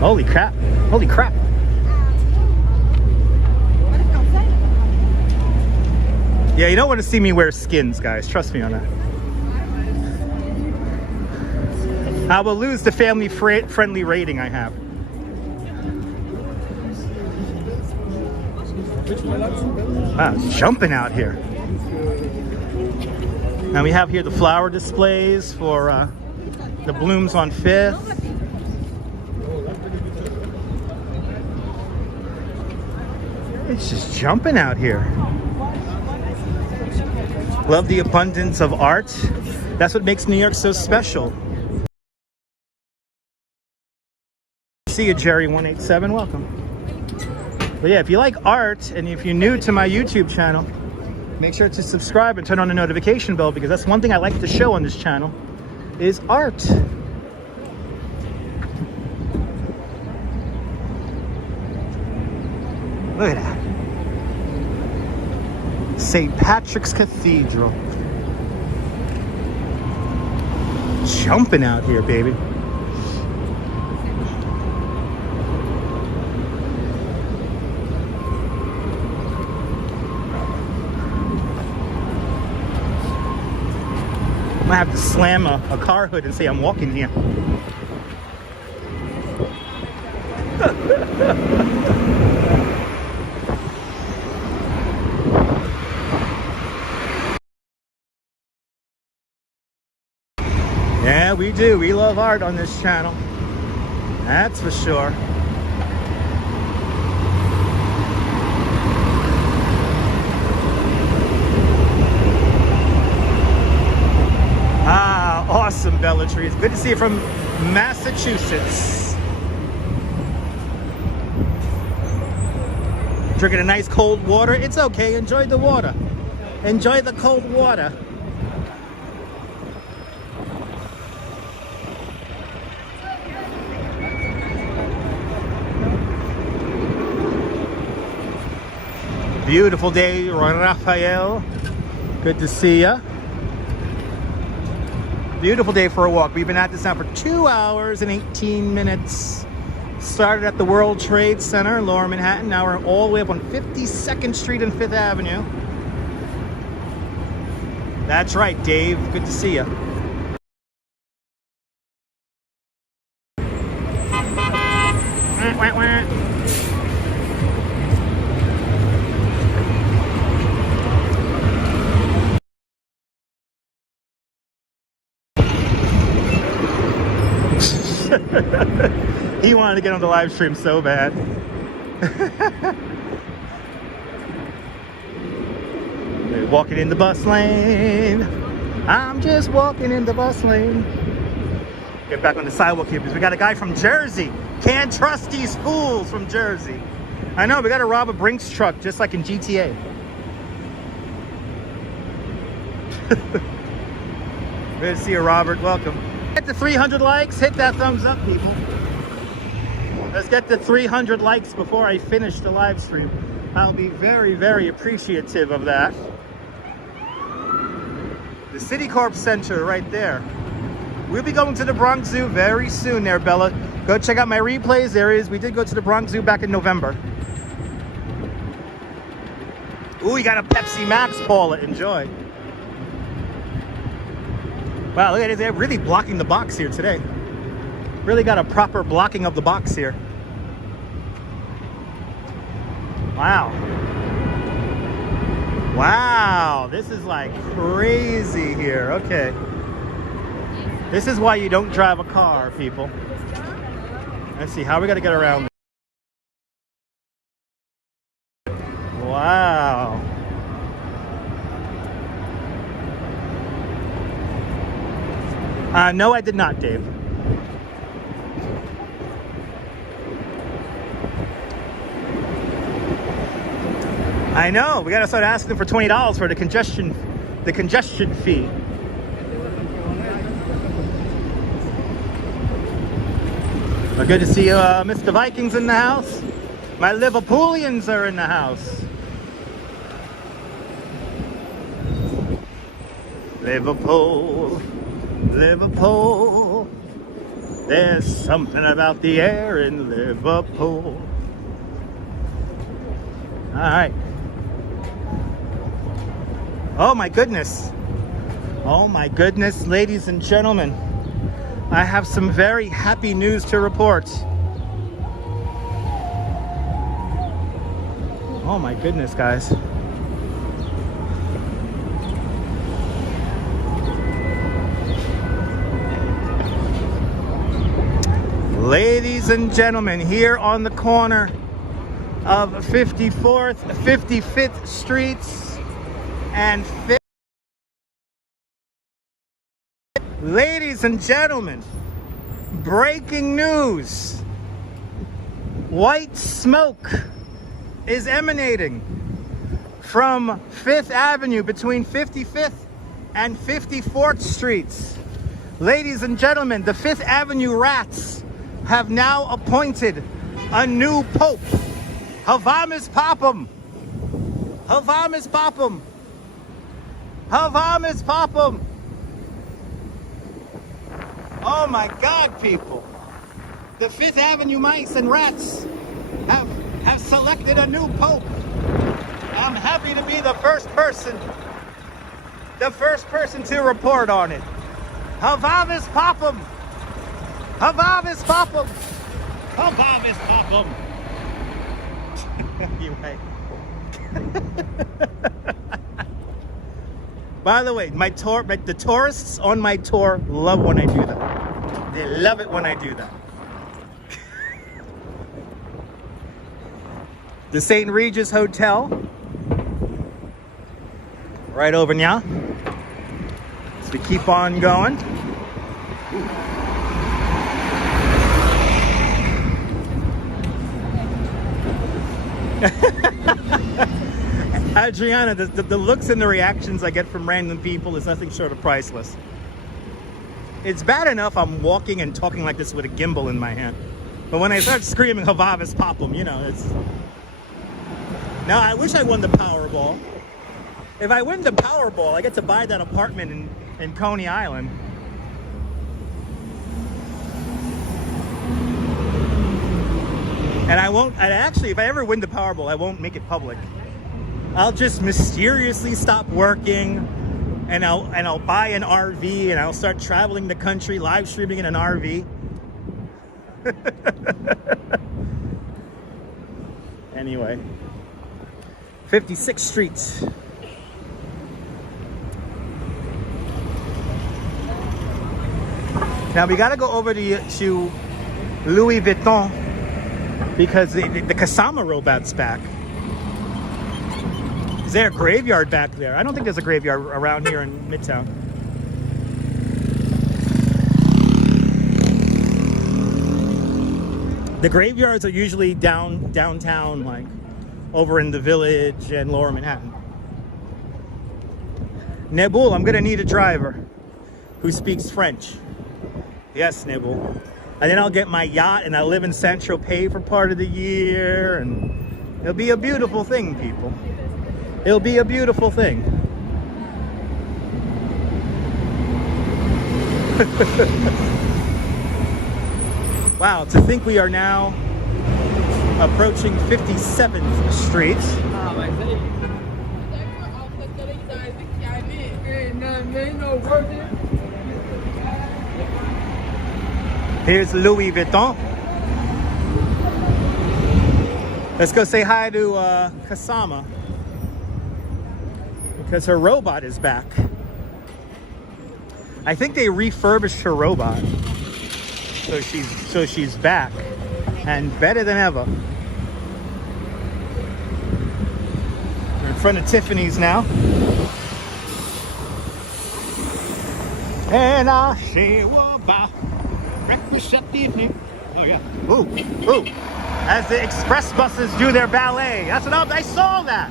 Holy crap. Holy crap. Yeah, you don't want to see me wear skins, guys. Trust me on that. I will lose the family-friendly rating I have. Wow, it's jumping out here. Now we have here the flower displays for the blooms on 5th. It's just jumping out here. Love the abundance of art. That's what makes New York so special. See you, Jerry187. Welcome. But yeah, if you like art and if you're new to my YouTube channel, make sure to subscribe and turn on the notification bell, because that's one thing I like to show on this channel is art. Look at that. St. Patrick's Cathedral. Jumping out here, baby. I might have to slam a car hood and say I'm walking here. Yeah, we do. We love art on this channel. That's for sure. Ah, awesome, Bigotry. It's good to see you from Massachusetts. Drinking a nice cold water. It's okay. Enjoy the water. Enjoy the cold water. Beautiful day, Raphael. Good to see ya. Beautiful day for a walk. We've been at this now for 2 hours and 18 minutes. Started at the World Trade Center, Lower Manhattan. Now we're all the way up on 52nd Street and 5th Avenue. That's right, Dave. Good to see you. He wanted to get on the live stream so bad. They're walking in the bus lane. I'm just walking in the bus lane. Get back on the sidewalk here because we got a guy from Jersey. Can't trust these fools from Jersey. I know, we got to rob a Brinks truck just like in GTA. Good to see you, Robert. Welcome. Get to 300 likes. Hit that thumbs up, people. Let's get to 300 likes before I finish the live stream. I'll be very, very appreciative of that. The Citicorp Center right there. We'll be going to the Bronx Zoo very soon there, Bella. Go check out my replays. There is. We did go to the Bronx Zoo back in November. Ooh, you got a Pepsi Max, Paula. Enjoy. Wow, look at it. They're really blocking the box here today. Really got a proper blocking of the box here. Wow. Wow, this is like crazy here. Okay. This is why you don't drive a car, people. Let's see, how are we gonna get around this? Wow. No, I did not, Dave. I know. We gotta start asking for $20 for the congestion fee. Well, good to see you, Mr. Vikings in the house. My Liverpoolians are in the house. Liverpool, Liverpool. There's something about the air in Liverpool. All right. Oh my goodness. Oh my goodness, ladies and gentlemen. I have some very happy news to report. Oh my goodness, guys. Ladies and gentlemen, here on the corner of 54th, 55th Streets and 5th. Ladies and gentlemen, breaking news. White smoke is emanating from 5th Avenue between 55th and 54th Streets. Ladies and gentlemen, the 5th Avenue rats have now appointed a new pope. Havamis Papam. Havamis Papam. Havamis Papam. Oh my God, people. The 5th Avenue mice and rats have selected a new pope. I'm happy to be the first person to report on it. Havamis Papam. Havamis Papam. Havamis Papam. Anyway. By the way, the tourists on my tour love when I do that. They love it when I do that. The St. Regis Hotel, right over now. It's as we keep on going. Adriana, the looks and the reactions I get from random people is nothing short of priceless. It's bad enough I'm walking and talking like this with a gimbal in my hand. But when I start screaming Havavis Poplum, you know, it's... Now, I wish I won the Powerball. If I win the Powerball, I get to buy that apartment in Coney Island. And I won't, and actually, if I ever win the Powerball, I won't make it public. I'll just mysteriously stop working, and I'll buy an RV, and I'll start traveling the country, live streaming in an RV. Anyway, 56th Street. Now we gotta go over to Louis Vuitton because the Kasama robot's back. Is there a graveyard back there? I don't think there's a graveyard around here in Midtown. The graveyards are usually downtown, like over in the Village and Lower Manhattan. Nebul, I'm gonna need a driver who speaks French. Yes, Nebul. And then I'll get my yacht and I'll live in Saint-Tropez for part of the year, and it'll be a beautiful thing, people. It'll be a beautiful thing. Wow, to think we are now approaching 57th Street. Here's Louis Vuitton. Let's go say hi to Kasama, because her robot is back. I think they refurbished her robot, so she's back and better than ever. We're in front of Tiffany's now, and I say about breakfast at the evening. Oh yeah. Ooh, ooh. As the express buses do their ballet. That's what I saw that.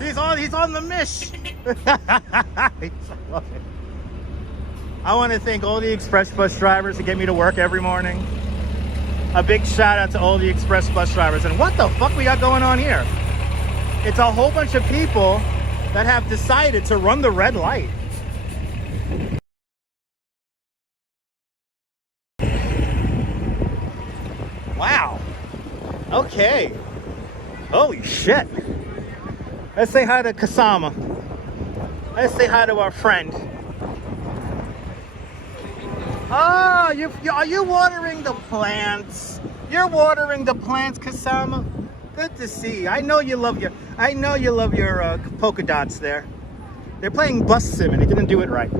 He's on the mish. I want to thank all the express bus drivers who get me to work every morning. A big shout out to all the express bus drivers. And what the fuck we got going on here? It's a whole bunch of people that have decided to run the red light. Wow. Okay. Holy shit. Let's say hi to Kasama. Let's say hi to our friend. Oh, are you watering the plants? You're watering the plants, Kasama. Good to see. I know you love your polka dots there. They're playing bus sim and they didn't do it right.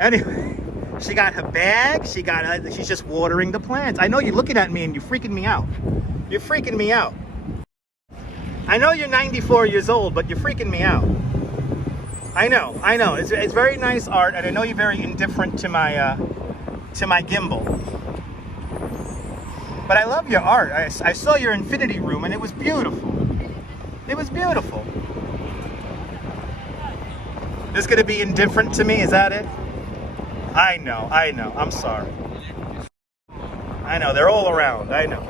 Anyway, she got her bag. She's just watering the plants. I know you're looking at me and you're freaking me out. You're freaking me out. I know you're 94 years old, but you're freaking me out. I know. It's very nice art, and I know you're very indifferent to my gimbal. But I love your art. I saw your infinity room, and it was beautiful. It was beautiful. This gonna be indifferent to me? Is that it? I know. I'm sorry. I know. They're all around. I know.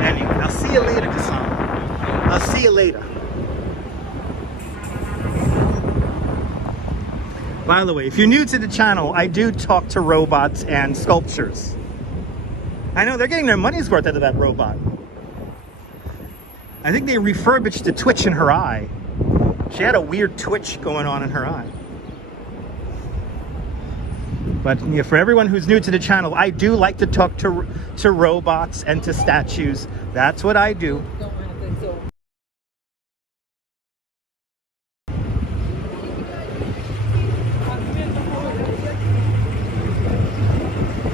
Anyway, I'll see you later, Kasama. I'll see you later. By the way, if you're new to the channel, I do talk to robots and sculptures. I know they're getting their money's worth out of that robot. I think they refurbished the twitch in her eye. She had a weird twitch going on in her eye. But yeah, for everyone who's new to the channel, I do like to talk to robots and to statues. That's what I do.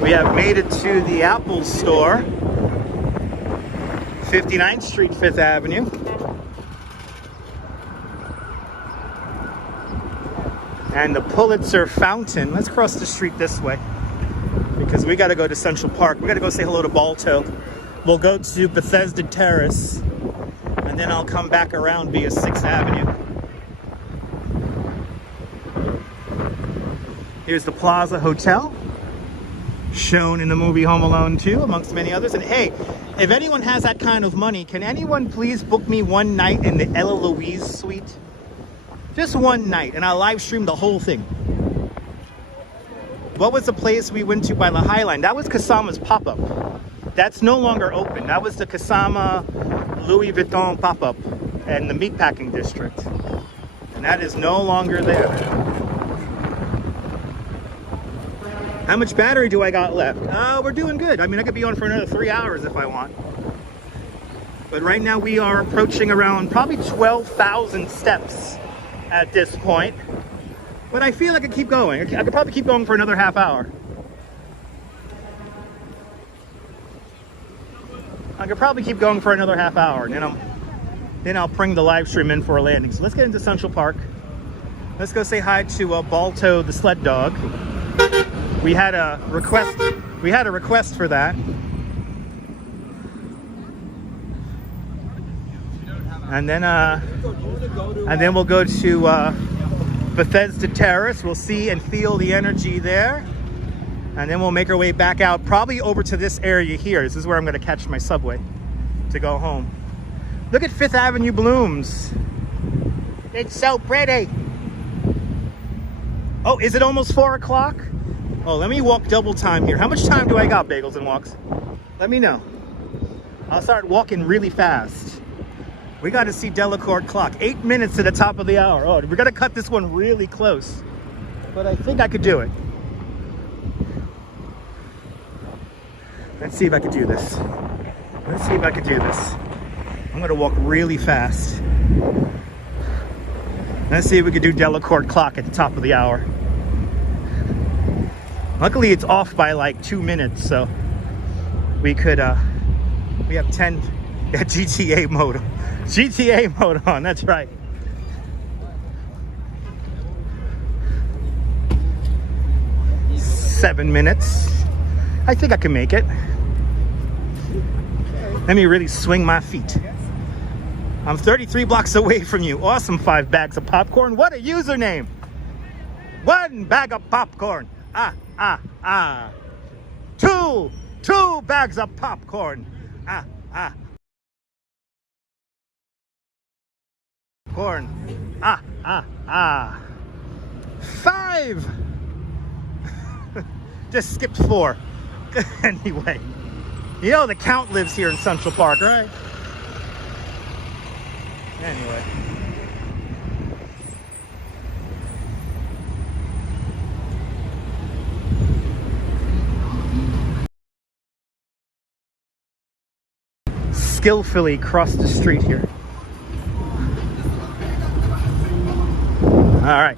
We have made it to the Apple store, 59th Street, 5th Avenue. and the Pulitzer Fountain. Let's cross the street this way because we got to go to Central Park. We got to go say hello to Balto. We'll go to Bethesda Terrace, and then I'll come back around via 6th Avenue. Here's the Plaza Hotel, shown in the movie Home Alone 2, amongst many others. And hey, if anyone has that kind of money, can anyone please book me one night in the Ella Louise suite? Just one night, and I'll live stream the whole thing. What was the place we went to by the High Line? That was Kasama's pop-up. That's no longer open. That was the Kasama Louis Vuitton pop-up in the Meatpacking District. And that is no longer there. How much battery do I got left? We're doing good. I mean, I could be on for another 3 hours if I want. But right now we are approaching around probably 12,000 steps at this point. But I feel I could keep going. I could probably keep going for another half hour. I could probably keep going for another half hour, and then I'll bring the live stream in for a landing. So let's get into Central Park. Let's go say hi to Balto the sled dog. We had a request. We had a request for that. And then we'll go to Bethesda Terrace. We'll see and feel the energy there. And then we'll make our way back out, probably over to this area here. This is where I'm going to catch my subway to go home. Look at 5th Avenue blooms. It's so pretty. Oh, is it almost 4 o'clock? Oh, let me walk double time here. How much time do I got, Bagels and Walks? Let me know. I'll start walking really fast. We got to see Delacorte Clock. 8 minutes to the top of the hour. Oh, we're going to cut this one really close. But I think I could do it. Let's see if I could do this. Let's see if I could do this. I'm going to walk really fast. Let's see if we could do Delacorte Clock at the top of the hour. Luckily, it's off by like 2 minutes, so we could, we have 10, yeah, GTA mode. GTA mode on, that's right. Seven minutes. I think I can make it. Let me really swing my feet. I'm 33 blocks away from you. Awesome, 5 bags of popcorn. What a username. 1 bag of popcorn. Two bags of popcorn. Corn. 5. Just skipped 4. Anyway, you know the Count lives here in Central Park, right? Anyway. Skillfully cross the street here. All right.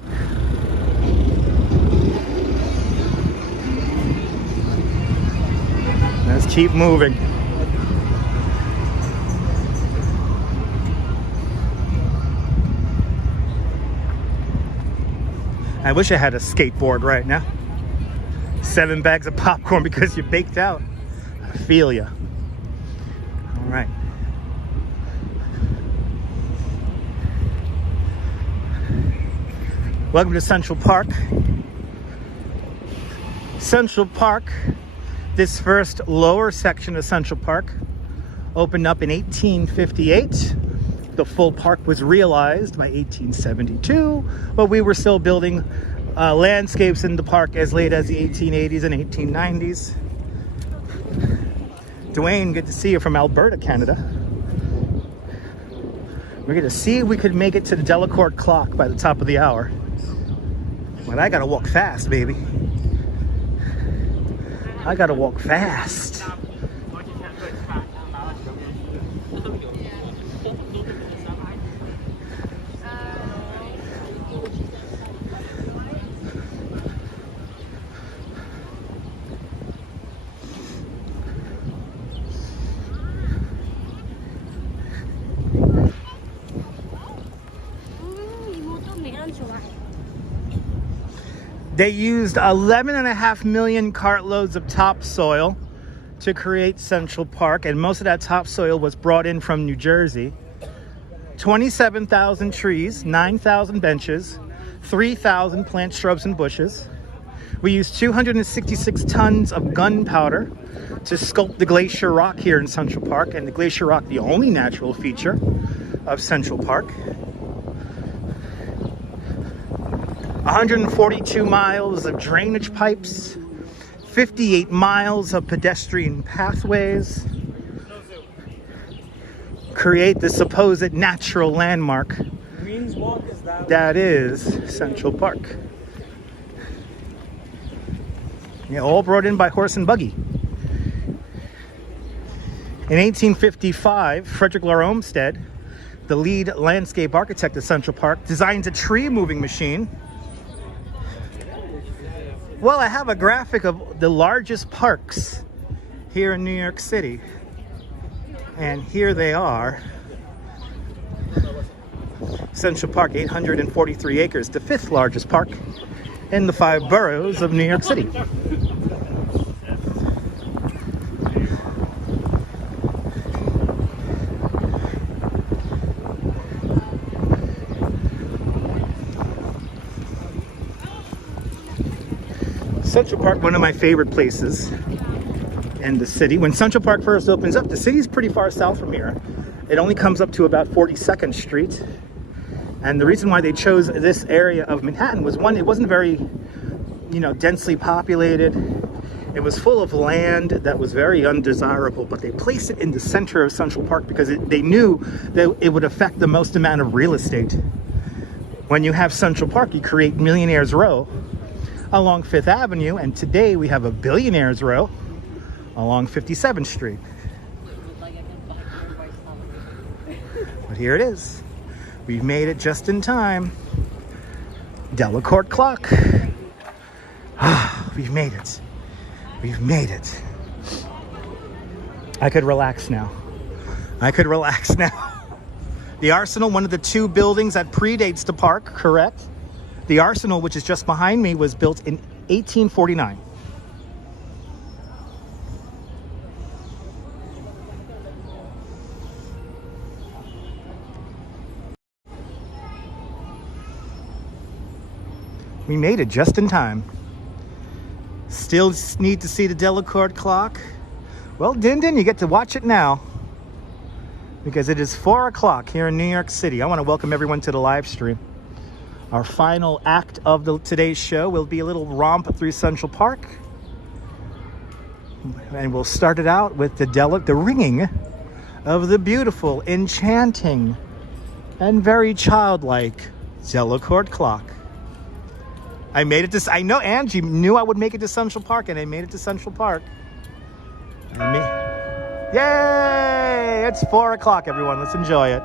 Let's keep moving. I wish I had a skateboard right now. 7 bags of popcorn because you're baked out. I feel ya. All right. Welcome to Central Park. Central Park, this first lower section of Central Park, opened up in 1858. The full park was realized by 1872, but we were still building landscapes in the park as late as the 1880s and 1890s. Dwayne, good to see you from Alberta, Canada. We're gonna see if we could make it to the Delacorte Clock by the top of the hour. But I gotta walk fast, baby. I gotta walk fast. They used 11.5 million cartloads of topsoil to create Central Park, and most of that topsoil was brought in from New Jersey. 27,000 trees, 9,000 benches, 3,000 plant shrubs and bushes. We used 266 tons of gunpowder to sculpt the glacier rock here in Central Park, and the glacier rock, the only natural feature of Central Park. 142 miles of drainage pipes, 58 miles of pedestrian pathways create the supposed natural landmark that is Central Park. Yeah, all brought in by horse and buggy. In 1855, Frederick Law Olmsted, the lead landscape architect of Central Park, designs a tree moving machine. Well, I have a graphic of the largest parks here in New York City. And here they are. Central Park, 843 acres, the 5th largest park in the 5 boroughs of New York City. Central Park, one of my favorite places in the city. When Central Park first opens up, the city's pretty far south from here. It only comes up to about 42nd Street. And the reason why they chose this area of Manhattan was, one, it wasn't very, densely populated. It was full of land that was very undesirable, but they placed it in the center of Central Park because they knew that it would affect the most amount of real estate. When you have Central Park, you create Millionaires Row along 5th Avenue, and today we have a Billionaires Row along 57th Street. But here it is. We've made it just in time. Delacorte Clock. We've made it. We've made it. I could relax now. I could relax now. The Arsenal, one of the 2 buildings that predates the park, correct? The Arsenal, which is just behind me, was built in 1849. We made it just in time. Still need to see the Delacorte Clock. Well, Din Din, you get to watch it now because it is 4 o'clock here in New York City. I want to welcome everyone to the live stream. Our final act of today's show will be a little romp through Central Park. And we'll start it out with the ringing of the beautiful, enchanting, and very childlike Delacorte Clock. I made it to, I know Angie knew I would make it to Central Park, and I made it to Central Park. Yay! It's 4 o'clock, everyone. Let's enjoy it.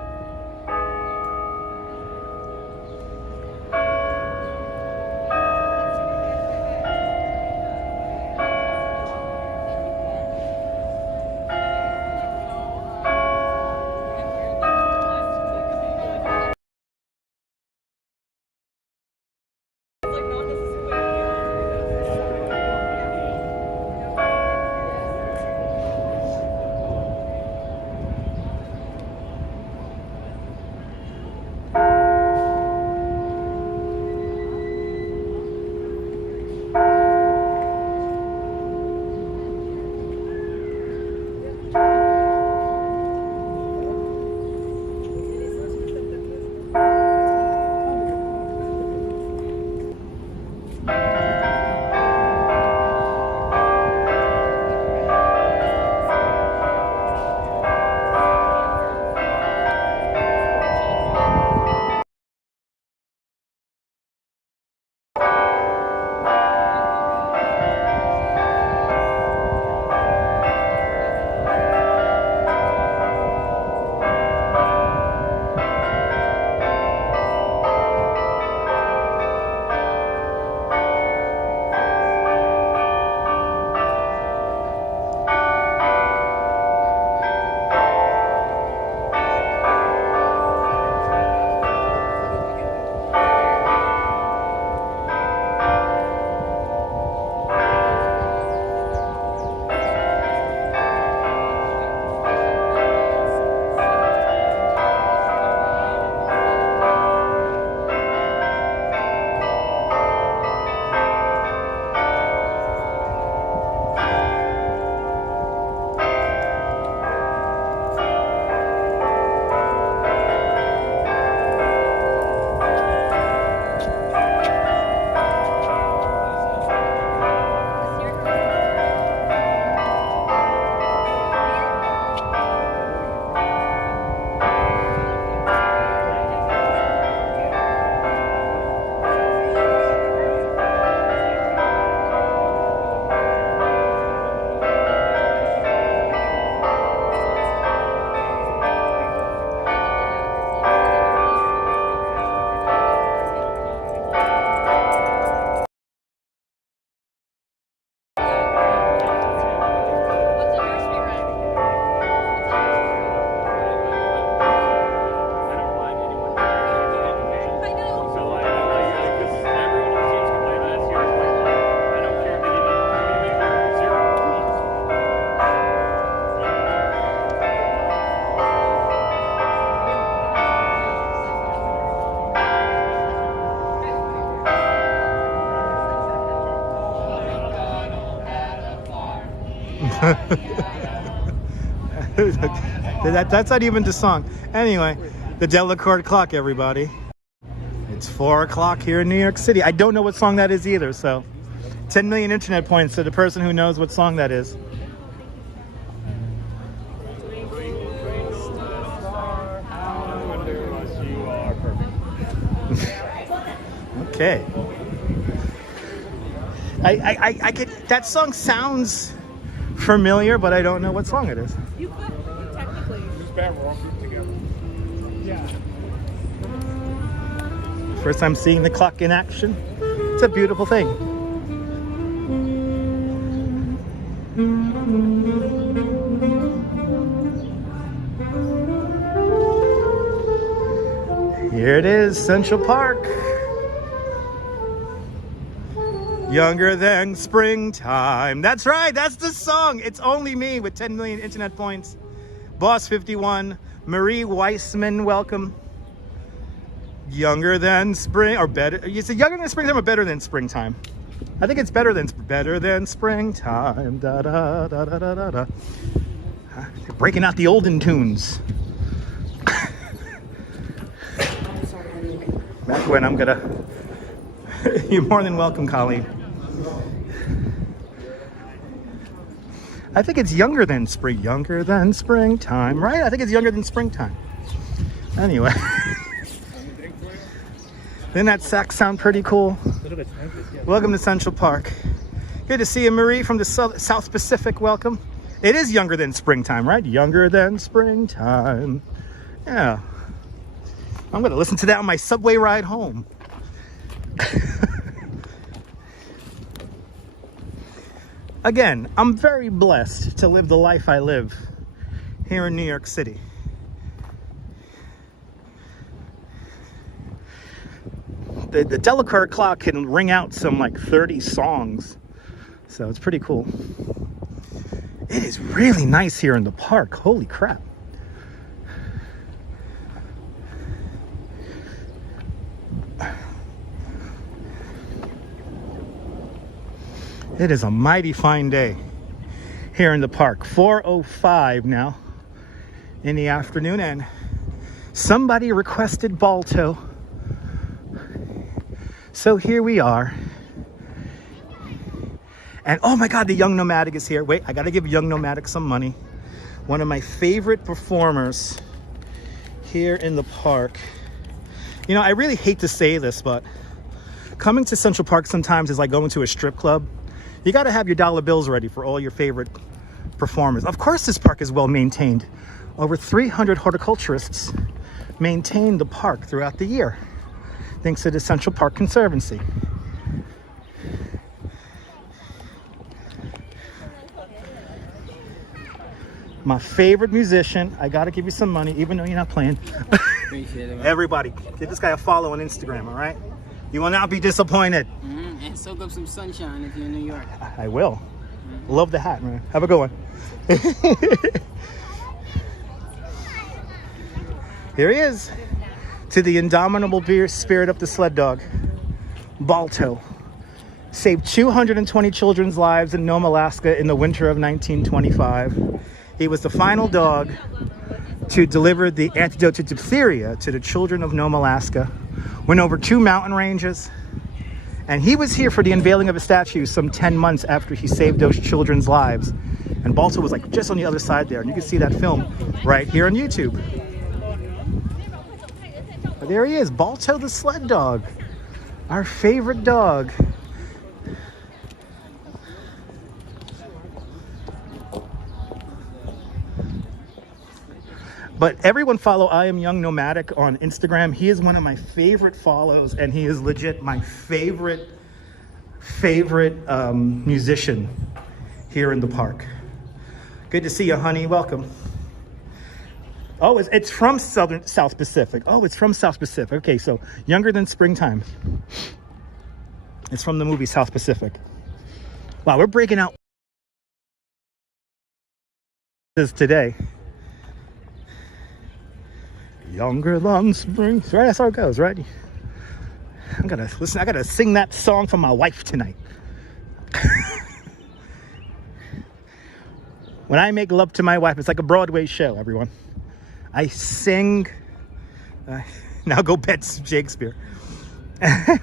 That's not even the song. Anyway, the Delacorte Clock, everybody. It's 4 o'clock here in New York City. I don't know what song that is either, so 10 million internet points to the person who knows what song that is. Okay. I get that song sounds familiar, but I don't know what song it is. You could technically. Just bad we're all grouped together. Yeah. First time seeing the clock in action. It's a beautiful thing. Here it is, Central Park. Younger than springtime. That's right, that's the song. It's only me with 10 million internet points. Boss 51, Marie Weissman, welcome. Younger than spring, or better. You say younger than springtime or better than springtime? I think it's better than springtime. Da da da da da da da. Breaking out the olden tunes. Back when I'm gonna. You're more than welcome, Colleen. I think it's younger than springtime, right? I think it's younger than springtime. Anyway. Didn't that sax sound pretty cool? Welcome to Central Park. Good to see you, Marie from the South Pacific. Welcome. It is younger than springtime, right? Younger than springtime. Yeah. I'm going to listen to that on my subway ride home. Again, I'm very blessed to live the life I live here in New York City. The Delacorte Clock can ring out some like 30 songs, so it's pretty cool. It is really nice here in the park. Holy crap. It is a mighty fine day here in the park. 4:05 now in the afternoon, and somebody requested Balto. So here we are. And oh my God, the Young Nomadic is here. Wait, I gotta give Young Nomadic some money. One of my favorite performers here in the park. You know, I really hate to say this, but coming to Central Park sometimes is like going to a strip club. You gotta have your dollar bills ready for all your favorite performers. Of course, this park is well maintained. Over 300 horticulturists maintain the park throughout the year, thanks to the Central Park Conservancy. My favorite musician. I gotta give you some money, even though you're not playing. Appreciate it, man. Everybody, give this guy a follow on Instagram, all right? You will not be disappointed. And soak up some sunshine if you're in New York. I will. Love the hat, man. Have a good one. Here he is. To the indomitable spirit of the sled dog, Balto. Saved 220 children's lives in Nome, Alaska in the winter of 1925. He was the final dog to deliver the antidote to diphtheria to the children of Nome, Alaska. Went over 2 mountain ranges. And he was here for the unveiling of a statue some 10 months after he saved those children's lives. And Balto was like just on the other side there. And you can see that film right here on YouTube. But there he is, Balto the sled dog. Our favorite dog. But everyone follow I Am Young Nomadic on Instagram. He is one of my favorite follows, and he is legit my favorite musician here in the park. Good to see you, honey. Welcome. Oh, it's from South Pacific. Oh, it's from South Pacific. Okay, so Younger Than Springtime. It's from the movie South Pacific. Wow, we're breaking out this today. Younger than spring. Right, that's how it goes, right? I gotta sing that song for my wife tonight. When I make love to my wife, it's like a Broadway show, everyone. I sing. Now go bet Shakespeare.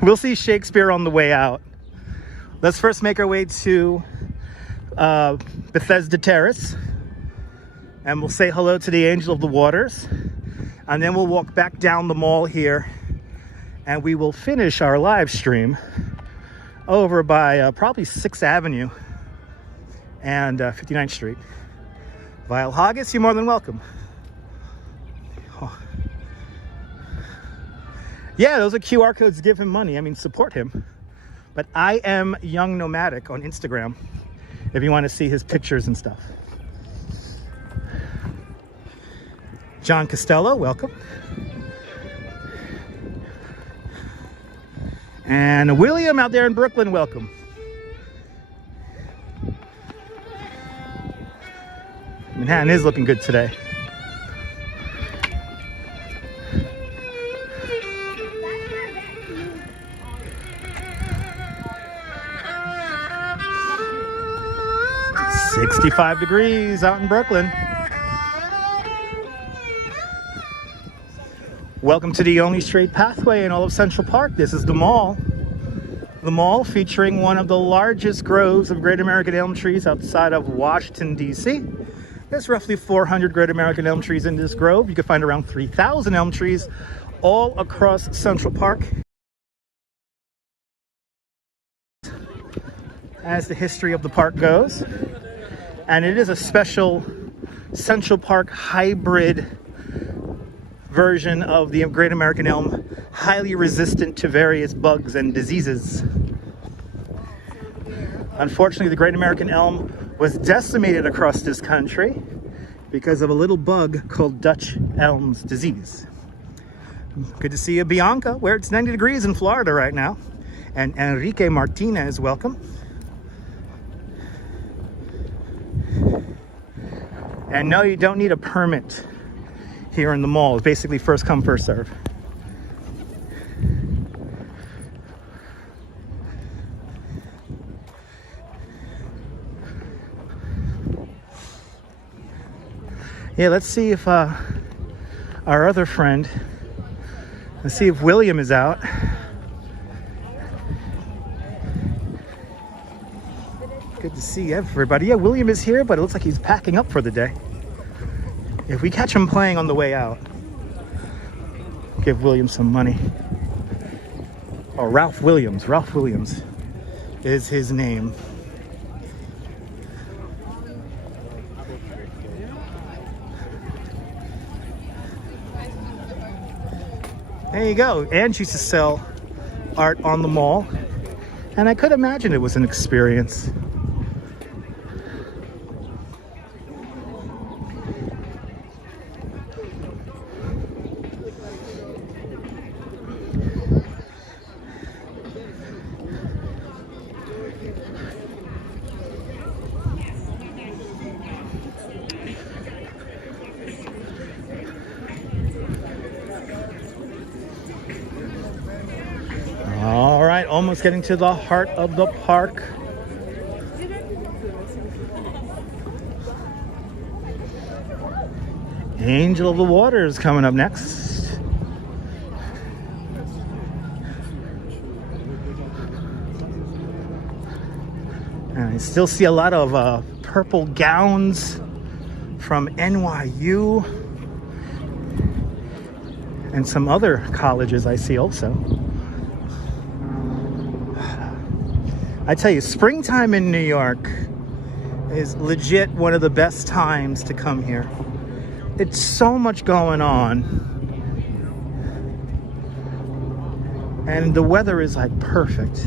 We'll see Shakespeare on the way out. Let's first make our way to Bethesda Terrace. And we'll say hello to the Angel of the Waters. And then we'll walk back down the mall here. And we will finish our live stream over by probably 6th Avenue and 59th Street. Vile Haggis, you're more than welcome. Oh. Yeah, those are QR codes to give him money. I mean, support him. But I am Young Nomadic on Instagram if you want to see his pictures and stuff. John Costello, welcome. And William out there in Brooklyn, welcome. Manhattan is looking good today. It's 65 degrees out in Brooklyn. Welcome to the only straight pathway in all of Central Park. This is the mall. The mall featuring one of the largest groves of Great American Elm trees outside of Washington, D.C. There's roughly 400 Great American Elm trees in this grove. You can find around 3,000 elm trees all across Central Park. As the history of the park goes. And it is a special Central Park hybrid version of the Great American Elm, highly resistant to various bugs and diseases. Unfortunately, the Great American Elm was decimated across this country because of a little bug called Dutch elm's disease. Good to see you, Bianca, where it's 90 degrees in Florida right now. And Enrique Martinez, welcome. And no, you don't need a permit here in the mall. It's basically first come, first serve. Yeah, let's see if our other friend, let's see if William is out. Good to see everybody. Yeah, William is here, but it looks like he's packing up for the day. If we catch him playing on the way out, give William some money. Oh, Ralph Williams. Ralph Williams is his name. There you go. Ange used to sell art on the mall, and I could imagine it was an experience. All right, almost getting to the heart of the park. Angel of the Waters coming up next. And I still see a lot of purple gowns from NYU and some other colleges I see also. I tell you, springtime in New York is legit one of the best times to come here. It's so much going on. And the weather is like perfect.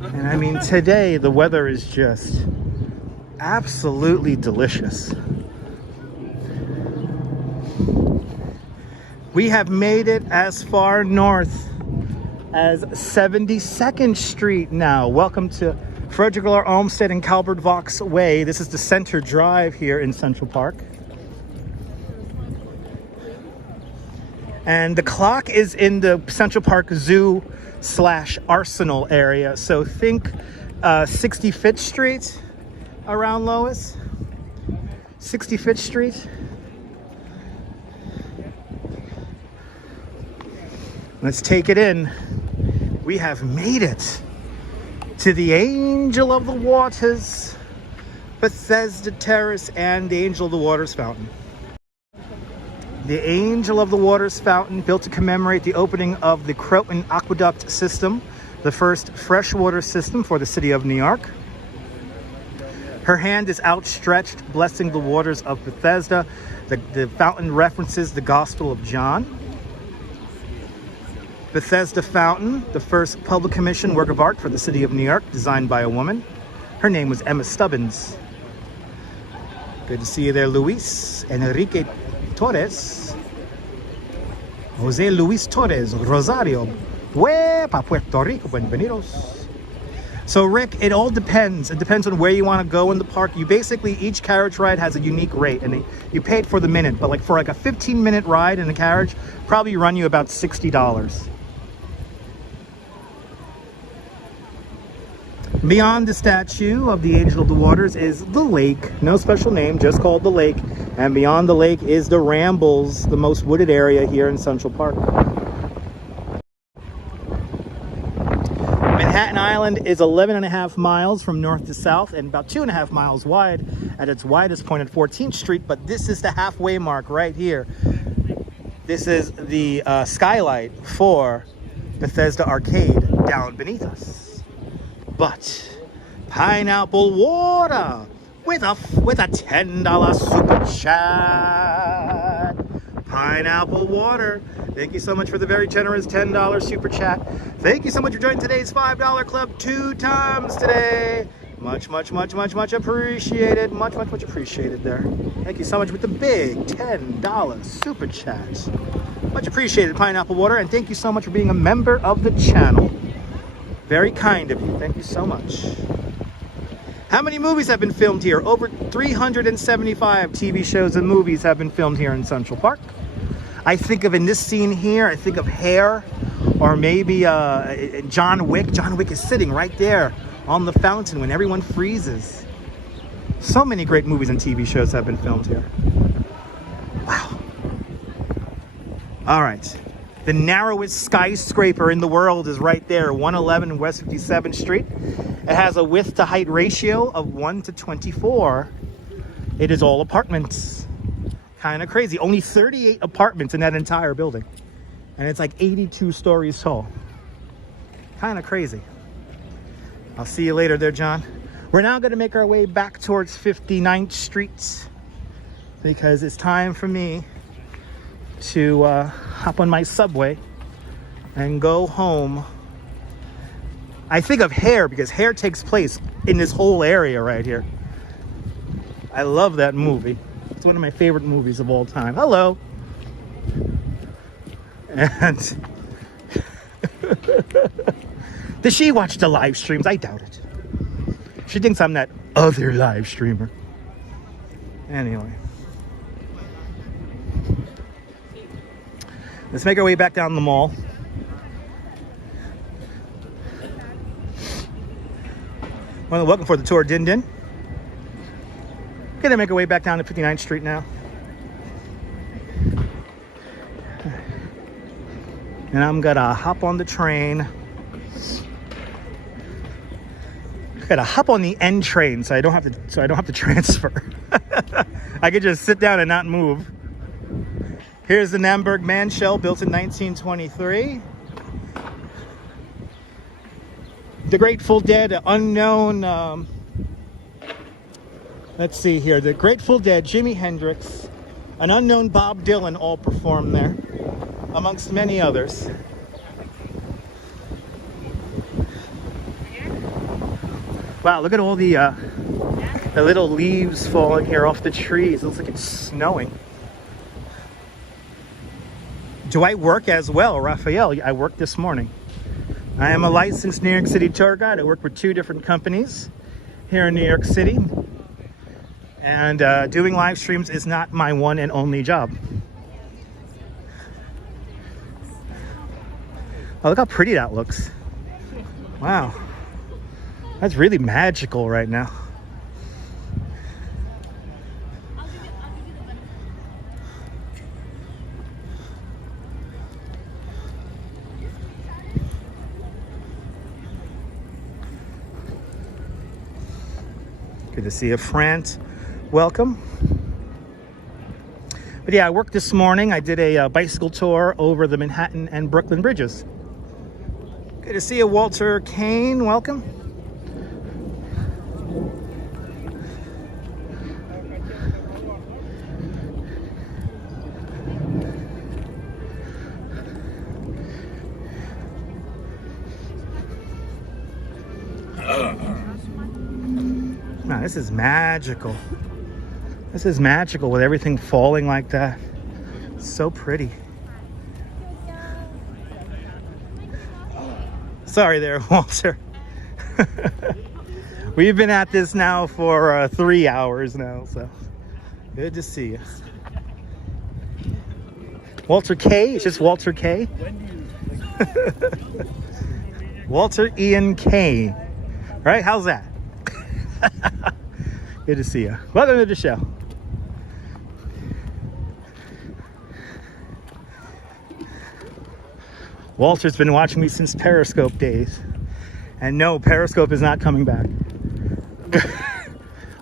And I mean, today the weather is just absolutely delicious. We have made it as far north as 72nd Street now. Welcome to Frederick Law Olmsted and Calvert Vaux Way. This is the Center Drive here in Central Park. And the clock is in the Central Park Zoo / Arsenal area. So think 65th Street, around Lois. 65th Street. Let's take it in. We have made it to the Angel of the Waters, Bethesda Terrace, and the Angel of the Waters Fountain. The Angel of the Waters Fountain, built to commemorate the opening of the Croton Aqueduct System, the first freshwater system for the city of New York. Her hand is outstretched, blessing the waters of Bethesda. The fountain references the Gospel of John. Bethesda Fountain, the first public commission work of art for the city of New York, designed by a woman. Her name was Emma Stubbins. Good to see you there, Luis. Enrique Torres. Jose Luis Torres, Rosario. Pa Puerto Rico, bienvenidos. So Rick, it all depends. It depends on where you want to go in the park. You basically, each carriage ride has a unique rate, and you pay it for the minute. But like for like a 15-minute ride in a carriage, probably run you about $60. Beyond the statue of the Angel of the Waters is the lake. No special name, just called the lake. And beyond the lake is the Rambles, the most wooded area here in Central Park. Manhattan Island is 11.5 miles from north to south and about 2.5 miles wide at its widest point at 14th Street. But this is the halfway mark right here. This is the skylight for Bethesda Arcade down beneath us. But pineapple water with a $10 super chat. Pineapple water. Thank you so much for the very generous $10 super chat. Thank you so much for joining today's $5 club 2 times today. Much appreciated. Much appreciated there. Thank you so much with the big $10 super chat. Much appreciated, Pineapple Water, and thank you so much for being a member of the channel. Very kind of you. Thank you so much. How many movies have been filmed here? Over 375 TV shows and movies have been filmed here in Central Park. I think of, in this scene here, I think of Hair, or maybe John Wick. John Wick is sitting right there on the fountain when everyone freezes. So many great movies and TV shows have been filmed here. Wow. All right. The narrowest skyscraper in the world is right there, 111 West 57th Street. It has a width to height ratio of 1 to 24. It is all apartments. Kind of crazy. Only 38 apartments in that entire building. And it's like 82 stories tall. Kind of crazy. I'll see you later there, John. We're now going to make our way back towards 59th Street because it's time for me to hop on my subway and go home. I think of Hair because Hair takes place in this whole area right here. I love that movie. It's one of my favorite movies of all time. Hello. And does she watch the live streams? I doubt it. She thinks I'm that other live streamer. Anyway. Let's make our way back down the mall. Well, welcome for the tour, Din Din. Gonna make our way back down to 59th Street now. And I'm gonna hop on the train. Gotta hop on the N train so I don't have to transfer. I could just sit down and not move. Here's the Namberg Man Shell, built in 1923. The Grateful Dead, unknown, let's see here. The Grateful Dead, Jimi Hendrix, an unknown Bob Dylan all performed there, amongst many others. Wow, look at all the little leaves falling here off the trees. It looks like it's snowing. Do I work as well, Raphael? I work this morning. I am a licensed New York City tour guide. I work with 2 different companies here in New York City. And doing live streams is not my one and only job. Oh, look how pretty that looks. Wow. That's really magical right now. Good to see you, Frant. Welcome. But yeah, I worked this morning. I did a bicycle tour over the Manhattan and Brooklyn bridges. Good to see you, Walter Kane. Welcome. Now, this is magical. This is magical with everything falling like that. It's so pretty. Sorry there, Walter. We've been at this now for 3 hours now, so good to see you. Walter K, it's just Walter K. Walter Ian K. Right? How's that? Good to see you. Welcome to the show. Walter's been watching me since Periscope days. And no, Periscope is not coming back.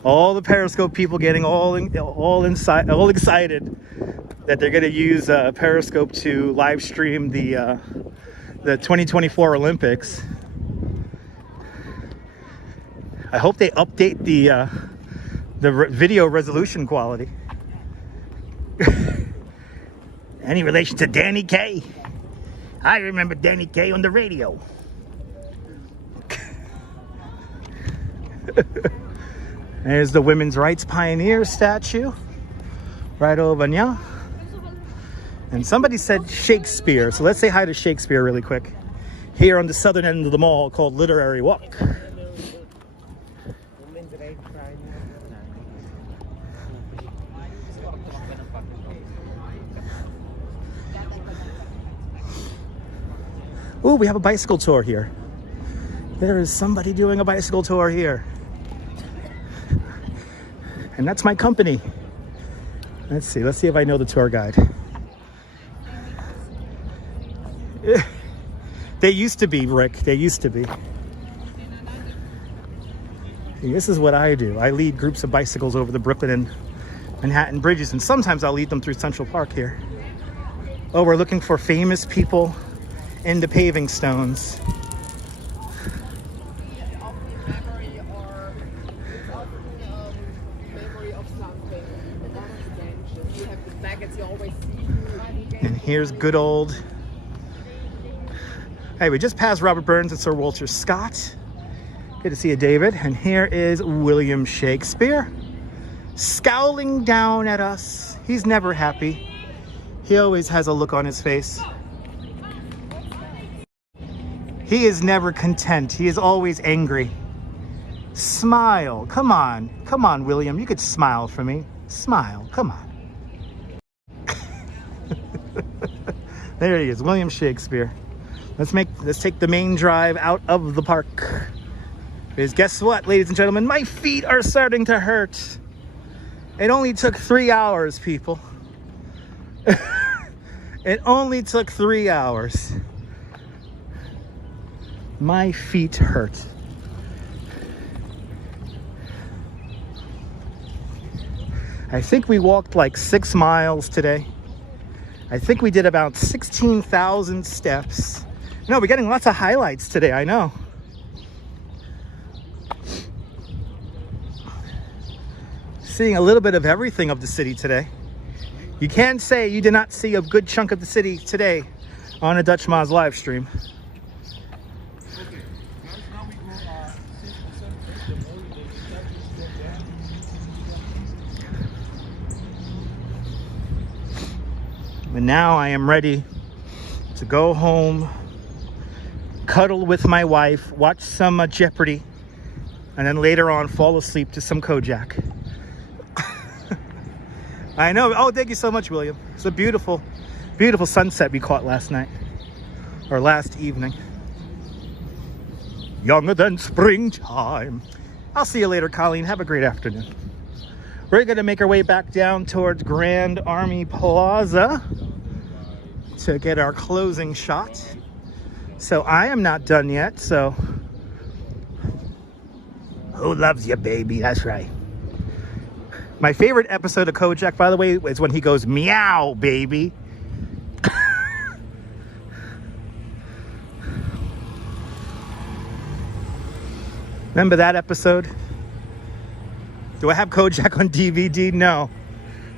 All the Periscope people getting all excited that they're going to use Periscope to live stream the 2024 Olympics. I hope they update the video resolution quality. Any relation to Danny Kaye? I remember Danny Kaye on the radio. There's the women's rights pioneer statue right over there. And somebody said Shakespeare, so let's say hi to Shakespeare really quick. Here on the southern end of the mall called Literary Walk. Ooh, we have a bicycle tour here. There is somebody doing a bicycle tour here. And that's my company. Let's see if I know the tour guide. They used to be, Rick, they used to be. See, this is what I do. I lead groups of bicycles over the Brooklyn and Manhattan bridges, and sometimes I'll lead them through Central Park here. Oh, we're looking for famous people in the paving stones. And here's good old. Hey, we just passed Robert Burns and Sir Walter Scott. Good to see you, David. And here is William Shakespeare, scowling down at us. He's never happy. He always has a look on his face. He is never content. He is always angry. Smile. Come on. Come on, William. You could smile for me. Smile. Come on. There he is, William Shakespeare. Let's take the main drive out of the park. Because guess what, ladies and gentlemen? My feet are starting to hurt. It only took 3 hours, people. It only took 3 hours. My feet hurt. I think we walked like 6 miles today. I think we did about 16,000 steps. No, we're getting lots of highlights today, I know. Seeing a little bit of everything of the city today. You can't say you did not see a good chunk of the city today on a Dutch Moz live stream. And now I am ready to go home, cuddle with my wife, watch some Jeopardy, and then later on fall asleep to some Kojak. I know. Oh, thank you so much, William. It's a beautiful, beautiful sunset we caught last night, or last evening. Younger than springtime. I'll see you later, Colleen. Have a great afternoon. We're going to make our way back down towards Grand Army Plaza to get our closing shot. So I am not done yet, so Who loves you, baby? That's right. My favorite episode of Kojak, by the way, is when he goes, meow, baby. Remember that episode? Do I have Kojak on DVD? No.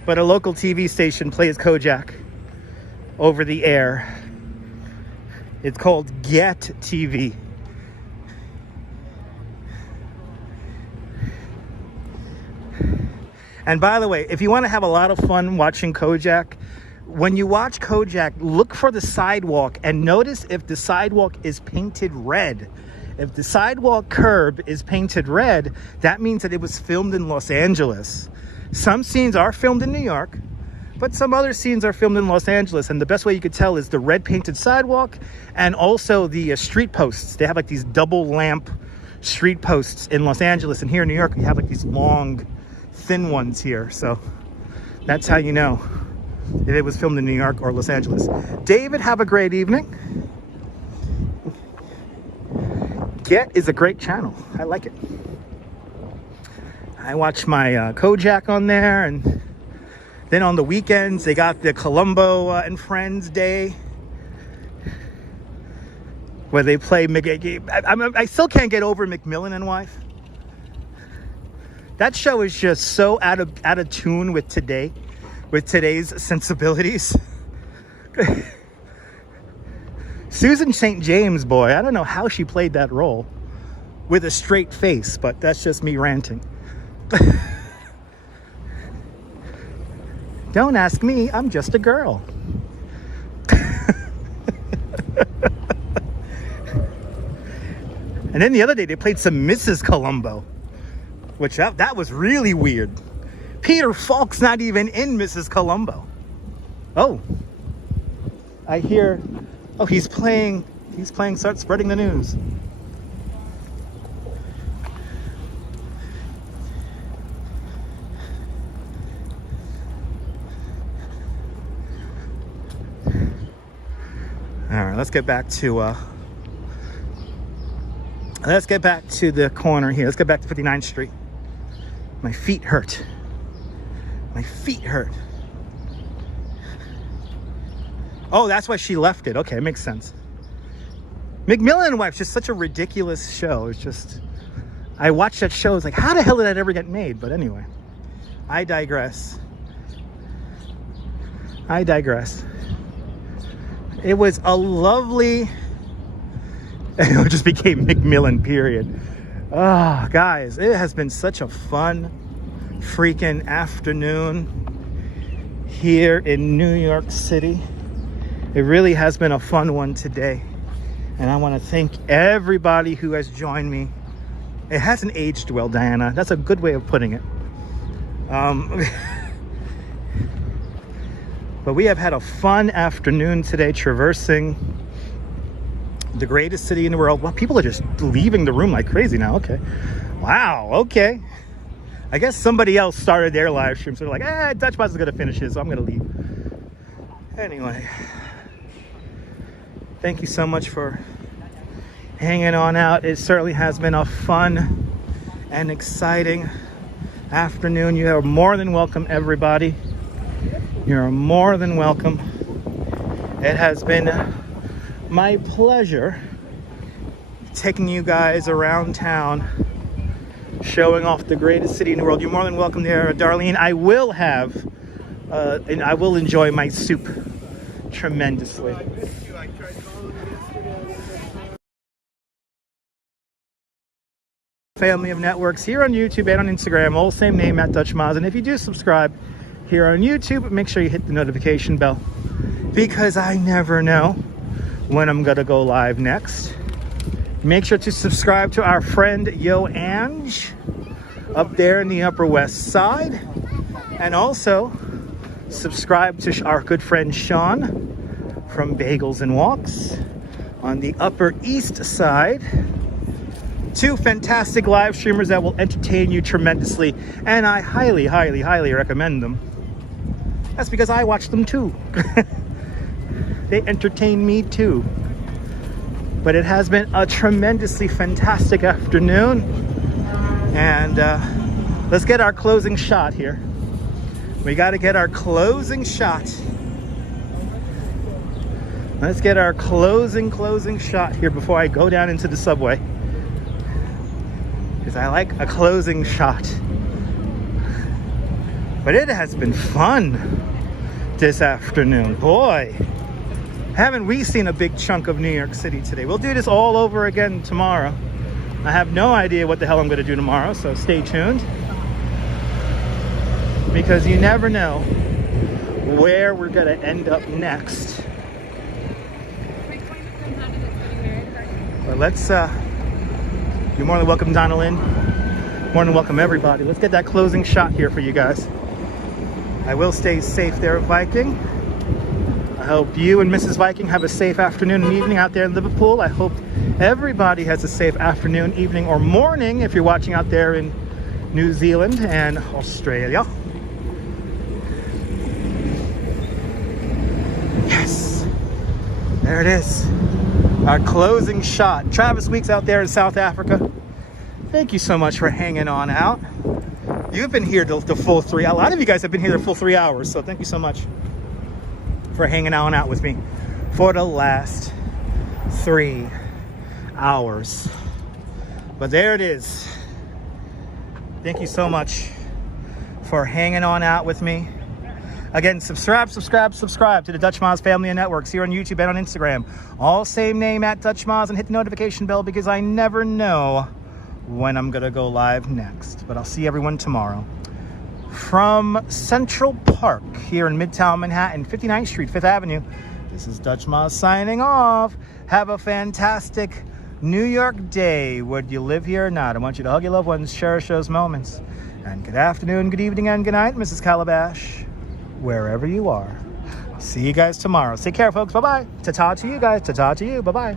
But a local TV station plays Kojak over the air. It's called Get TV. And by the way, if you want to have a lot of fun watching Kojak, when you watch Kojak, look for the sidewalk and notice if the sidewalk is painted red. If the sidewalk curb is painted red, that means that it was filmed in Los Angeles. Some scenes are filmed in New York, but some other scenes are filmed in Los Angeles. And the best way you could tell is the red painted sidewalk and also the street posts. They have like these double lamp street posts in Los Angeles. And here in New York, we have like these long, thin ones here. So that's how you know if it was filmed in New York or Los Angeles. David, have a great evening. Get is a great channel. I like it. I watch my Kojak on there, and then on the weekends they got the Columbo and Friends Day where they play I still can't get over McMillan and Wife. That show is just so out of tune with today's sensibilities. Susan St. James, boy, I don't know how she played that role with a straight face, but that's just me ranting. Don't ask me, I'm just a girl. And then the other day they played some Mrs. Columbo, which that was really weird. Peter Falk's not even in Mrs. Columbo. Oh, I hear, oh, he's playing, start spreading the news. All right, let's get back to the corner here. Let's get back to 59th Street. My feet hurt. My feet hurt. Oh, that's why she left it. Okay, it makes sense. McMillan and Wife's just such a ridiculous show. It's just, I watched that show. It's like, how the hell did that ever get made? But anyway, I digress. It was a lovely, it just became McMillan, period. Oh, guys, it has been such a fun freaking afternoon here in New York City. It really has been a fun one today. And I want to thank everybody who has joined me. It hasn't aged well, Diana. That's a good way of putting it. But we have had a fun afternoon today traversing the greatest city in the world. Well, people are just leaving the room like crazy now. Okay. Wow. Okay. I guess somebody else started their live stream. So they're like, Dutch Boss is going to finish his, so I'm going to leave. Anyway. Thank you so much for hanging on out. It certainly has been a fun and exciting afternoon. You are more than welcome, everybody. You're more than welcome. It has been my pleasure taking you guys around town, showing off the greatest city in the world. You're more than welcome there, Darlene. I will have, and I will enjoy my soup tremendously. Family of networks here on YouTube and on Instagram, all same name, at Dutch Maz. And if you do subscribe here on YouTube, make sure you hit the notification bell, because I never know when I'm gonna go live next. Make sure to subscribe to our friend Yo Ange up there in the Upper West Side, and also subscribe to our good friend Sean from Bagels and Walks on the Upper East Side. Two fantastic live streamers that will entertain you tremendously, and I highly, highly, highly recommend them. That's because I watch them too. They entertain me too. But it has been a tremendously fantastic afternoon. And let's get our closing shot here. We got to get our closing shot. Let's get our closing shot here before I go down into the subway. Because I like a closing shot. But it has been fun this afternoon. Boy, haven't we seen a big chunk of New York City today. We'll do this all over again tomorrow. I have no idea what the hell I'm going to do tomorrow, so stay tuned. Because you never know where we're going to end up next. But let's, you're more than welcome, Donna Lynn. More than welcome, everybody. Let's get that closing shot here for you guys. I will stay safe there, Viking. I hope you and Mrs. Viking have a safe afternoon and evening out there in Liverpool. I hope everybody has a safe afternoon, evening, or morning if you're watching out there in New Zealand and Australia. Yes, there it is. Our closing shot. Travis Weeks out there in South Africa. Thank you so much for hanging on out. You've been here the full 3. A lot of you guys have been here the full 3 hours. So thank you so much for hanging on out with me for the last 3 hours. But there it is. Thank you so much for hanging on out with me. Again, subscribe to the Dutch Moz Family and Networks here on YouTube and on Instagram. All same name at Dutch Moz, and hit the notification bell because I never know when I'm gonna go live next. But I'll see everyone tomorrow. From Central Park here in Midtown Manhattan, 59th Street, 5th Avenue, this is Dutch Moz signing off. Have a fantastic New York day. Would you live here or not? I want you to hug your loved ones, cherish those moments. And good afternoon, good evening, and good night, Mrs. Calabash, wherever you are. I'll see you guys tomorrow. Take care, folks. Bye-bye. Ta-ta to you guys. Ta-ta to you. Bye-bye.